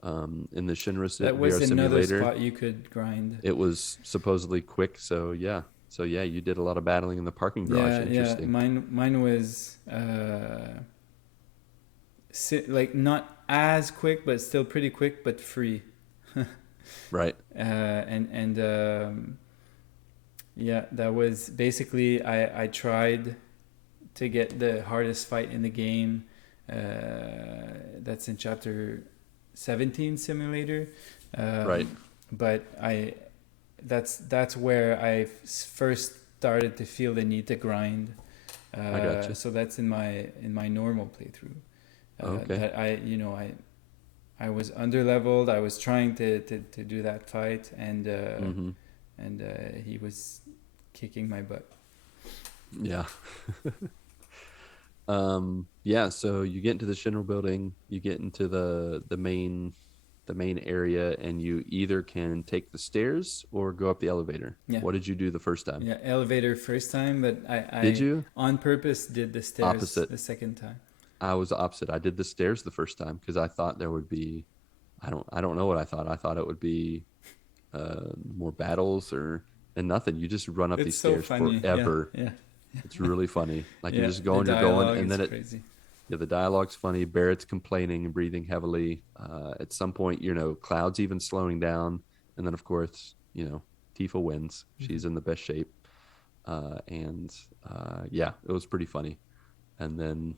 In the Shinra that was VR another simulator, spot you could grind. It was supposedly quick, so yeah, you did a lot of battling in the parking garage. Interesting. Mine was like not as quick, but still pretty quick, but free. Right. That was basically I tried to get the hardest fight in the game. That's in Chapter 17 simulator, right? But that's where I first started to feel the need to grind. I gotcha. So that's in my normal playthrough. Okay. That I was underleveled. I was trying to do that fight, and he was kicking my butt. Yeah. So you get into the Shinra building, you get into the main area, and you either can take the stairs or go up the elevator. Yeah. What did you do the first time? Yeah, elevator first time, but I did you on purpose did the stairs opposite the second time. I was the opposite. I did the stairs the first time because I thought there would be, I don't know what I thought. I thought it would be more battles and nothing. You just run up these stairs forever. Yeah. It's really funny. Like you're just going, and then crazy. Yeah, the dialogue's funny. Barrett's complaining and breathing heavily. At some point, Cloud's even slowing down, and then of course, Tifa wins. She's in the best shape, it was pretty funny. And then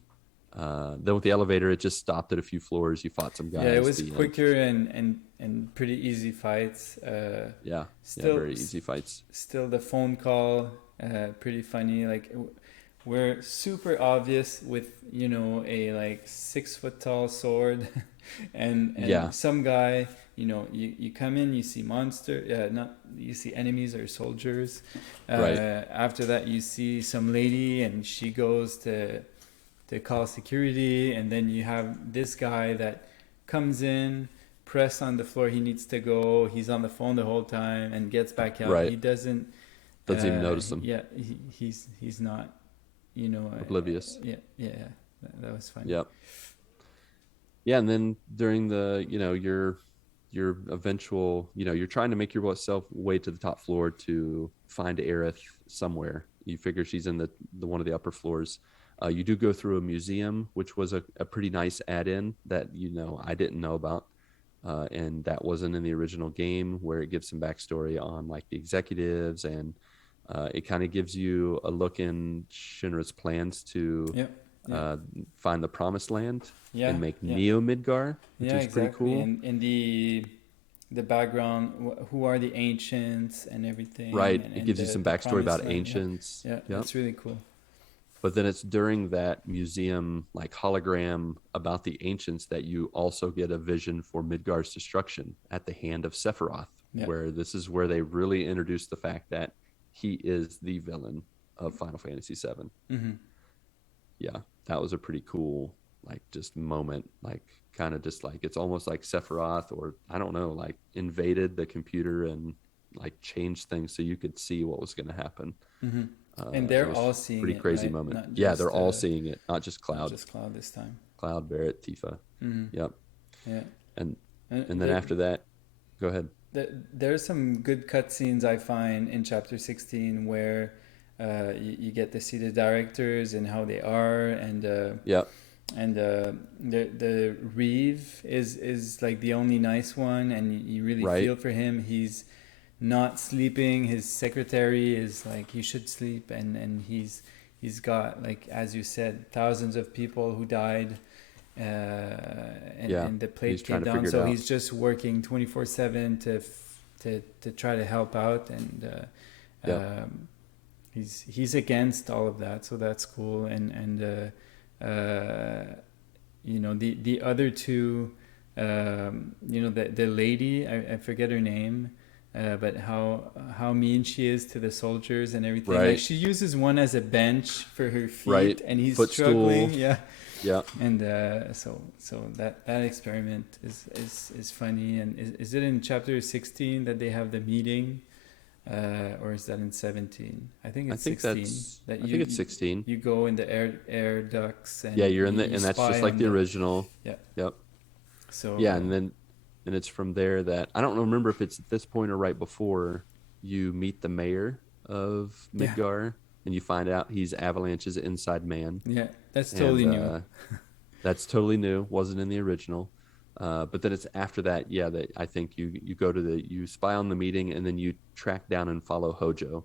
with the elevator, it just stopped at a few floors. You fought some guys. Yeah, it was quicker and pretty easy fights. Very easy fights. Still, the phone call, pretty funny. Like were super obvious with, you know, a like 6 foot tall sword and some guy, you know, you come in, you see you see enemies or soldiers. Right. After that, you see some lady and she goes to call security, and then you have this guy that comes in, press on the floor, he needs to go, he's on the phone the whole time and gets back out. Right. He doesn't even notice them. He's not, you know, oblivious. That was funny. Yep. Yeah, and then during the, you know, your eventual, you know, you're trying to make yourself way to the top floor to find Aerith somewhere. You figure she's in the one of the upper floors. You do go through a museum, which was a pretty nice add-in that, you know, I didn't know about. And that wasn't in the original game, where it gives some backstory on like the executives, and it kind of gives you a look in Shinra's plans to find the Promised Land and make Neo Midgar, which is pretty cool. And in the background, who are the ancients and everything. Right. And it gives you some backstory about Land. ancients. Yeah, that's really cool. But then it's during that museum like hologram about the ancients that you also get a vision for Midgar's destruction at the hand of Sephiroth, where this is where they really introduce the fact that he is the villain of Final Fantasy VII. Mm-hmm. Yeah, that was a pretty cool, like, just moment, like, kind of just like, it's almost like Sephiroth, or I don't know, like invaded the computer and like changed things so you could see what was going to happen. Mm-hmm. And they're all seeing pretty it, crazy right? moment. Yeah, they're all seeing it, not just Cloud. Not just Cloud this time. Cloud, Barrett, Tifa. Mm-hmm. Yep. Yeah. And then after that, go ahead. There's some good cutscenes I find in Chapter 16 where you get to see the directors and how they are, and and the Reeve is like the only nice one, and you really feel for him. He's not sleeping. His secretary is like, you should sleep, and he's got, like, as you said, thousands of people who died, and the plate came down, so he's just working 24/7 to try to help out, and he's against all of that, so that's cool. And you know, the other two, you know, the lady, I forget her name, but how mean she is to the soldiers and everything. Like, she uses one as a bench for her feet, and he's struggling. And so that experiment is funny. And is it in Chapter 16 that they have the meeting, or is that in 17? I think it's 16. I think it's 16. You go in the air ducts, and you're in and that's just like the original. Yep. So and it's from there that, I don't remember if it's at this point or right before, you meet the mayor of Midgar, and you find out he's Avalanche's inside man. Yeah, that's totally new. That's totally new. Wasn't in the original. But then it's after that, that I think you go to you spy on the meeting, and then you track down and follow Hojo,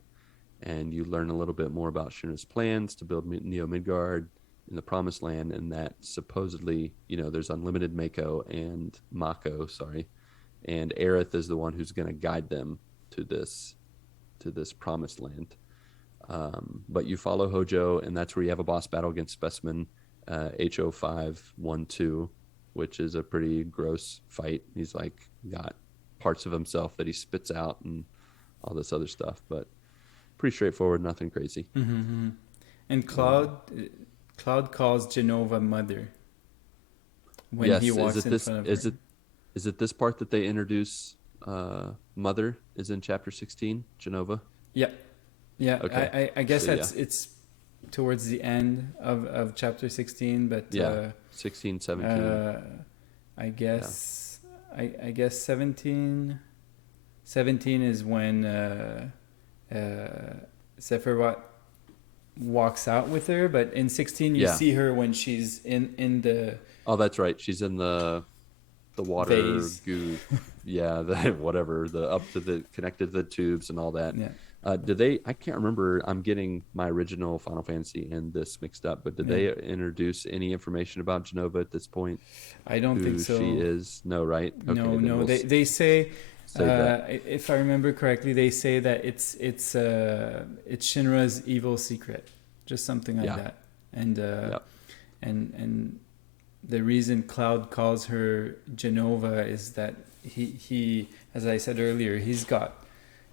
and you learn a little bit more about Shinra's plans to build Neo Midgard in the Promised Land, and that supposedly, you know, there's unlimited Mako and and Arith is the one who's going to guide them to this Promised Land. But you follow Hojo, and that's where you have a boss battle against Specimen H0512, which is a pretty gross fight. He's like got parts of himself that he spits out and all this other stuff, but pretty straightforward, nothing crazy. Mm-hmm. And Cloud calls Jenova mother when he walks in front of her. Is it this part that they introduce mother is in Chapter 16, Jenova? Yeah. Okay. I guess it's towards the end of Chapter 16, but 16, 17. I guess 17 is when Sephiroth walks out with her, but in 16 you see her when she's in the... Oh, that's right. She's in the water vase. Goo. Connected to the tubes and all that. Yeah. I can't remember, I'm getting my original Final Fantasy and this mixed up, but did they introduce any information about Jenova at this point? I don't think so. Who she is? No, right? Okay, no. They say, if I remember correctly, they say that it's Shinra's evil secret. just something like Yeah. that. And and the reason Cloud calls her Genova is that he as I said earlier, he's got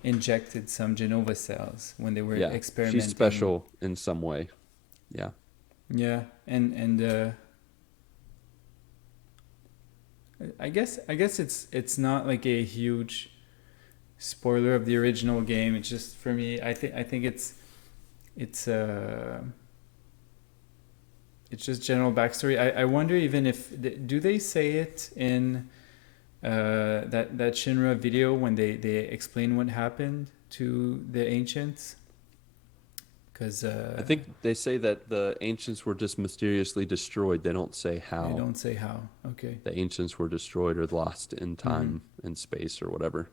injected some Genova cells when they were experimenting. She's special in some way. Yeah. Yeah, and I guess it's not like a huge spoiler of the original game. It's just, for me, I think it's just general backstory. I wonder even if do they say it in that Shinra video when they explain what happened to the ancients? Because I think they say that the ancients were just mysteriously destroyed. They don't say how. They don't say how. Okay. The ancients were destroyed or lost in time and space or whatever.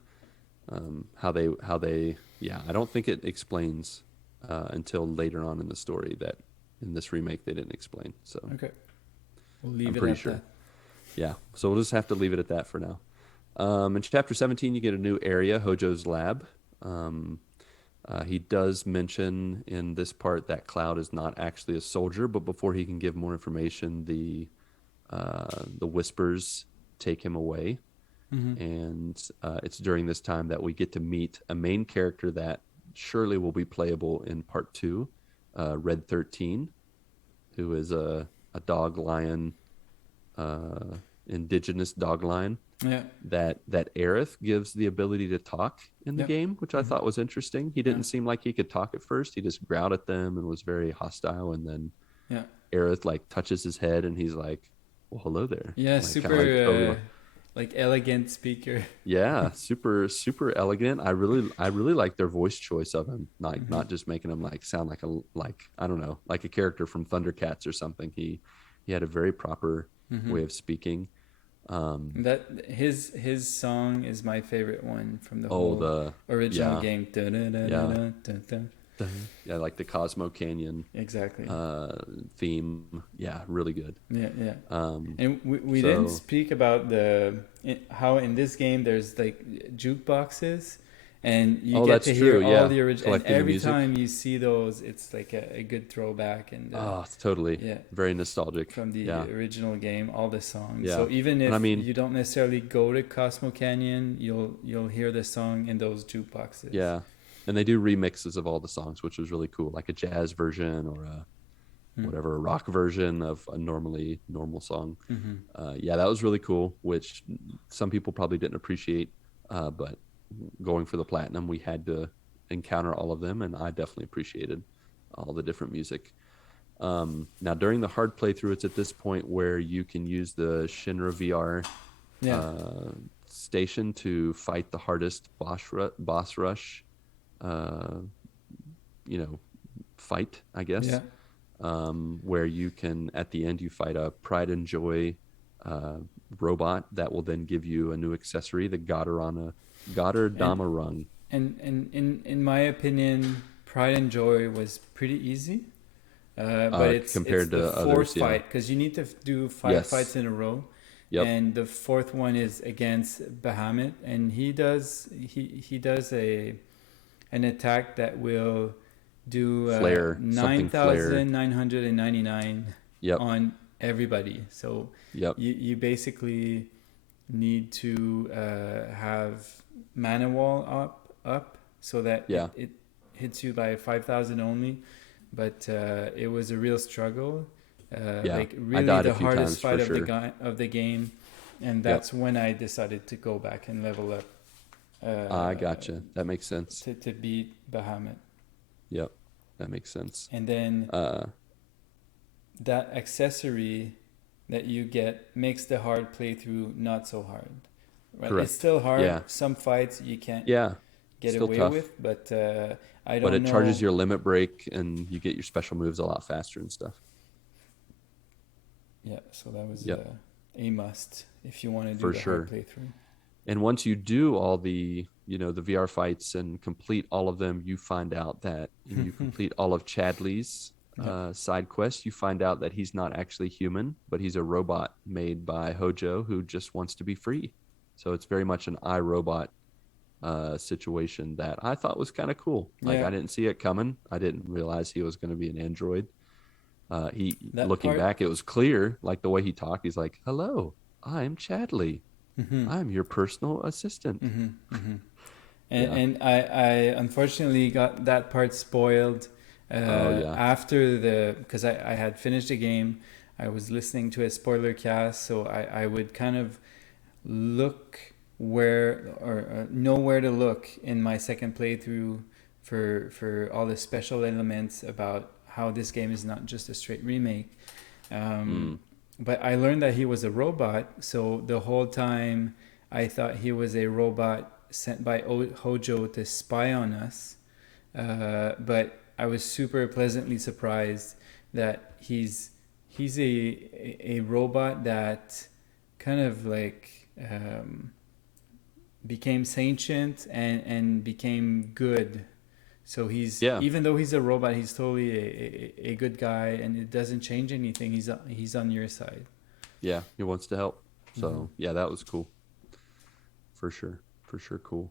How they I don't think it explains until later on in the story. That in this remake they didn't explain. So okay, we'll leave I'm it pretty at sure. that. Yeah, so we'll just have to leave it at that for now. In chapter 17, you get a new area, Hojo's lab. He does mention in this part that Cloud is not actually a soldier, but before he can give more information, the Whispers take him away. And it's during this time that we get to meet a main character that surely will be playable in part 2, Red 13, who is a dog lion, indigenous dog lion. Yeah. That Aerith gives the ability to talk in the game, which I thought was interesting. He didn't seem like he could talk at first. He just growled at them and was very hostile, and then Aerith like touches his head and he's like, well, hello there. Yeah, like, super like elegant speaker. Yeah, super elegant. I really like their voice choice of him, like not just making him like sound like I don't know, like a character from Thundercats or something. He had a very proper way of speaking. That his song is my favorite one from the whole original game. Yeah, like the Cosmo Canyon exactly theme. Yeah, really good. Yeah. And we didn't speak about how in this game there's like jukeboxes, and you get to hear all the original. And every time you see those, it's like a good throwback. And it's totally very nostalgic from the original game. All the songs. Yeah. So even if you don't necessarily go to Cosmo Canyon, you'll hear the song in those jukeboxes. Yeah. And they do remixes of all the songs, which was really cool, like a jazz version or a rock version of a normal song. That was really cool, which some people probably didn't appreciate, but going for the platinum, we had to encounter all of them, and I definitely appreciated all the different music. Now, during the hard playthrough, it's at this point where you can use the Shinra VR station to fight the hardest boss rush fight, I guess. Where you can, at the end, you fight a Pride and Joy robot that will then give you a new accessory, the Goddardama Rung. And in my opinion, Pride and Joy was pretty easy. But it's compared to the others, fourth fight, because you need to do 5 fights in a row. Yep. And the fourth one is against Bahamut, and he does an attack that will do 9,999 on everybody. So you basically need to have mana wall up so that it hits you by 5,000 only. But it was a real struggle. Like really the hardest fight of the game. And that's when I decided to go back and level up. I gotcha. That makes sense. To beat Bahamut. Yep, that makes sense. And then that accessory that you get makes the hard playthrough not so hard. Right? Correct. It's still hard. Yeah. Some fights you can't get away with, but I don't know. But it charges your limit break, and you get your special moves a lot faster and stuff. Yeah, so that was a must if you want to do the hard playthrough. And once you do all the VR fights and complete all of them, you find out that you complete all of Chadley's side quests. You find out that he's not actually human, but he's a robot made by Hojo who just wants to be free. So it's very much an iRobot situation that I thought was kind of cool. Like I didn't see it coming. I didn't realize he was going to be an android. That Looking part. back, it was clear, like the way he talked. He's like, "Hello, I'm Chadley. I'm your personal assistant." Yeah. And I unfortunately got that part spoiled Oh yeah. after because I had finished the game. I was listening to a spoiler cast, so I would kind of look where or know where to look in my second playthrough for all the special elements about how this game is not just a straight remake. But I learned that he was a robot, so the whole time I thought he was a robot sent by Hojo to spy on us. But I was super pleasantly surprised that he's a robot that kind of like became sentient and became good. So he's even though he's a robot, he's totally a good guy, and it doesn't change anything. He's on your side. Yeah, he wants to help. So yeah, that was cool. For sure cool.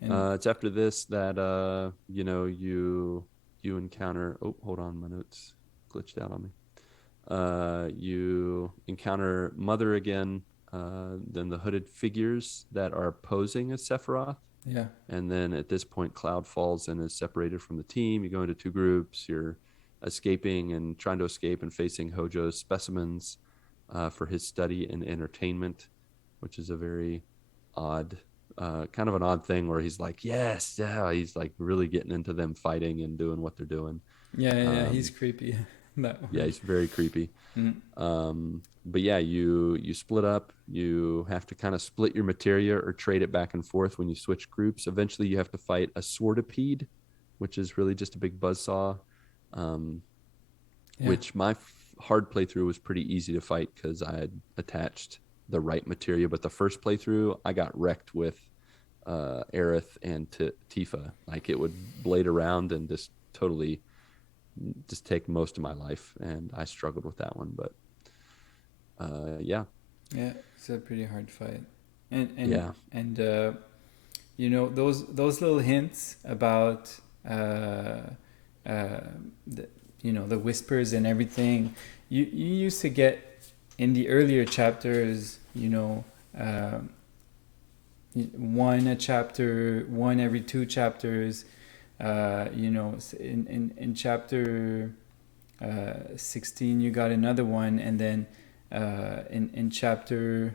It's after this that you encounter. Oh, hold on, my notes glitched out on me. You encounter Mother again. Then the hooded figures that are posing as Sephiroth. Yeah. And then at this point, Cloud falls and is separated from the team. You go into two groups. You're escaping and trying to escape and facing Hojo's specimens for his study and entertainment, which is a very odd, kind of an odd thing where he's like, yes, yeah, he's like really getting into them fighting and doing what they're doing. Yeah, he's creepy. Yeah, he's very creepy. But yeah, you split up. You have to kind of split your materia or trade it back and forth when you switch groups. Eventually, you have to fight a swordipede, which is really just a big buzzsaw. Which my hard playthrough was pretty easy to fight because I had attached the right materia. But the first playthrough, I got wrecked with Aerith and Tifa. Like it would blade around and just totally just take most of my life, and I struggled with that one. But yeah, it's a pretty hard fight, and those little hints about the whispers and everything you used to get in the earlier chapters. One a chapter, one every two chapters. In chapter 16 you got another one, and then in chapter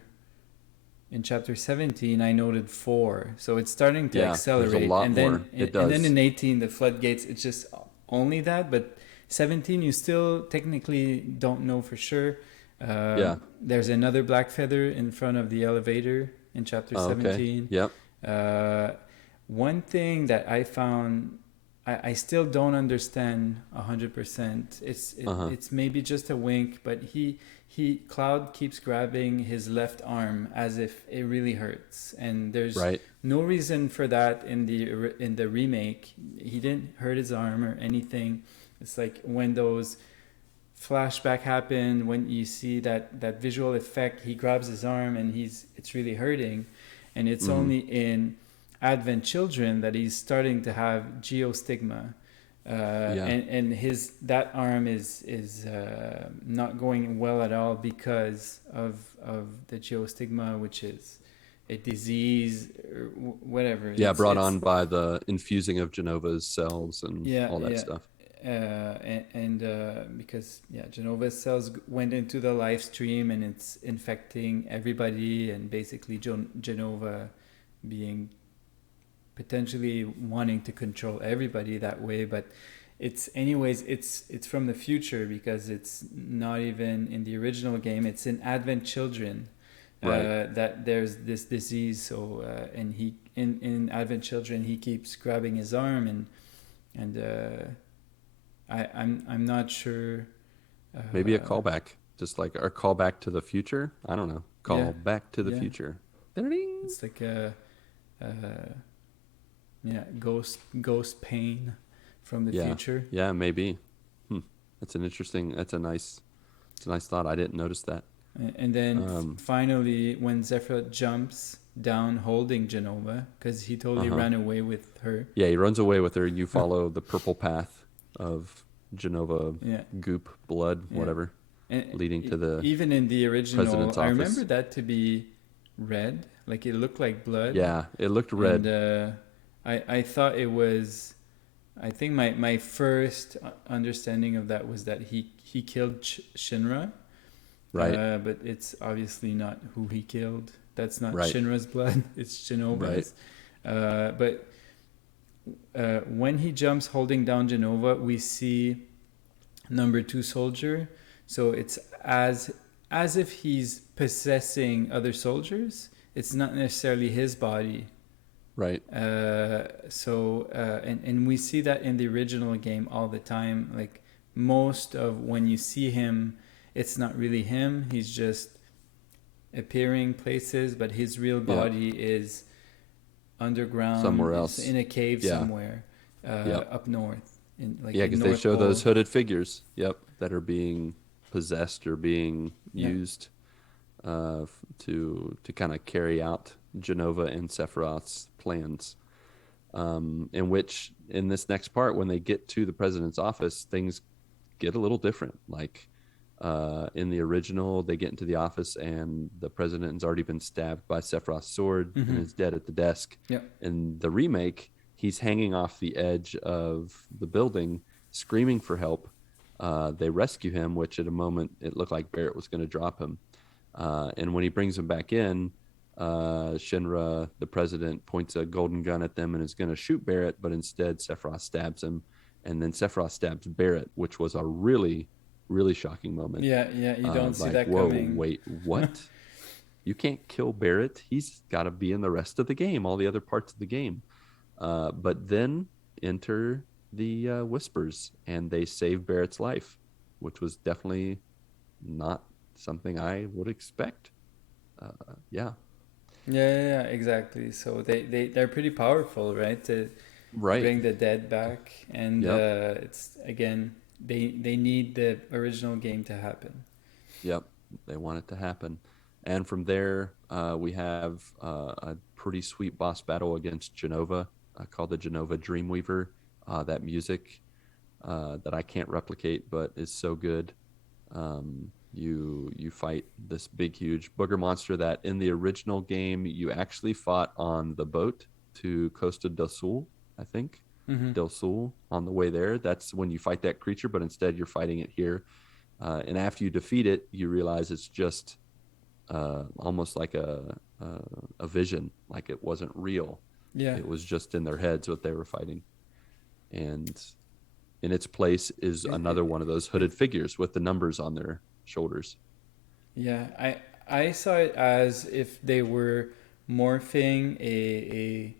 17 I noted 4, so it's starting to accelerate. There's a lot and then more. and then in 18 the floodgates, it's just only that, but 17 you still technically don't know for sure. There's another black feather in front of the elevator in chapter 17. One thing that I found, I still don't understand 100%. It's maybe just a wink, but Cloud keeps grabbing his left arm as if it really hurts, and there's no reason for that in the remake. He didn't hurt his arm or anything. It's like when those flashback happen, when you see that visual effect, he grabs his arm and it's really hurting, and it's only in Advent Children that he's starting to have geostigma, and that arm is not going well at all because of the geostigma, which is a disease or whatever. Brought on by the infusing of Genova's cells and all that stuff. Because Genova's cells went into the live stream and it's infecting everybody, and basically Genova being potentially wanting to control everybody that way. But it's from the future, because it's not even in the original game. It's in Advent Children that there's this disease. So and he in Advent Children he keeps grabbing his arm, and I'm not sure. Maybe a callback, just like our callback to the future. I don't know. Call back to the future. Ding. It's like a ghost pain from the future. Yeah, maybe. That's a nice thought. I didn't notice that. And then finally, when Sephiroth jumps down holding Jenova because he totally ran away with her. Yeah, he runs away with her. You follow the purple path of Jenova goop, blood, whatever, leading to the even in the original. president's I office. remember that to be red, like it looked like blood. Yeah, it looked red. And I thought it was. I think my first understanding of that was that he killed Shinra. Right. But it's obviously not who he killed. That's not Right. Shinra's blood. It's Jenova's. Right. But when he jumps holding down Jenova, we see number 2 soldier. So it's as if he's possessing other soldiers. It's not necessarily his body. Right. And we see that in the original game all the time. Like most of when you see him, it's not really him. He's just appearing places, but his real body is underground, somewhere else, in a cave somewhere, up north. Because they show those hooded figures, that are being possessed or being used to kind of carry out Jenova and Sephiroth's plans. In which, in this next part, when they get to the president's office, things get a little different. Like in the original, they get into the office and the president has already been stabbed by Sephiroth's sword and is dead at the desk. In the remake, he's hanging off the edge of the building, screaming for help. They rescue him, which at a moment it looked like Barrett was going to drop him. And when he brings him back in, Shinra, the president, points a golden gun at them and is going to shoot Barrett, but instead Sephiroth stabs him. And then Sephiroth stabs Barrett, which was a really, really shocking moment. You don't see that coming. Wait, what? You can't kill Barrett. He's got to be in the rest of the game, all the other parts of the game. But then enter the Whispers, and they save Barrett's life, which was definitely not something I would expect. Yeah, exactly. So they're pretty powerful, right? To bring the dead back, and it's again they need the original game to happen. Yep, they want it to happen, and from there we have a pretty sweet boss battle against Jenova, called the Jenova Dreamweaver. That music that I can't replicate, but is so good. You fight this big, huge booger monster that in the original game you actually fought on the boat to Costa del Sol, I think. Del Sol, on the way there. That's when you fight that creature, but instead you're fighting it here. And after you defeat it, you realize it's just almost like a vision, like it wasn't real. Yeah, it was just in their heads what they were fighting. And in its place is another one of those hooded figures with the numbers on their shoulders. Yeah, I saw it as if they were morphing a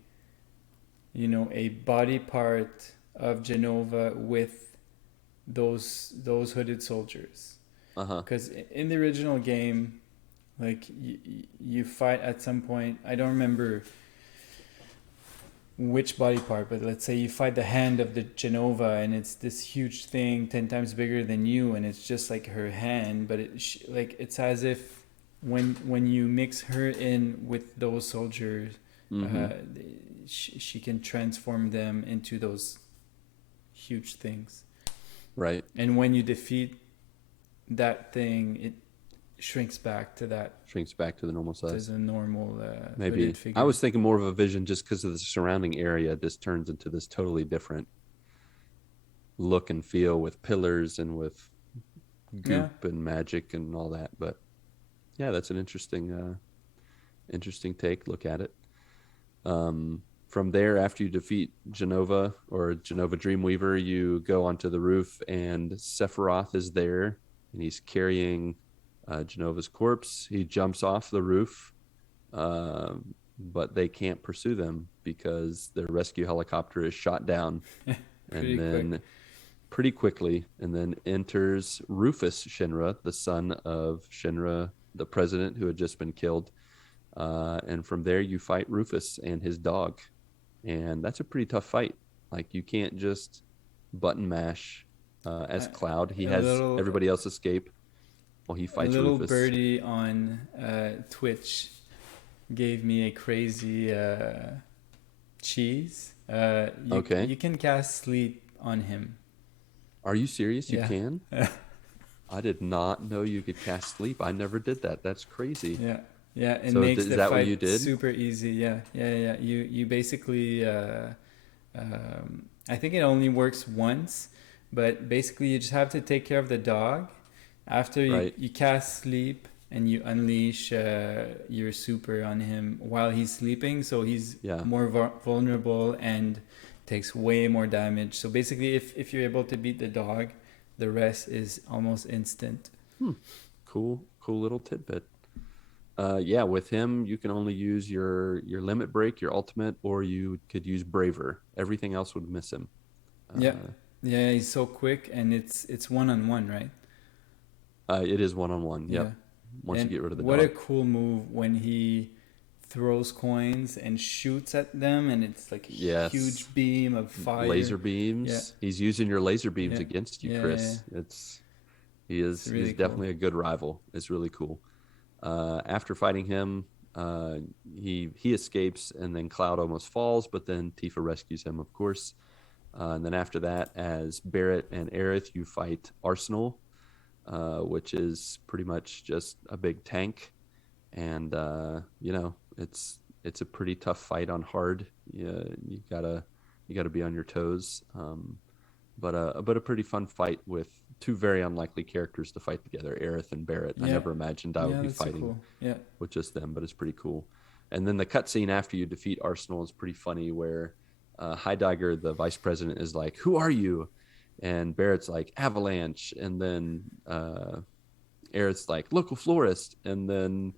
body part of Jenova with those hooded soldiers. Because in the original game, like you fight at some point. I don't remember which body part, but let's say you fight the hand of the Jenova and it's this huge thing 10 times bigger than you, and it's just like her hand, but it's as if when you mix her in with those soldiers, she can transform them into those huge things, right? And when you defeat that thing, it shrinks back to the normal size. To the normal maybe figure. I was thinking more of a vision just because of the surrounding area. This turns into this totally different look and feel with pillars and with goop and magic and all that. But yeah, that's an interesting look at it. From there, after you defeat Jenova or Jenova Dreamweaver, you go onto the roof and Sephiroth is there and he's carrying Jenova's corpse. He jumps off the roof, but they can't pursue them because their rescue helicopter is shot down. Pretty quickly, and then enters Rufus Shinra, the son of Shinra, the president who had just been killed. And from there, you fight Rufus and his dog. And that's a pretty tough fight. Like, you can't just button mash as Cloud. He has everybody else escape. Well, he fights a little Rufus. birdie on Twitch gave me a crazy cheese. You can cast sleep on him. Are you serious? You Yeah. can? I did not know you could cast sleep. I never did that. That's crazy. Yeah. Yeah, it So makes is the that what you fight did? super easy. Yeah. You basically I think it only works once, but basically you just have to take care of the dog. After Right. you cast sleep and you unleash your super on him while he's sleeping, so he's Yeah. more vulnerable and takes way more damage. So basically, if you're able to beat the dog, the rest is almost instant. Cool little tidbit. Yeah, with him you can only use your limit break, your ultimate, or you could use braver. Everything else would miss him. Yeah, yeah, he's so quick, and it's 1-on-1, right? It is 1-on-1. Yeah, Yep. Once you and get rid of the what a dog. cool move when he throws coins and shoots at them, and it's like a Yes. huge beam of fire. Laser Yeah, beams. He's using your laser beams yeah, against you, yeah. Chris. It's He's really cool. definitely a good rival. It's really cool. After fighting him, he escapes, and then Cloud almost falls, but then Tifa rescues him, of course. And then after that, as Barrett and Aerith, you fight Arsenal, which is pretty much just a big tank, and it's a pretty tough fight on hard. You gotta be on your toes. But a pretty fun fight with two very unlikely characters to fight together, Aerith and Barrett. I Yeah, never imagined I would yeah, be that's so fighting cool. Yeah, with just them, but it's pretty cool. And then the cutscene after you defeat Arsenal is pretty funny, where Heidegger, the vice president, is like, "Who are you?" And Barrett's like, "Avalanche," and then Aerith's like, "Local florist," and then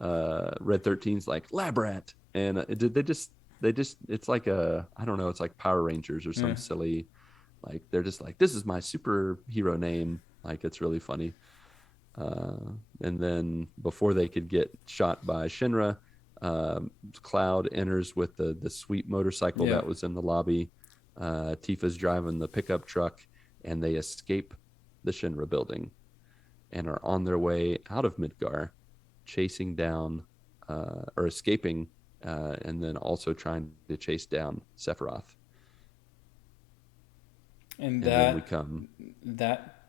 Red 13's like, "Lab rat," and they just it's like I don't know, it's like Power Rangers or some yeah, silly, like they're just like, "This is my superhero name." Like, it's really funny. And then before they could get shot by Shinra, Cloud enters with the sweet motorcycle yeah. that was in the lobby. Tifa's driving the pickup truck, and they escape the Shinra building and are on their way out of Midgar, chasing down or escaping, and then also trying to chase down Sephiroth. And And then we come, that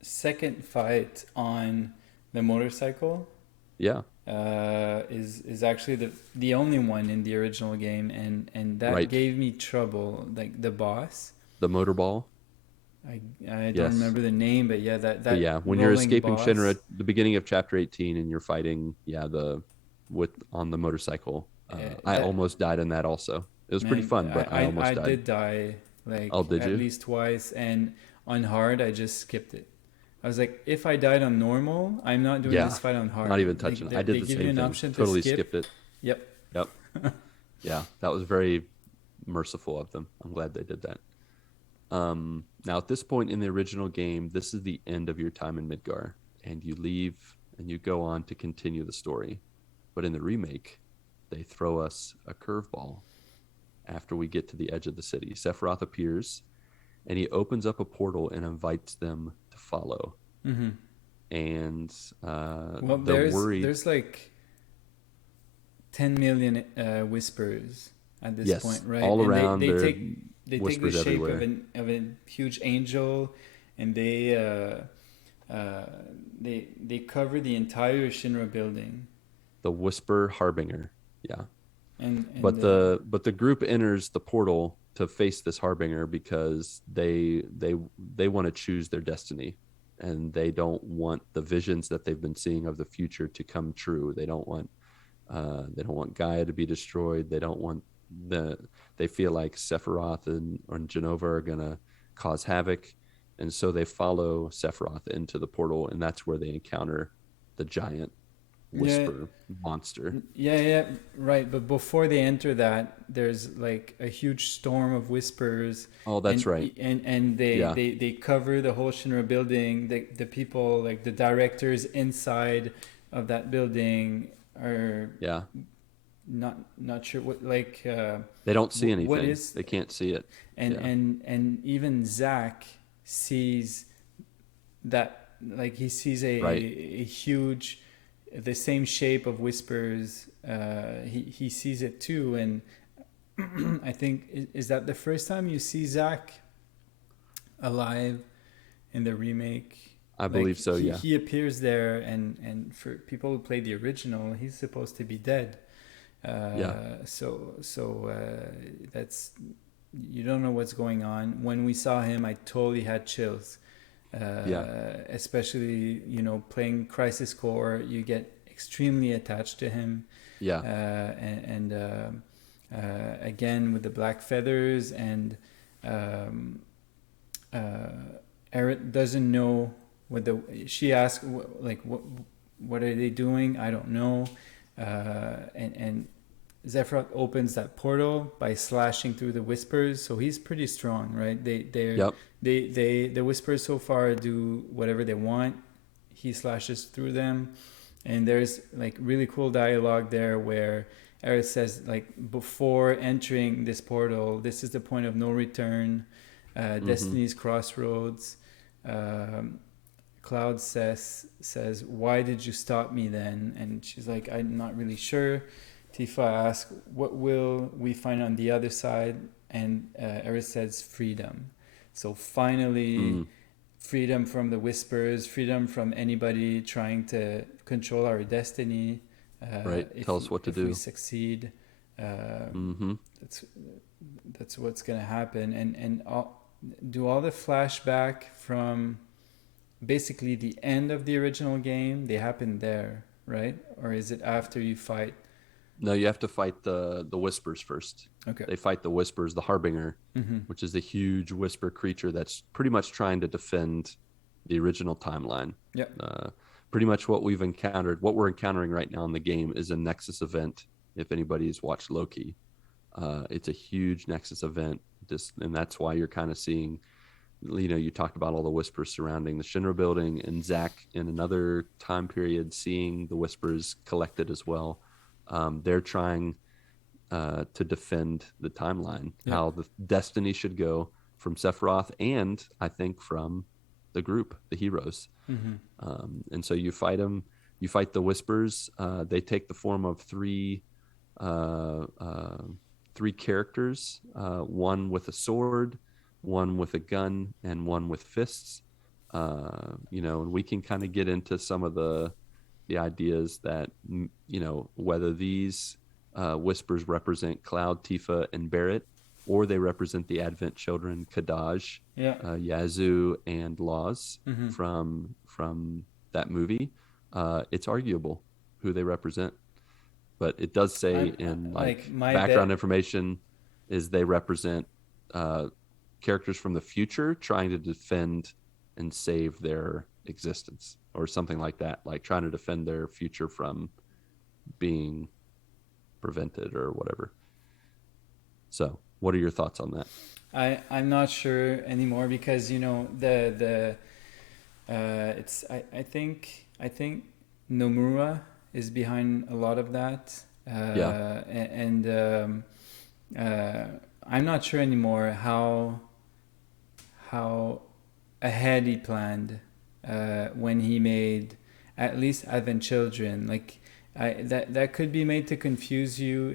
second fight on the motorcycle yeah, is actually the only one in the original game, and that right, gave me trouble. Like the boss, the motorball. I don't Yes. remember the name, but yeah, But that yeah, when you're rolling escaping Shinra boss. at the beginning of chapter 18 and you're fighting, yeah, the with on the motorcycle. I That almost died in that also. It was pretty man, fun, but I I almost died. did die Oh, like did at you? least twice, and on hard I just skipped it. I was like, if I died on normal, I'm not doing Yeah, this fight on not even hard. touching. I did They the give you same an thing. option to Totally skip. skipped it. Yep. Yep. Yeah, that was very merciful of them. I'm glad they did that. Now at this point in the original game, this is the end of your time in Midgar, and you leave and you go on to continue the story. But in the remake, they throw us a curveball. After we get to the edge of the city, Sephiroth appears, and he opens up a portal and invites them to follow. Mm-hmm. And Well, they're worried. there's like 10 million whispers at this Yes, point, right? all And around. There are they take the whispers shape everywhere. of a huge angel, and they cover the entire Shinra building, The Whisper Harbinger. Yeah. and But the group enters the portal to face this harbinger because they want to choose their destiny, and they don't want the visions that they've been seeing of the future to come true. They don't want Gaia to be destroyed. They feel like Sephiroth and Genova are gonna cause havoc, and so they follow Sephiroth into the portal, and that's where they encounter the giant yeah, whisper monster. yeah, right. But before they enter that, there's like a huge storm of whispers, Oh, that's right. and Yeah. they cover the whole Shinra building. The people, like the directors inside of that building, are Yeah. not sure what They don't see what anything. is, They can't see it. and Yeah. even Zack sees that, like he sees Right. a huge the same shape of whispers. He sees it too, and I think is that the first time you see Zack alive in the remake? I believe so. Yeah. He appears there, and for people who played the original, he's supposed to be dead. So that's, you don't know what's going on. When we saw him, I totally had chills. Especially, you know, playing Crisis Core, you get extremely attached to him. Again with the black feathers, and Aerith doesn't know what she asks, like, what are they doing? I don't know. And Sephiroth opens that portal by slashing through the whispers, so he's pretty strong, right? The whispers so far do whatever they want. He slashes through them, and there's like really cool dialogue there where Aerith says, like, before entering this portal, this is the point of no return, Destiny's crossroads. Cloud says, why did you stop me then? And she's like, I'm not really sure. Tifa asks, what will we find on the other side? And Aerith says, freedom. So finally, freedom from the whispers, freedom from anybody trying to control our destiny. Tell us what to do. If we succeed, that's what's going to happen. And do all the flashback from basically the end of the original game, they happen there, right? Or is it after you fight? No, you have to fight the whispers first. Okay. They fight the whispers, the Harbinger, which is the huge whisper creature that's pretty much trying to defend the original timeline. Yeah. Pretty much what we're encountering right now in the game is a Nexus event. If anybody's watched Loki, it's a huge Nexus event. And that's why you're kind of seeing, you know, you talked about all the whispers surrounding the Shinra building, and Zack in another time period seeing the whispers collected as well. They're trying to defend the timeline, how the destiny should go from Sephiroth, and I think from the group, the heroes. And so you fight them. You fight the whispers. They take the form of three characters, one with a sword, one with a gun, and one with fists. You know, and we can kind of get into some of the ideas that, you know, whether these whispers represent Cloud, Tifa, and Barrett, or they represent the Advent children, Kadaj, Yazoo, and Laws from that movie. It's arguable who they represent, but it does say background information is they represent characters from the future trying to defend and save their existence, or something like that, like trying to defend their future from being prevented or whatever. So what are your thoughts on that? I'm not sure anymore, because, you know, it's I think Nomura is behind a lot of that. And I'm not sure anymore how ahead he planned when he made at least Advent Children. Like, that could be made to confuse you.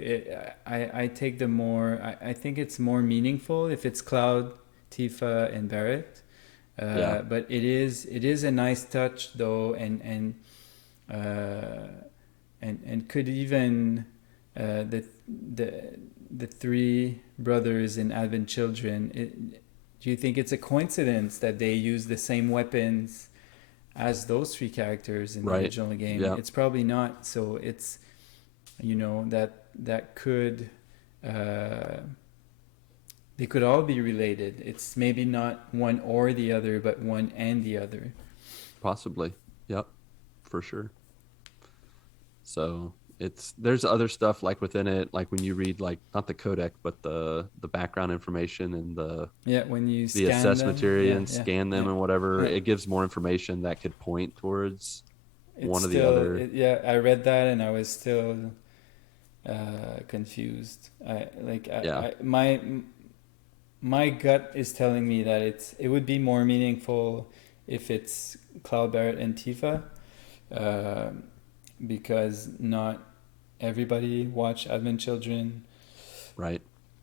I take the more. I think it's more meaningful if it's Cloud, Tifa, and Barrett. But it is a nice touch though, and could even the three brothers in Advent Children. Do you think it's a coincidence that they use the same weapons as those three characters in the original game? It's probably not. So it's, you know, that could they could all be related. It's maybe not one or the other, but one and the other. Possibly. Yep, for sure. So there's other stuff like within it, like when you read, like, not the codec, but the background information and when you the assessment material and scan them and whatever, it gives more information that could point towards one or the other. I read that and I was still confused. My gut is telling me that it would be more meaningful if it's Cloud, Barrett, and Tifa. because not everybody watch Advent Children. Right.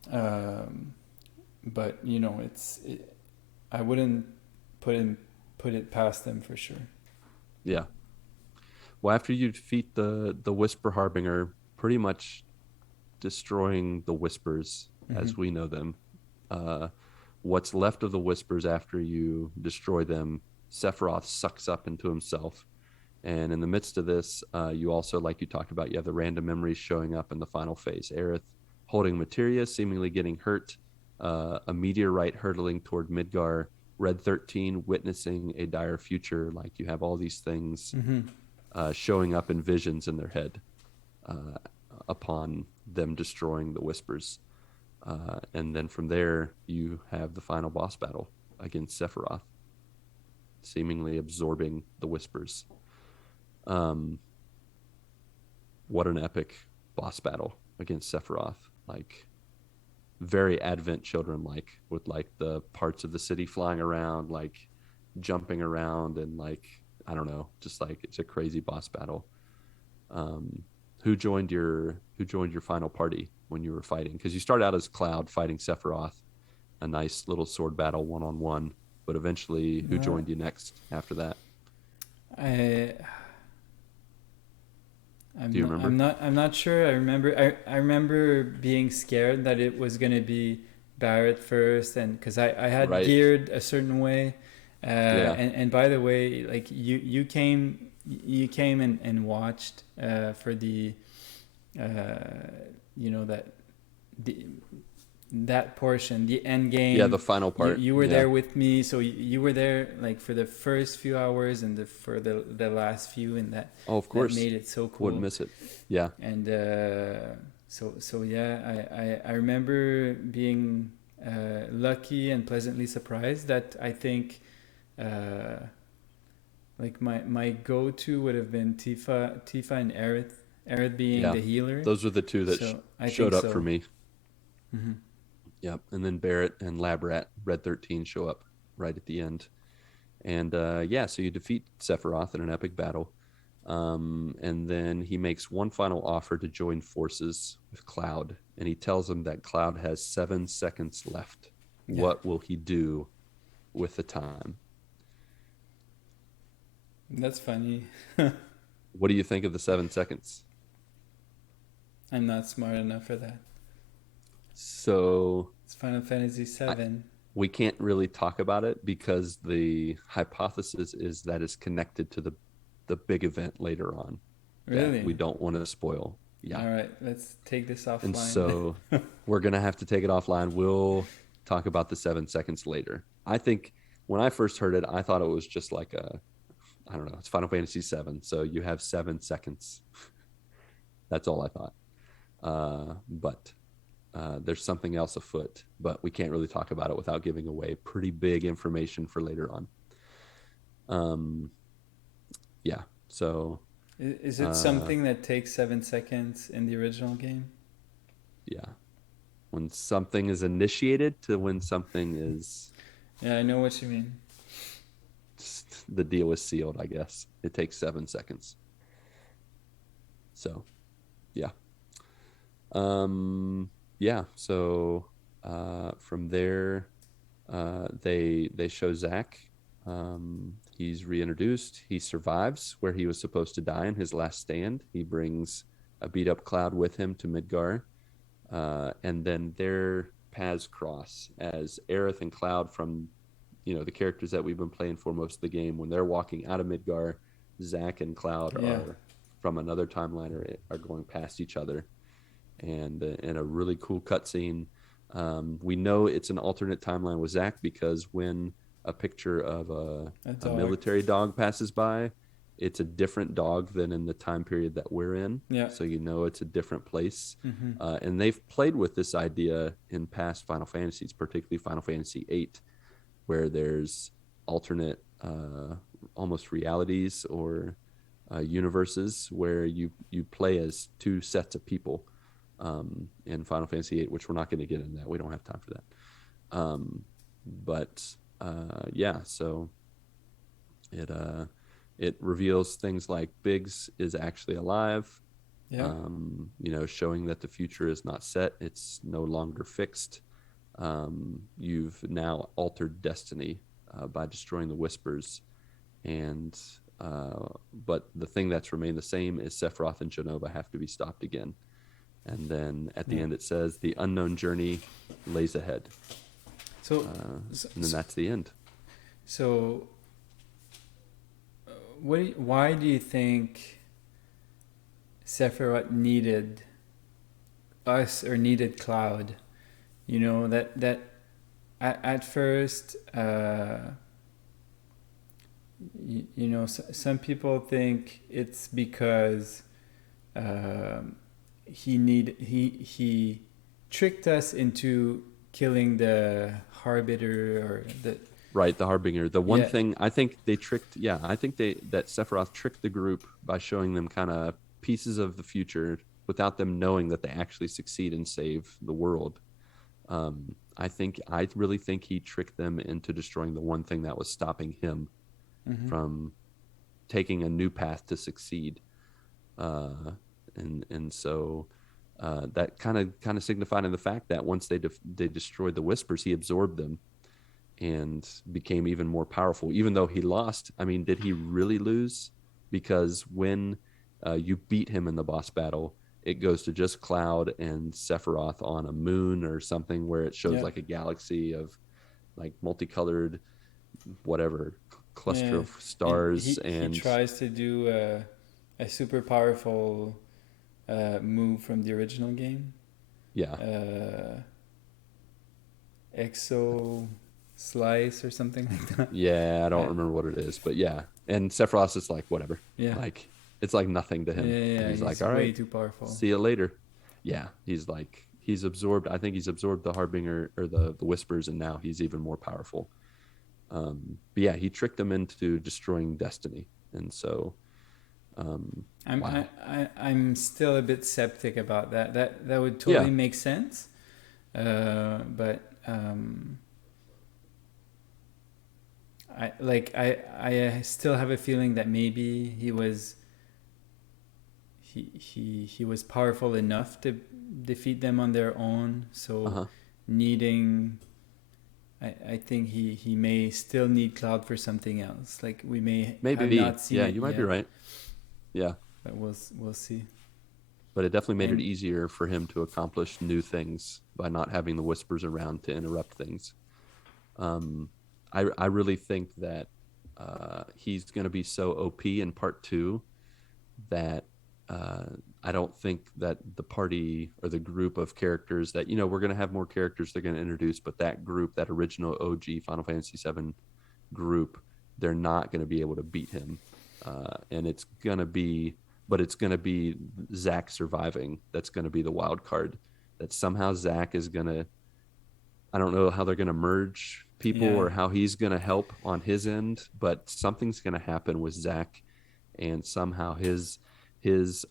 But I wouldn't put it past them for sure. Yeah. Well, after you defeat the Whisper Harbinger, pretty much destroying the Whispers as we know them, what's left of the Whispers after you destroy them, Sephiroth sucks up into himself. And in the midst of this, you also, like you talked about, you have the random memories showing up in the final phase. Aerith holding materia, seemingly getting hurt, a meteorite hurtling toward Midgar, Red 13 witnessing a dire future. Like, you have all these things showing up in visions in their head upon them destroying the Whispers. And then from there, you have the final boss battle against Sephiroth, seemingly absorbing the Whispers. What an epic boss battle against Sephiroth. Like, very Advent Children like, with like the parts of the city flying around, like jumping around, and like, I don't know, just like, it's a crazy boss battle. Who joined your final party when you were fighting? Because you start out as Cloud fighting Sephiroth, a nice little sword battle 1-on-1, but eventually who joined you next after that? Do you remember? I'm not sure. I remember being scared that it was gonna be Barrett first, and because I had geared a certain way. And by the way, like you came and watched for the that portion, the end game. The final part. You were there with me, so you were there like for the first few hours and for the last few, and that. Oh, of course. That made it so cool. Wouldn't miss it. Yeah. And so yeah, I remember being lucky and pleasantly surprised that I think like my go-to would have been Tifa and Aerith being the healer. Those were the two that showed up for me. Mm-hmm. Yep. And then Barrett and Labrat, Red 13, show up right at the end. And so you defeat Sephiroth in an epic battle. And then he makes one final offer to join forces with Cloud. And he tells him that Cloud has 7 seconds left. Yeah. What will he do with the time? That's funny. What do you think of the 7 seconds? I'm not smart enough for that. So it's Final Fantasy VII. We can't really talk about it because the hypothesis is that it's connected to the big event later on. Really? We don't want to spoil. Yeah. All right, let's take this offline. And so we're going to have to take it offline. We'll talk about the 7 seconds later. I think when I first heard it, I thought it was just like I don't know, it's Final Fantasy VII. So you have 7 seconds. That's all I thought. But there's something else afoot, but we can't really talk about it without giving away pretty big information for later on. Yeah. So is it something that takes 7 seconds in the original game? Yeah. When something is initiated to when something is... Yeah, I know what you mean. The deal is sealed, I guess. It takes 7 seconds. So, yeah. So from there, they show Zack. He's reintroduced. He survives where he was supposed to die in his last stand. He brings a beat up Cloud with him to Midgar. And then their paths cross as Aerith and Cloud, from the characters that we've been playing for most of the game, when they're walking out of Midgar, Zack and Cloud are from another timeline are going past each other. And in a really cool cutscene, we know it's an alternate timeline with Zack because when a picture of a military dog passes by, it's a different dog than in the time period that we're in. Yeah. So it's a different place. Mm-hmm. And they've played with this idea in past Final Fantasies, particularly Final Fantasy VIII, where there's alternate almost realities or universes where you play as two sets of people. In Final Fantasy VIII, which we're not going to get into that. We don't have time for that. So it It reveals things like Biggs is actually alive. Yeah. Showing that the future is not set; it's no longer fixed. You've now altered destiny by destroying the Whispers, and but the thing that's remained the same is Sephiroth and Jenova have to be stopped again. And then at the end it says the unknown journey lays ahead. So, and then that's the end. So, why do you think Sephiroth needed us or needed Cloud? You know, that at first, some people think it's because he tricked us into killing the Harbinger or the Right, the Harbinger. The one thing I think they tricked, that Sephiroth tricked the group by showing them kind of pieces of the future without them knowing that they actually succeed and save the world. I really think he tricked them into destroying the one thing that was stopping him from taking a new path to succeed. So that kind of signified in the fact that once they destroyed the Whispers, he absorbed them and became even more powerful. Even though he lost, I mean, did he really lose? Because when you beat him in the boss battle, it goes to just Cloud and Sephiroth on a moon or something where it shows like a galaxy of like multicolored whatever cluster of stars. And he tries to do a super powerful move from the original game. Exo Slice or something like that. I don't remember what it is, but and Sephiroth is like whatever. Like it's like nothing to him. He's like, all right, way too powerful. See you later. He's absorbed. I think he's absorbed the Harbinger or the Whispers, and now he's even more powerful. But he tricked them into destroying destiny, and so I'm still a bit skeptic about that. That would totally make sense, but I still have a feeling that maybe he was powerful enough to defeat them on their own. So needing, I think he may still need Cloud for something else. Like we may have not seen it you might yet, be right. But we'll see. But it definitely made it easier for him to accomplish new things by not having the Whispers around to interrupt things. I really think that he's going to be so OP in part 2 that I don't think that the party or the group of characters that, we're going to have more characters they're going to introduce, but that group, that original OG Final Fantasy VII group, they're not going to be able to beat him. And it's going to be Zack surviving. That's going to be the wild card. That somehow Zack is going to, I don't know how they're going to merge people or how he's going to help on his end, but something's going to happen with Zack, and somehow his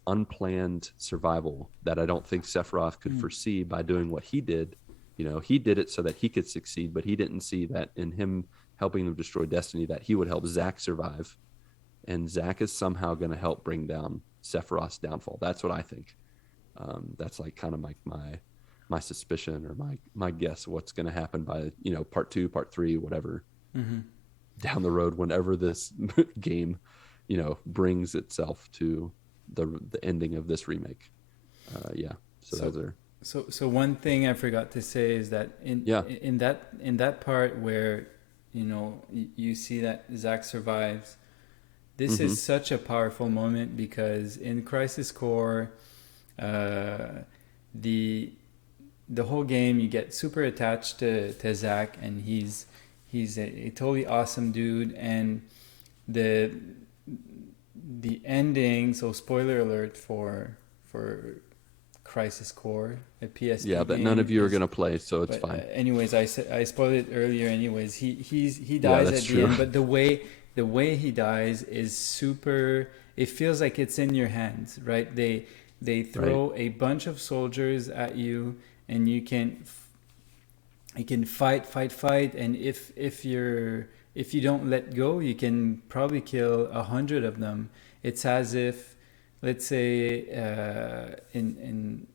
unplanned survival that I don't think Sephiroth could foresee by doing what he did. He did it so that he could succeed, but he didn't see that in him helping them destroy destiny that he would help Zack survive. And Zack is somehow going to help bring down Sephiroth's downfall. That's what I think. That's like kind of like my suspicion or my guess of what's going to happen by part 2, part 3, whatever down the road, whenever this game brings itself to the ending of this remake. So one thing I forgot to say is that in that part where you see that Zack survives, this is such a powerful moment, because in Crisis Core, the whole game you get super attached to Zack, and he's a totally awesome dude, and the ending. So spoiler alert for Crisis Core, a PSP but game, none of you are gonna play, so it's fine. Anyways, I spoiled it earlier. Anyways, he dies at the end, but the way he dies is super. It feels like it's in your hands, right? They throw a bunch of soldiers at you, and you can fight, and if if you don't let go, you can probably kill 100 of them. It's as if, let's say, in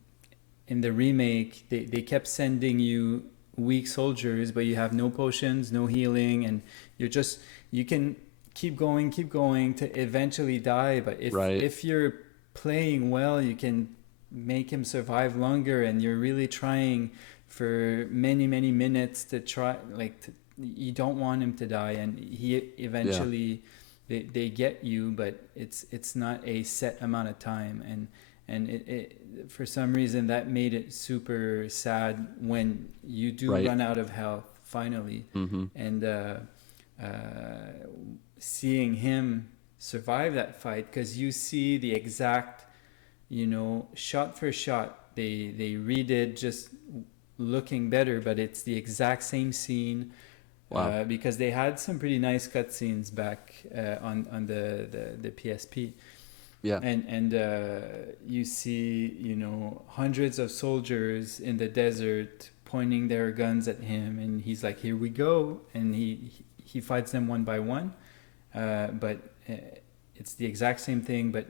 the remake, they kept sending you weak soldiers, but you have no potions, no healing, and you can keep going to eventually die. But if you're playing well, you can make him survive longer, and you're really trying for many minutes to try, you don't want him to die, and he eventually they get you, but it's not a set amount of time, and it for some reason that made it super sad when you do run out of health finally. And seeing him survive that fight, because you see the exact, shot for shot, they redid, just looking better, but it's the exact same scene. Wow. Because they had some pretty nice cutscenes back on the PSP. Yeah. And you see, hundreds of soldiers in the desert pointing their guns at him, and he's like, "Here we go," and he fights them one by one. But it's the exact same thing, but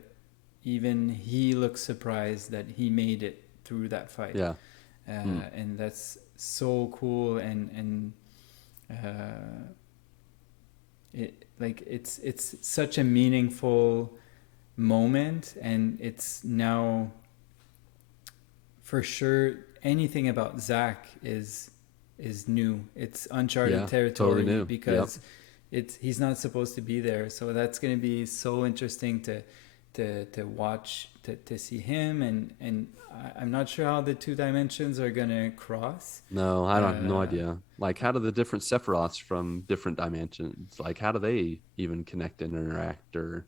even he looks surprised that he made it through that fight. Yeah. And that's so cool, and it's such a meaningful moment, and it's now for sure anything about Zack is new. It's uncharted territory, totally new. Because he's not supposed to be there, so that's going to be so interesting to watch, to see him, and I'm not sure how the two dimensions are going to cross. No, I don't have no idea. Like, how do the different Sephiroths from different dimensions, like, how do they even connect and interact? Or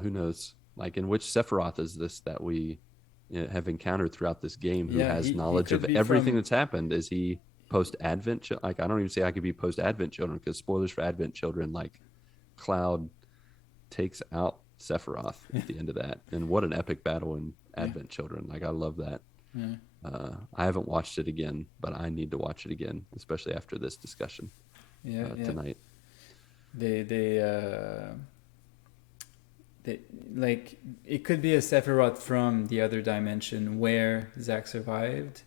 who knows? Like, in which Sephiroth is this that we have encountered throughout this game, who has knowledge of everything that's happened? Is he post-Advent? Like, I don't even say I could be post-Advent children, because spoilers for Advent children, like, Cloud takes out Sephiroth at the end of that, and what an epic battle in Advent Children. Like, I love that. I haven't watched it again, but I need to watch it again, especially after this discussion tonight. They like, it could be a Sephiroth from the other dimension where Zack survived,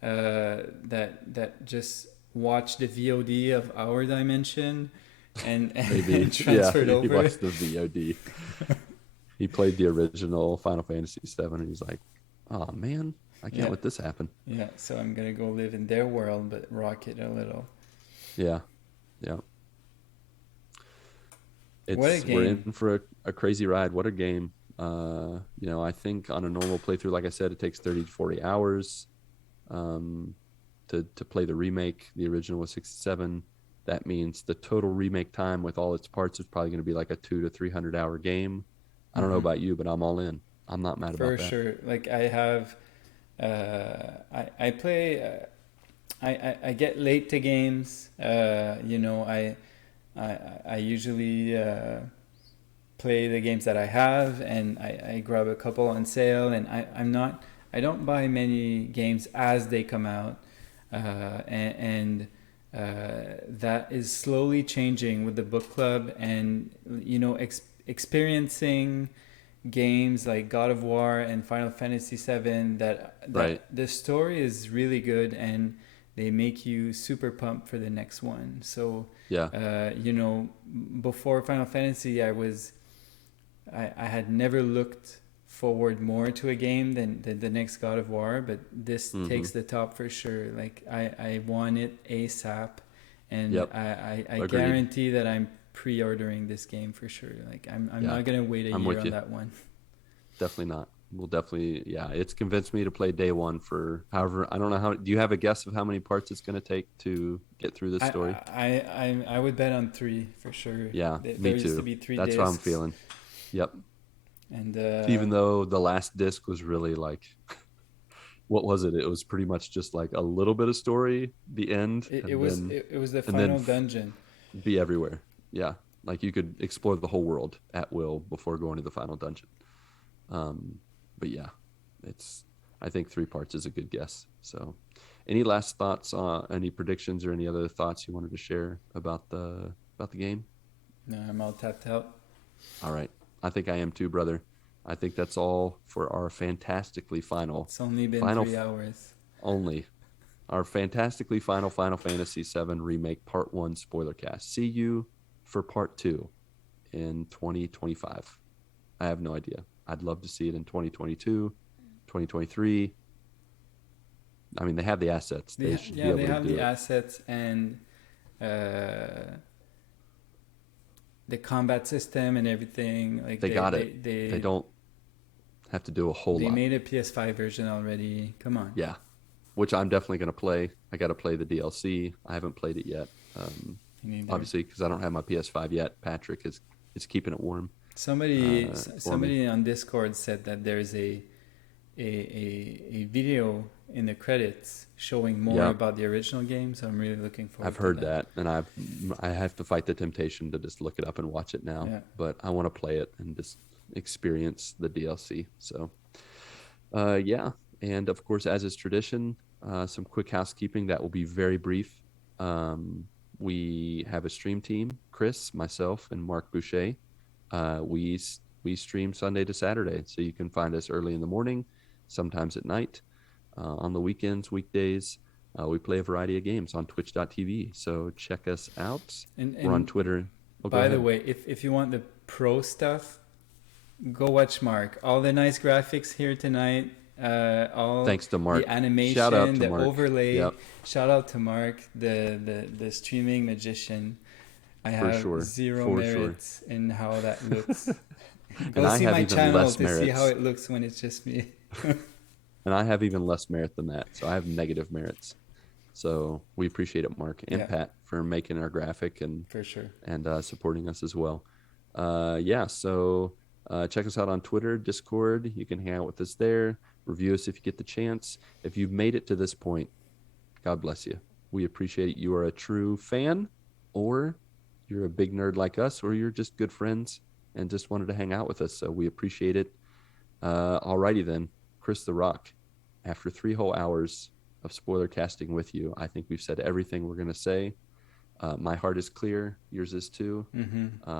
that just watched the VOD of our dimension and maybe transferred over. He watched the VOD. He played the original Final Fantasy VII, and he's like, "Oh man, I can't let this happen." Yeah, so I'm gonna go live in their world, but rock it a little. Yeah. What a game. We're in for a crazy ride. What a game. I think on a normal playthrough, like I said, it takes 30 to 40 hours to play the remake. The original was 67. That means the total remake time with all its parts is probably going to be like a 200 to 300 hour game. I don't know about you, but I'm all in. I'm not mad about that. For sure. Like, I have, I play, I get late to games. I usually play the games that I have, and I grab a couple on sale, and I don't buy many games as they come out, and that is slowly changing with the book club, and experiencing games like God of War and Final Fantasy VII that the story is really good, and they make you super pumped for the next one. So before Final Fantasy, I had never looked forward more to a game than the next God of War, but this takes the top for sure. Like, I want it ASAP, and I guarantee that I'm pre-ordering this game for sure. Like, I'm not gonna wait a year on that one. Definitely not. We'll definitely, it's convinced me to play day one for however, I don't know how, do you have a guess of how many parts it's going to take to get through this story? I would bet on 3 for sure. Yeah, there me too. Used to be 3 That's discs. what I'm feeling. Yep. And even though the last disc was really like, what was it? It was pretty much just like a little bit of story, the end. It was the final dungeon. Be everywhere. Yeah. Like, you could explore the whole world at will before going to the final dungeon. But I think 3 parts is a good guess. So, any last thoughts, any predictions or any other thoughts you wanted to share about the about the game? No, I'm all tapped out. All right. I think I am too, brother. I think that's all for our fantastically final. It's only been final 3 hours. Only. Our fantastically final Final Fantasy VII Remake Part 1 spoiler cast. See you for Part 2 in 2025. I have no idea. I'd love to see it in 2022, 2023. I mean, they have the assets. They should be able to do it. They have the assets and the combat system and everything. Like they got it. They don't have to do a whole lot. They made a PS5 version already. Come on. Yeah, which I'm definitely going to play. I got to play the DLC. I haven't played it yet. Obviously, because I don't have my PS5 yet. Patrick is keeping it warm. Somebody on Discord said that there's a video in the credits showing more about the original game, so I'm really looking forward to that. I've heard that, and I have to fight the temptation to just look it up and watch it now. Yeah. But I want to play it and just experience the DLC. So, and of course, as is tradition, some quick housekeeping that will be very brief. We have a stream team, Kris, myself, and Marc Boucher. We stream Sunday to Saturday, so you can find us early in the morning, sometimes at night. On the weekends, weekdays, we play a variety of games on twitch.tv. So check us out. We're on Twitter. By the way, if you want the pro stuff, go watch Marc. All the nice graphics here tonight. Thanks to Marc. The animation, the Marc. Overlay. Yep. Shout out to Marc, the streaming magician. I have zero merits in how that looks. Go see my channel to see how it looks when it's just me. And I have even less merit than that. So I have negative merits. So we appreciate it, Marc and Pat, for making our graphic and for sure and supporting us as well. So check us out on Twitter, Discord. You can hang out with us there. Review us if you get the chance. If you've made it to this point, God bless you. We appreciate it. You are a true fan, or you're a big nerd like us, or you're just good friends and just wanted to hang out with us. So we appreciate it. Alrighty then, Kris the Rock. After 3 whole hours of spoiler casting with you, I think we've said everything we're going to say. My heart is clear. Yours is too. Mm-hmm.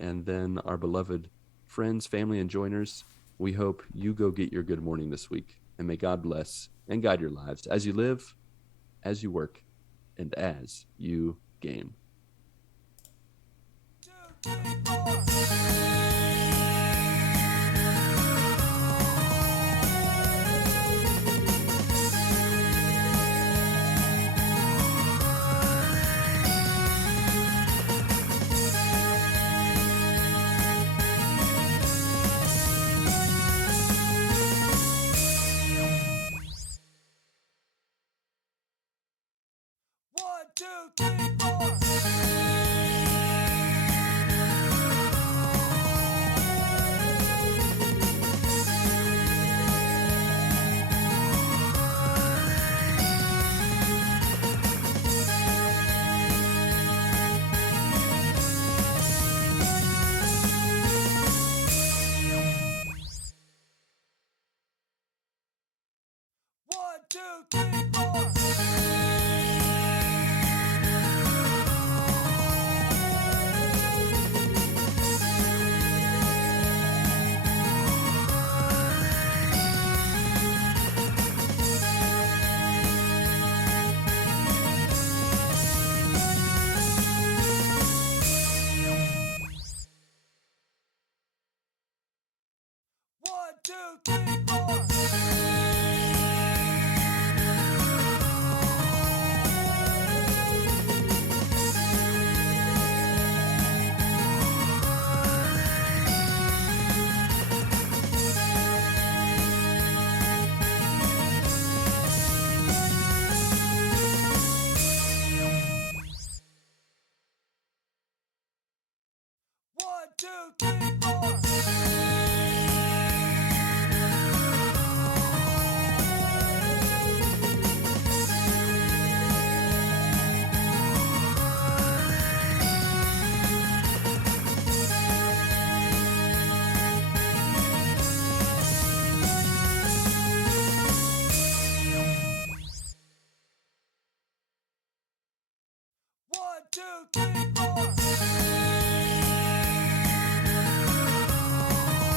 And then our beloved friends, family, and joiners, we hope you go get your good morning this week. And may God bless and guide your lives as you live, as you work, and as you game. 2, 3, 4. One, two, three, four.